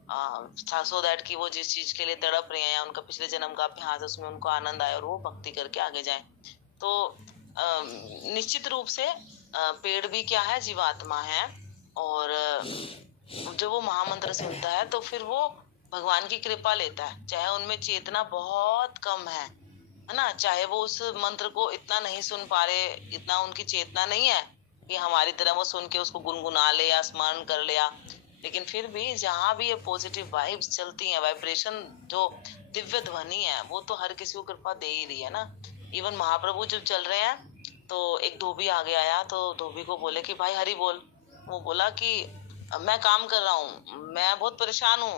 सो दैट कि वो जिस चीज के लिए तड़प रहे हैं, उनका पिछले जन्म का अभ्यास है, उसमें उनको आनंद आए और वो भक्ति करके आगे जाए। तो निश्चित रूप से पेड़ भी क्या है, जीवात्मा है, और जब वो महामंत्र सुनता है तो फिर वो भगवान की कृपा लेता है, चाहे उनमें चेतना बहुत कम है ना, चाहे वो उस मंत्र को इतना नहीं सुन पा रहे, इतना उनकी चेतना नहीं है कि हमारी तरह वो सुन के उसको गुनगुना ले या स्मरण कर लिया, लेकिन फिर भी जहाँ भी ये पॉजिटिव वाइब्स चलती हैं, वाइब्रेशन जो दिव्य ध्वनि है, वो तो हर किसी को कृपा दे ही रही है ना। इवन महाप्रभु जब चल रहे हैं तो एक धोबी आगे आया, तो धोबी को बोले कि भाई हरि बोल। वो बोला कि मैं काम कर रहा हूँ, मैं बहुत परेशान हूँ,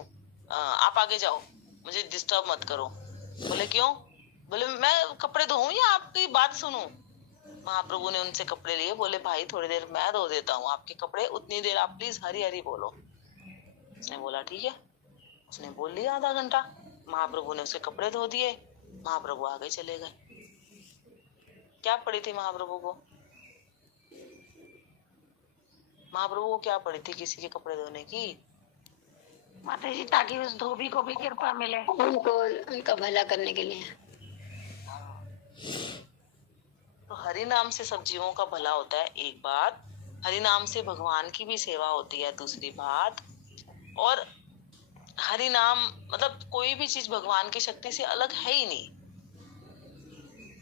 आप आगे जाओ, मुझे डिस्टर्ब मत करो। बोले क्यों? बोले मैं कपड़े धोऊं या आपकी बात सुनूं? महाप्रभु ने उनसे कपड़े लिए, बोले भाई थोड़ी देर मैं धो देता हूँ आपके कपड़े, उतनी देर आप प्लीज हरि हरि बोलो। उसने बोला ठीक है, उसने बोल लिया आधा घंटा, महाप्रभु ने उसके कपड़े धो दिए, महाप्रभु आगे चले गए। क्या पड़ी थी महाप्रभु को? महाप्रभु को क्या पड़ी थी किसी के कपड़े धोने की? माता जी ताकि उस धोबी को भी कृपा मिले, उनको उनका भला करने के लिए। तो हरि नाम से सब जीवों का भला होता है, एक बात। हरि नाम से भगवान की भी सेवा होती है, दूसरी बात। और हरि नाम मतलब कोई भी चीज भगवान की शक्ति से अलग है ही नहीं।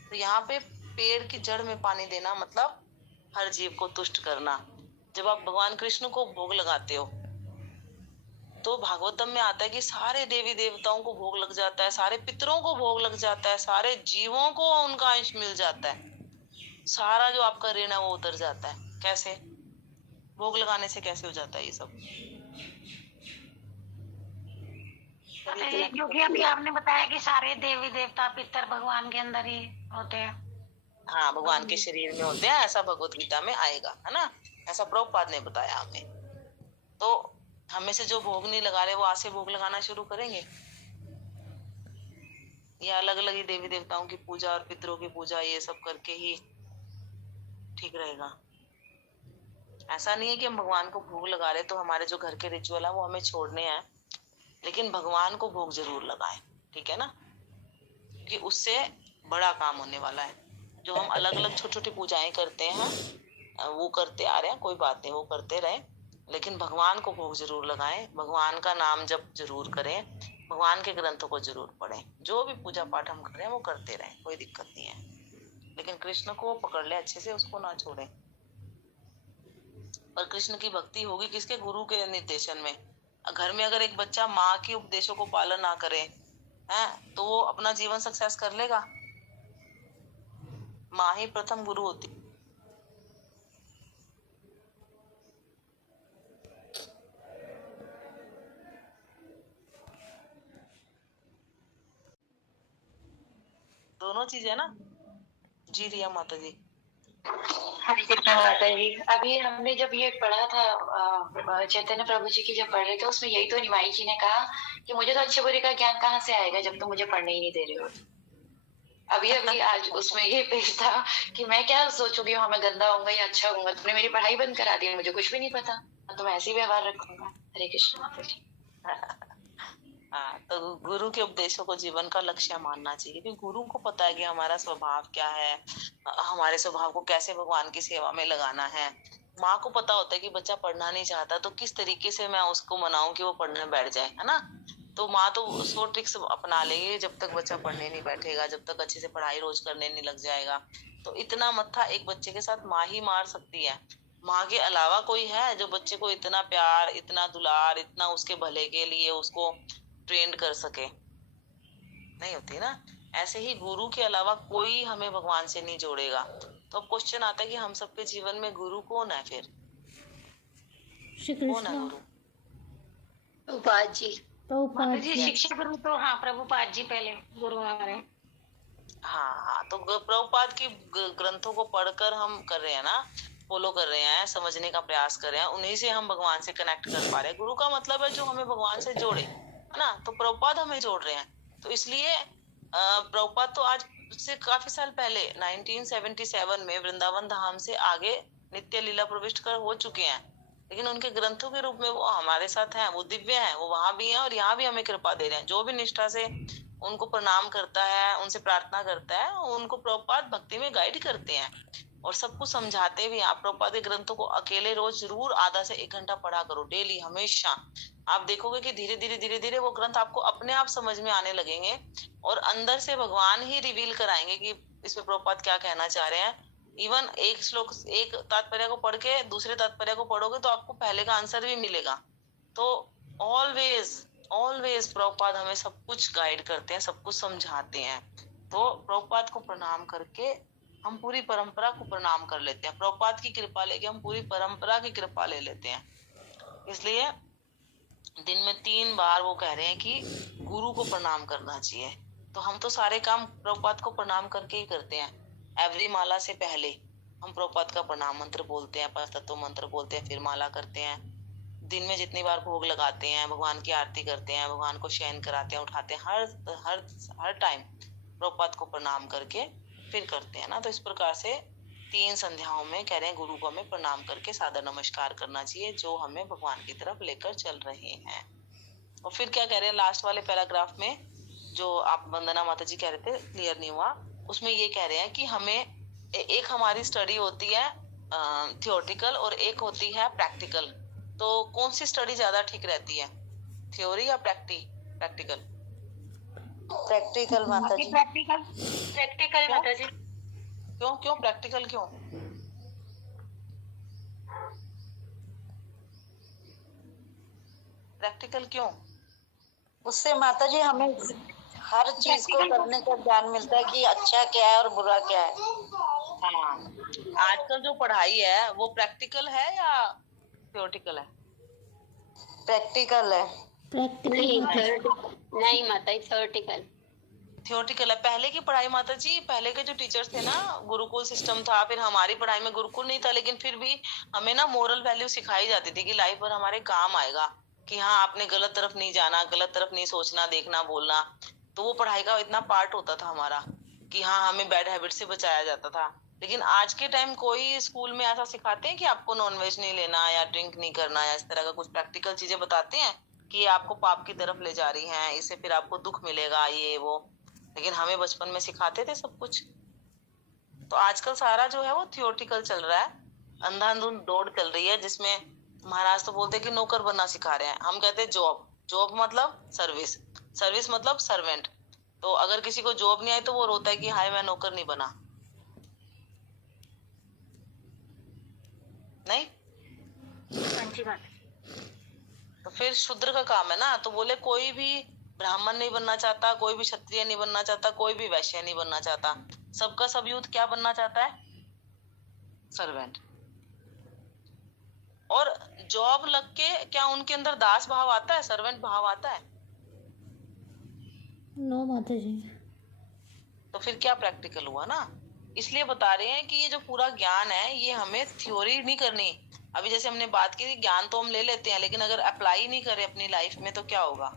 तो यहाँ पे पेड़ की जड़ में पानी देना मतलब हर जीव को तुष्ट करना। जब आप भगवान कृष्ण को भोग लगाते हो तो भागवतम में आता है कि सारे देवी देवताओं को भोग लग जाता है, सारे पितरों को भोग लग जाता है, सारे जीवों को उनका अंश मिल जाता है, सारा जो आपका ऋण है वो उतर जाता है। कैसे? भोग लगाने से कैसे हो जाता है ये सब? जो कि अभी आपने बताया कि सारे देवी देवता पितर भगवान के अंदर ही होते हैं। हाँ, भगवान के शरीर में होते हैं, ऐसा भगवत गीता में आएगा, है ना? ऐसा प्रभुपाद ने बताया हमें। तो हमें से जो भोग नहीं लगा रहे वो आज से भोग लगाना शुरू करेंगे, या अलग अलग ही देवी देवताओं की पूजा और पितरों की पूजा ये सब करके ही ठीक रहेगा? ऐसा नहीं है कि हम भगवान को भोग लगा रहे तो हमारे जो घर के रिचुअल है वो हमें छोड़ने हैं, लेकिन भगवान को भोग जरूर लगाएं, ठीक है ना? कि उससे बड़ा काम होने वाला है। जो हम अलग अलग छोटी छोटी पूजाएं करते हैं वो करते आ रहे हैं, कोई बात नहीं, वो करते रहे, लेकिन भगवान को भोग जरूर लगाएं, भगवान का नाम जप जरूर करें, भगवान के ग्रंथों को जरूर पढ़ें। जो भी पूजा पाठ हम कर रहे हैं वो करते रहें, कोई दिक्कत नहीं है, लेकिन कृष्ण को पकड़ ले अच्छे से, उसको ना छोड़ें। पर कृष्ण की भक्ति होगी किसके? गुरु के निर्देशन में। घर में अगर एक बच्चा माँ के उपदेशों को पालन ना करे है तो वो अपना जीवन सक्सेस कर लेगा? माँ ही प्रथम गुरु होती। दोनों चीज है ना जी। रिया माता जी। हरे कृष्ण माता जी। अभी हमने जब ये पढ़ा था चैतन्य प्रभु जी की जब पढ़ रहे थे, उसमें यही तो निमाई जी ने कहा कि मुझे तो अच्छे बुरे का ज्ञान कहाँ से आएगा जब तुम मुझे पढ़ने ही नहीं दे रहे हो। अभी अभी आज उसमें ये पेश था कि मैं क्या सोचूंगी वहां मैं गंदा होऊंगा या अच्छा होऊंगा। तुमने मेरी पढ़ाई बंद करा दी, मुझे कुछ भी नहीं पता, तो मैं ऐसे ही व्यवहार रखूंगा। हरे कृष्ण माता जी। हाँ, तो गुरु के उपदेशों को जीवन का लक्ष्य मानना चाहिए, क्योंकि गुरु को पता है कि हमारा स्वभाव क्या है, हमारे स्वभाव को कैसे भगवान की सेवा में लगाना है। माँ को पता होता है कि बच्चा पढ़ना नहीं चाहता, तो किस तरीके से मैं उसको मनाऊं कि वो पढ़ने बैठ जाए, है ना? तो माँ तो 100 ट्रिक्स अपना लेगी जब तक बच्चा पढ़ने नहीं बैठेगा, जब तक अच्छे से पढ़ाई रोज करने नहीं लग जाएगा। तो इतना मत्था एक बच्चे के साथ माँ ही मार सकती है। माँ के अलावा कोई है जो बच्चे को इतना प्यार, इतना दुलार, इतना उसके भले के लिए उसको ट्रेंड कर सके? नहीं होती ना। ऐसे ही गुरु के अलावा कोई हमें भगवान से नहीं जोड़ेगा। तो अब क्वेश्चन आता है कि हम सबके जीवन में गुरु कौन है फिर? कौन है गुरु? प्रभुपाद जी। शिक्षा गुरु तो हाँ प्रभुपाद जी पहले गुरु हमारे। हाँ, तो प्रभुपाद की ग्रंथों को पढ़कर हम कर रहे हैं ना, फॉलो कर रहे हैं, समझने का प्रयास कर रहे हैं, उन्हीं से हम भगवान से कनेक्ट कर पा रहे हैं। गुरु का मतलब है जो हमें भगवान से जोड़े, है ना? तो प्रभुपाद हमें जोड़ रहे हैं। तो इसलिए प्रभुपाद तो आज से काफी साल पहले 1977 में वृंदावन धाम से आगे नित्य लीला प्रविष्ट कर हो चुके हैं, लेकिन उनके ग्रंथों के रूप में वो हमारे साथ हैं, वो दिव्य हैं, वो वहां भी हैं और यहाँ भी हमें कृपा दे रहे हैं। जो भी निष्ठा से उनको प्रणाम करता है, उनसे प्रार्थना करता है, उनको प्रभुपाद भक्ति में गाइड करते हैं और सब कुछ समझाते भी। आप प्रभुपाद के ग्रंथों को अकेले रोज जरूर आधा से 1 घंटा पढ़ा करो, डेली, हमेशा। आप देखोगे कि धीरे धीरे धीरे धीरे वो ग्रंथ आपको अपने आप समझ में आने लगेंगे और अंदर से भगवान ही रिवील कराएंगे कि इसमें प्रभुपाद क्या कहना चाह रहे हैं। इवन एक श्लोक, एक तात्पर्य को पढ़ के दूसरे तात्पर्य को पढ़ोगे तो आपको पहले का आंसर भी मिलेगा। तो ऑलवेज प्रभुपाद हमें सब कुछ गाइड करते हैं, सब कुछ समझाते हैं। तो प्रभुपाद को प्रणाम करके हम पूरी परंपरा को प्रणाम कर लेते हैं। प्रभुपाद की कृपा लेके हम पूरी परंपरा की कृपा ले लेते हैं। इसलिए दिन में 3 बार वो कह रहे हैं कि गुरु को प्रणाम करना चाहिए। तो हम तो सारे काम प्रभुपाद को प्रणाम करके ही करते हैं। एवरी माला से पहले हम प्रभुपाद का प्रणाम मंत्र बोलते हैं, 5 तत्व मंत्र बोलते हैं, फिर माला करते हैं। दिन में जितनी बार भोग लगाते हैं, भगवान की आरती करते हैं, भगवान को शयन कराते हैं, उठाते हैं, हर टाइम प्रभुपाद को प्रणाम करके फिर करते हैं ना। तो इस प्रकार से 3 संध्याओं में कह रहे हैं गुरु को हमें प्रणाम करके सादर नमस्कार करना चाहिए, जो हमें भगवान की तरफ लेकर चल रहे हैं। और फिर क्या कह रहे हैं लास्ट वाले पैराग्राफ में, जो आप वंदना माता जी कह रहे थे, क्लियर नहीं हुआ, उसमें ये कह रहे हैं कि हमें एक हमारी स्टडी होती है थियोरटिकल और एक होती है प्रैक्टिकल। तो कौन सी स्टडी ज्यादा ठीक रहती है, थ्योरी या प्रैक्टिकल? प्रैक्टिकल माता जी। प्रैक्टिकल माता जी। क्यों प्रैक्टिकल क्यों? प्रैक्टिकल क्यों? उससे माता जी हमें हर चीज को करने का ज्ञान मिलता है कि अच्छा क्या है और बुरा क्या है। हाँ, आजकल जो पढ़ाई है वो प्रैक्टिकल है या थ्योरेटिकल है? प्रैक्टिकल है। नहीं माता, थ्योरेटिकल थ्योरेटिकल है। पहले की पढ़ाई माता जी, पहले के जो टीचर्स थे ना, गुरुकुल सिस्टम था, फिर हमारी पढ़ाई में गुरुकुल नहीं था, लेकिन फिर भी हमें ना मोरल वैल्यू सिखाई जाती थी कि लाइफ भर हमारे काम आएगा, कि हाँ आपने गलत तरफ नहीं जाना, गलत तरफ नहीं सोचना, देखना, बोलना। तो वो पढ़ाई का इतना पार्ट होता था हमारा कि हाँ हमें बैड हैबिट से बचाया जाता था। लेकिन आज के टाइम कोई स्कूल में ऐसा सिखाते हैं कि आपको नॉनवेज नहीं लेना या ड्रिंक नहीं करना या इस तरह का कुछ प्रैक्टिकल चीजें बताते हैं कि ये आपको पाप की तरफ ले जा रही हैं, इससे फिर आपको दुख मिलेगा, ये वो। लेकिन हमें बचपन में सिखाते थे सब कुछ। तो आजकल सारा जो है वो थियोरेटिकल चल रहा है, अंधाधुंध दौड़ चल रही है, जिसमें महाराज तो बोलते हैं कि नौकर बनना सिखा रहे हैं, हम कहते हैं जॉब। जॉब मतलब सर्विस, सर्विस मतलब सर्वेंट। तो अगर किसी को जॉब नहीं आई तो वो रोता है कि हाय मैं नौकर नहीं बना। नहीं, तो फिर शूद्र का काम है ना। तो बोले कोई भी ब्राह्मण नहीं बनना चाहता, कोई भी क्षत्रिय नहीं बनना चाहता, कोई भी वैश्य नहीं बनना चाहता। सबका सब यूथ क्या बनना चाहता है? सर्वेंट। और जॉब लग के क्या उनके अंदर दास भाव आता है, सर्वेंट भाव आता है? नो माता जी। तो फिर क्या प्रैक्टिकल हुआ ना। इसलिए बता रहे हैं कि ये जो पूरा ज्ञान है ये हमें थ्योरी नहीं करनी। अभी जैसे हमने बात की, ज्ञान तो हम ले लेते हैं, लेकिन अगर अप्लाई नहीं करें अपनी लाइफ में तो क्या होगा?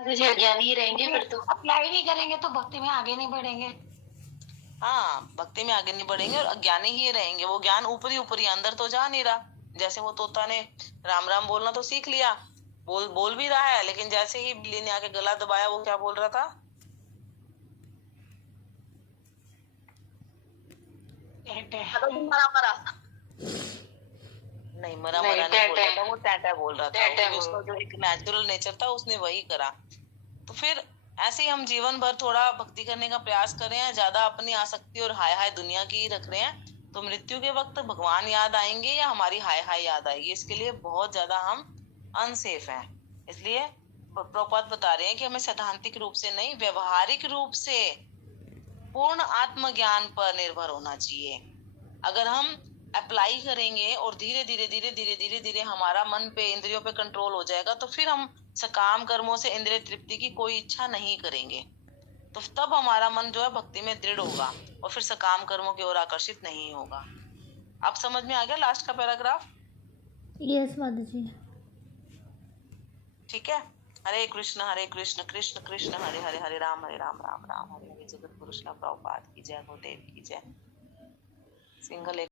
अज्ञानी ही रहेंगे फिर तो। अप्लाई नहीं करेंगे तो भक्ति में आगे नहीं बढ़ेंगे। हाँ, भक्ति में आगे नहीं बढ़ेंगे और अज्ञानी ही रहेंगे। वो ज्ञान ऊपरी ऊपरी, अंदर तो जा नहीं रहा। जैसे वो तोता ने राम राम बोलना तो सीख लिया, बोल भी रहा है, लेकिन जैसे ही बिल्ली ने आके गला दबाया वो क्या बोल रहा था? नहीं, मरा नहीं बोल रहा था, वो टैटा बोल रहा था। उसका जो एक नेचुरल नेचर था उसने वही करा। तो फिर ऐसे ही हम जीवन भर थोड़ा भक्ति करने का प्रयास कर रहे हैं, ज्यादा अपनी आसक्ति और हाय हाय दुनिया की ही रख रहे हैं, तो मृत्यु के वक्त भगवान याद आएंगे या हमारी हाय हाय याद आएगी? इसके लिए बहुत ज्यादा हम अनसेफ हैं। इसलिए प्रभुपाद बता रहे हैं कि हमें सैद्धांतिक रूप से नहीं, व्यवहारिक रूप से पूर्ण आत्मज्ञान पर निर्भर होना चाहिए। अगर हम अप्लाई करेंगे और धीरे धीरे हमारा मन पे, इंद्रियों पे कंट्रोल हो जाएगा, तो फिर हम सकाम कर्मों से इंद्रिय तृप्ति की कोई इच्छा नहीं करेंगे। तो तब हमारा मन जो है भक्ति में दृढ़ होगा और फिर सकाम कर्मों की ओर आकर्षित नहीं होगा। अब समझ में आ गया लास्ट का पैराग्राफ? यस माता जी। ठीक है। हरे कृष्ण कृष्ण कृष्ण हरे हरे, हरे राम राम राम हरे हरे। जगत पुरुष प्रभुपाद की जय, गुरुदेव की जय। सिंगल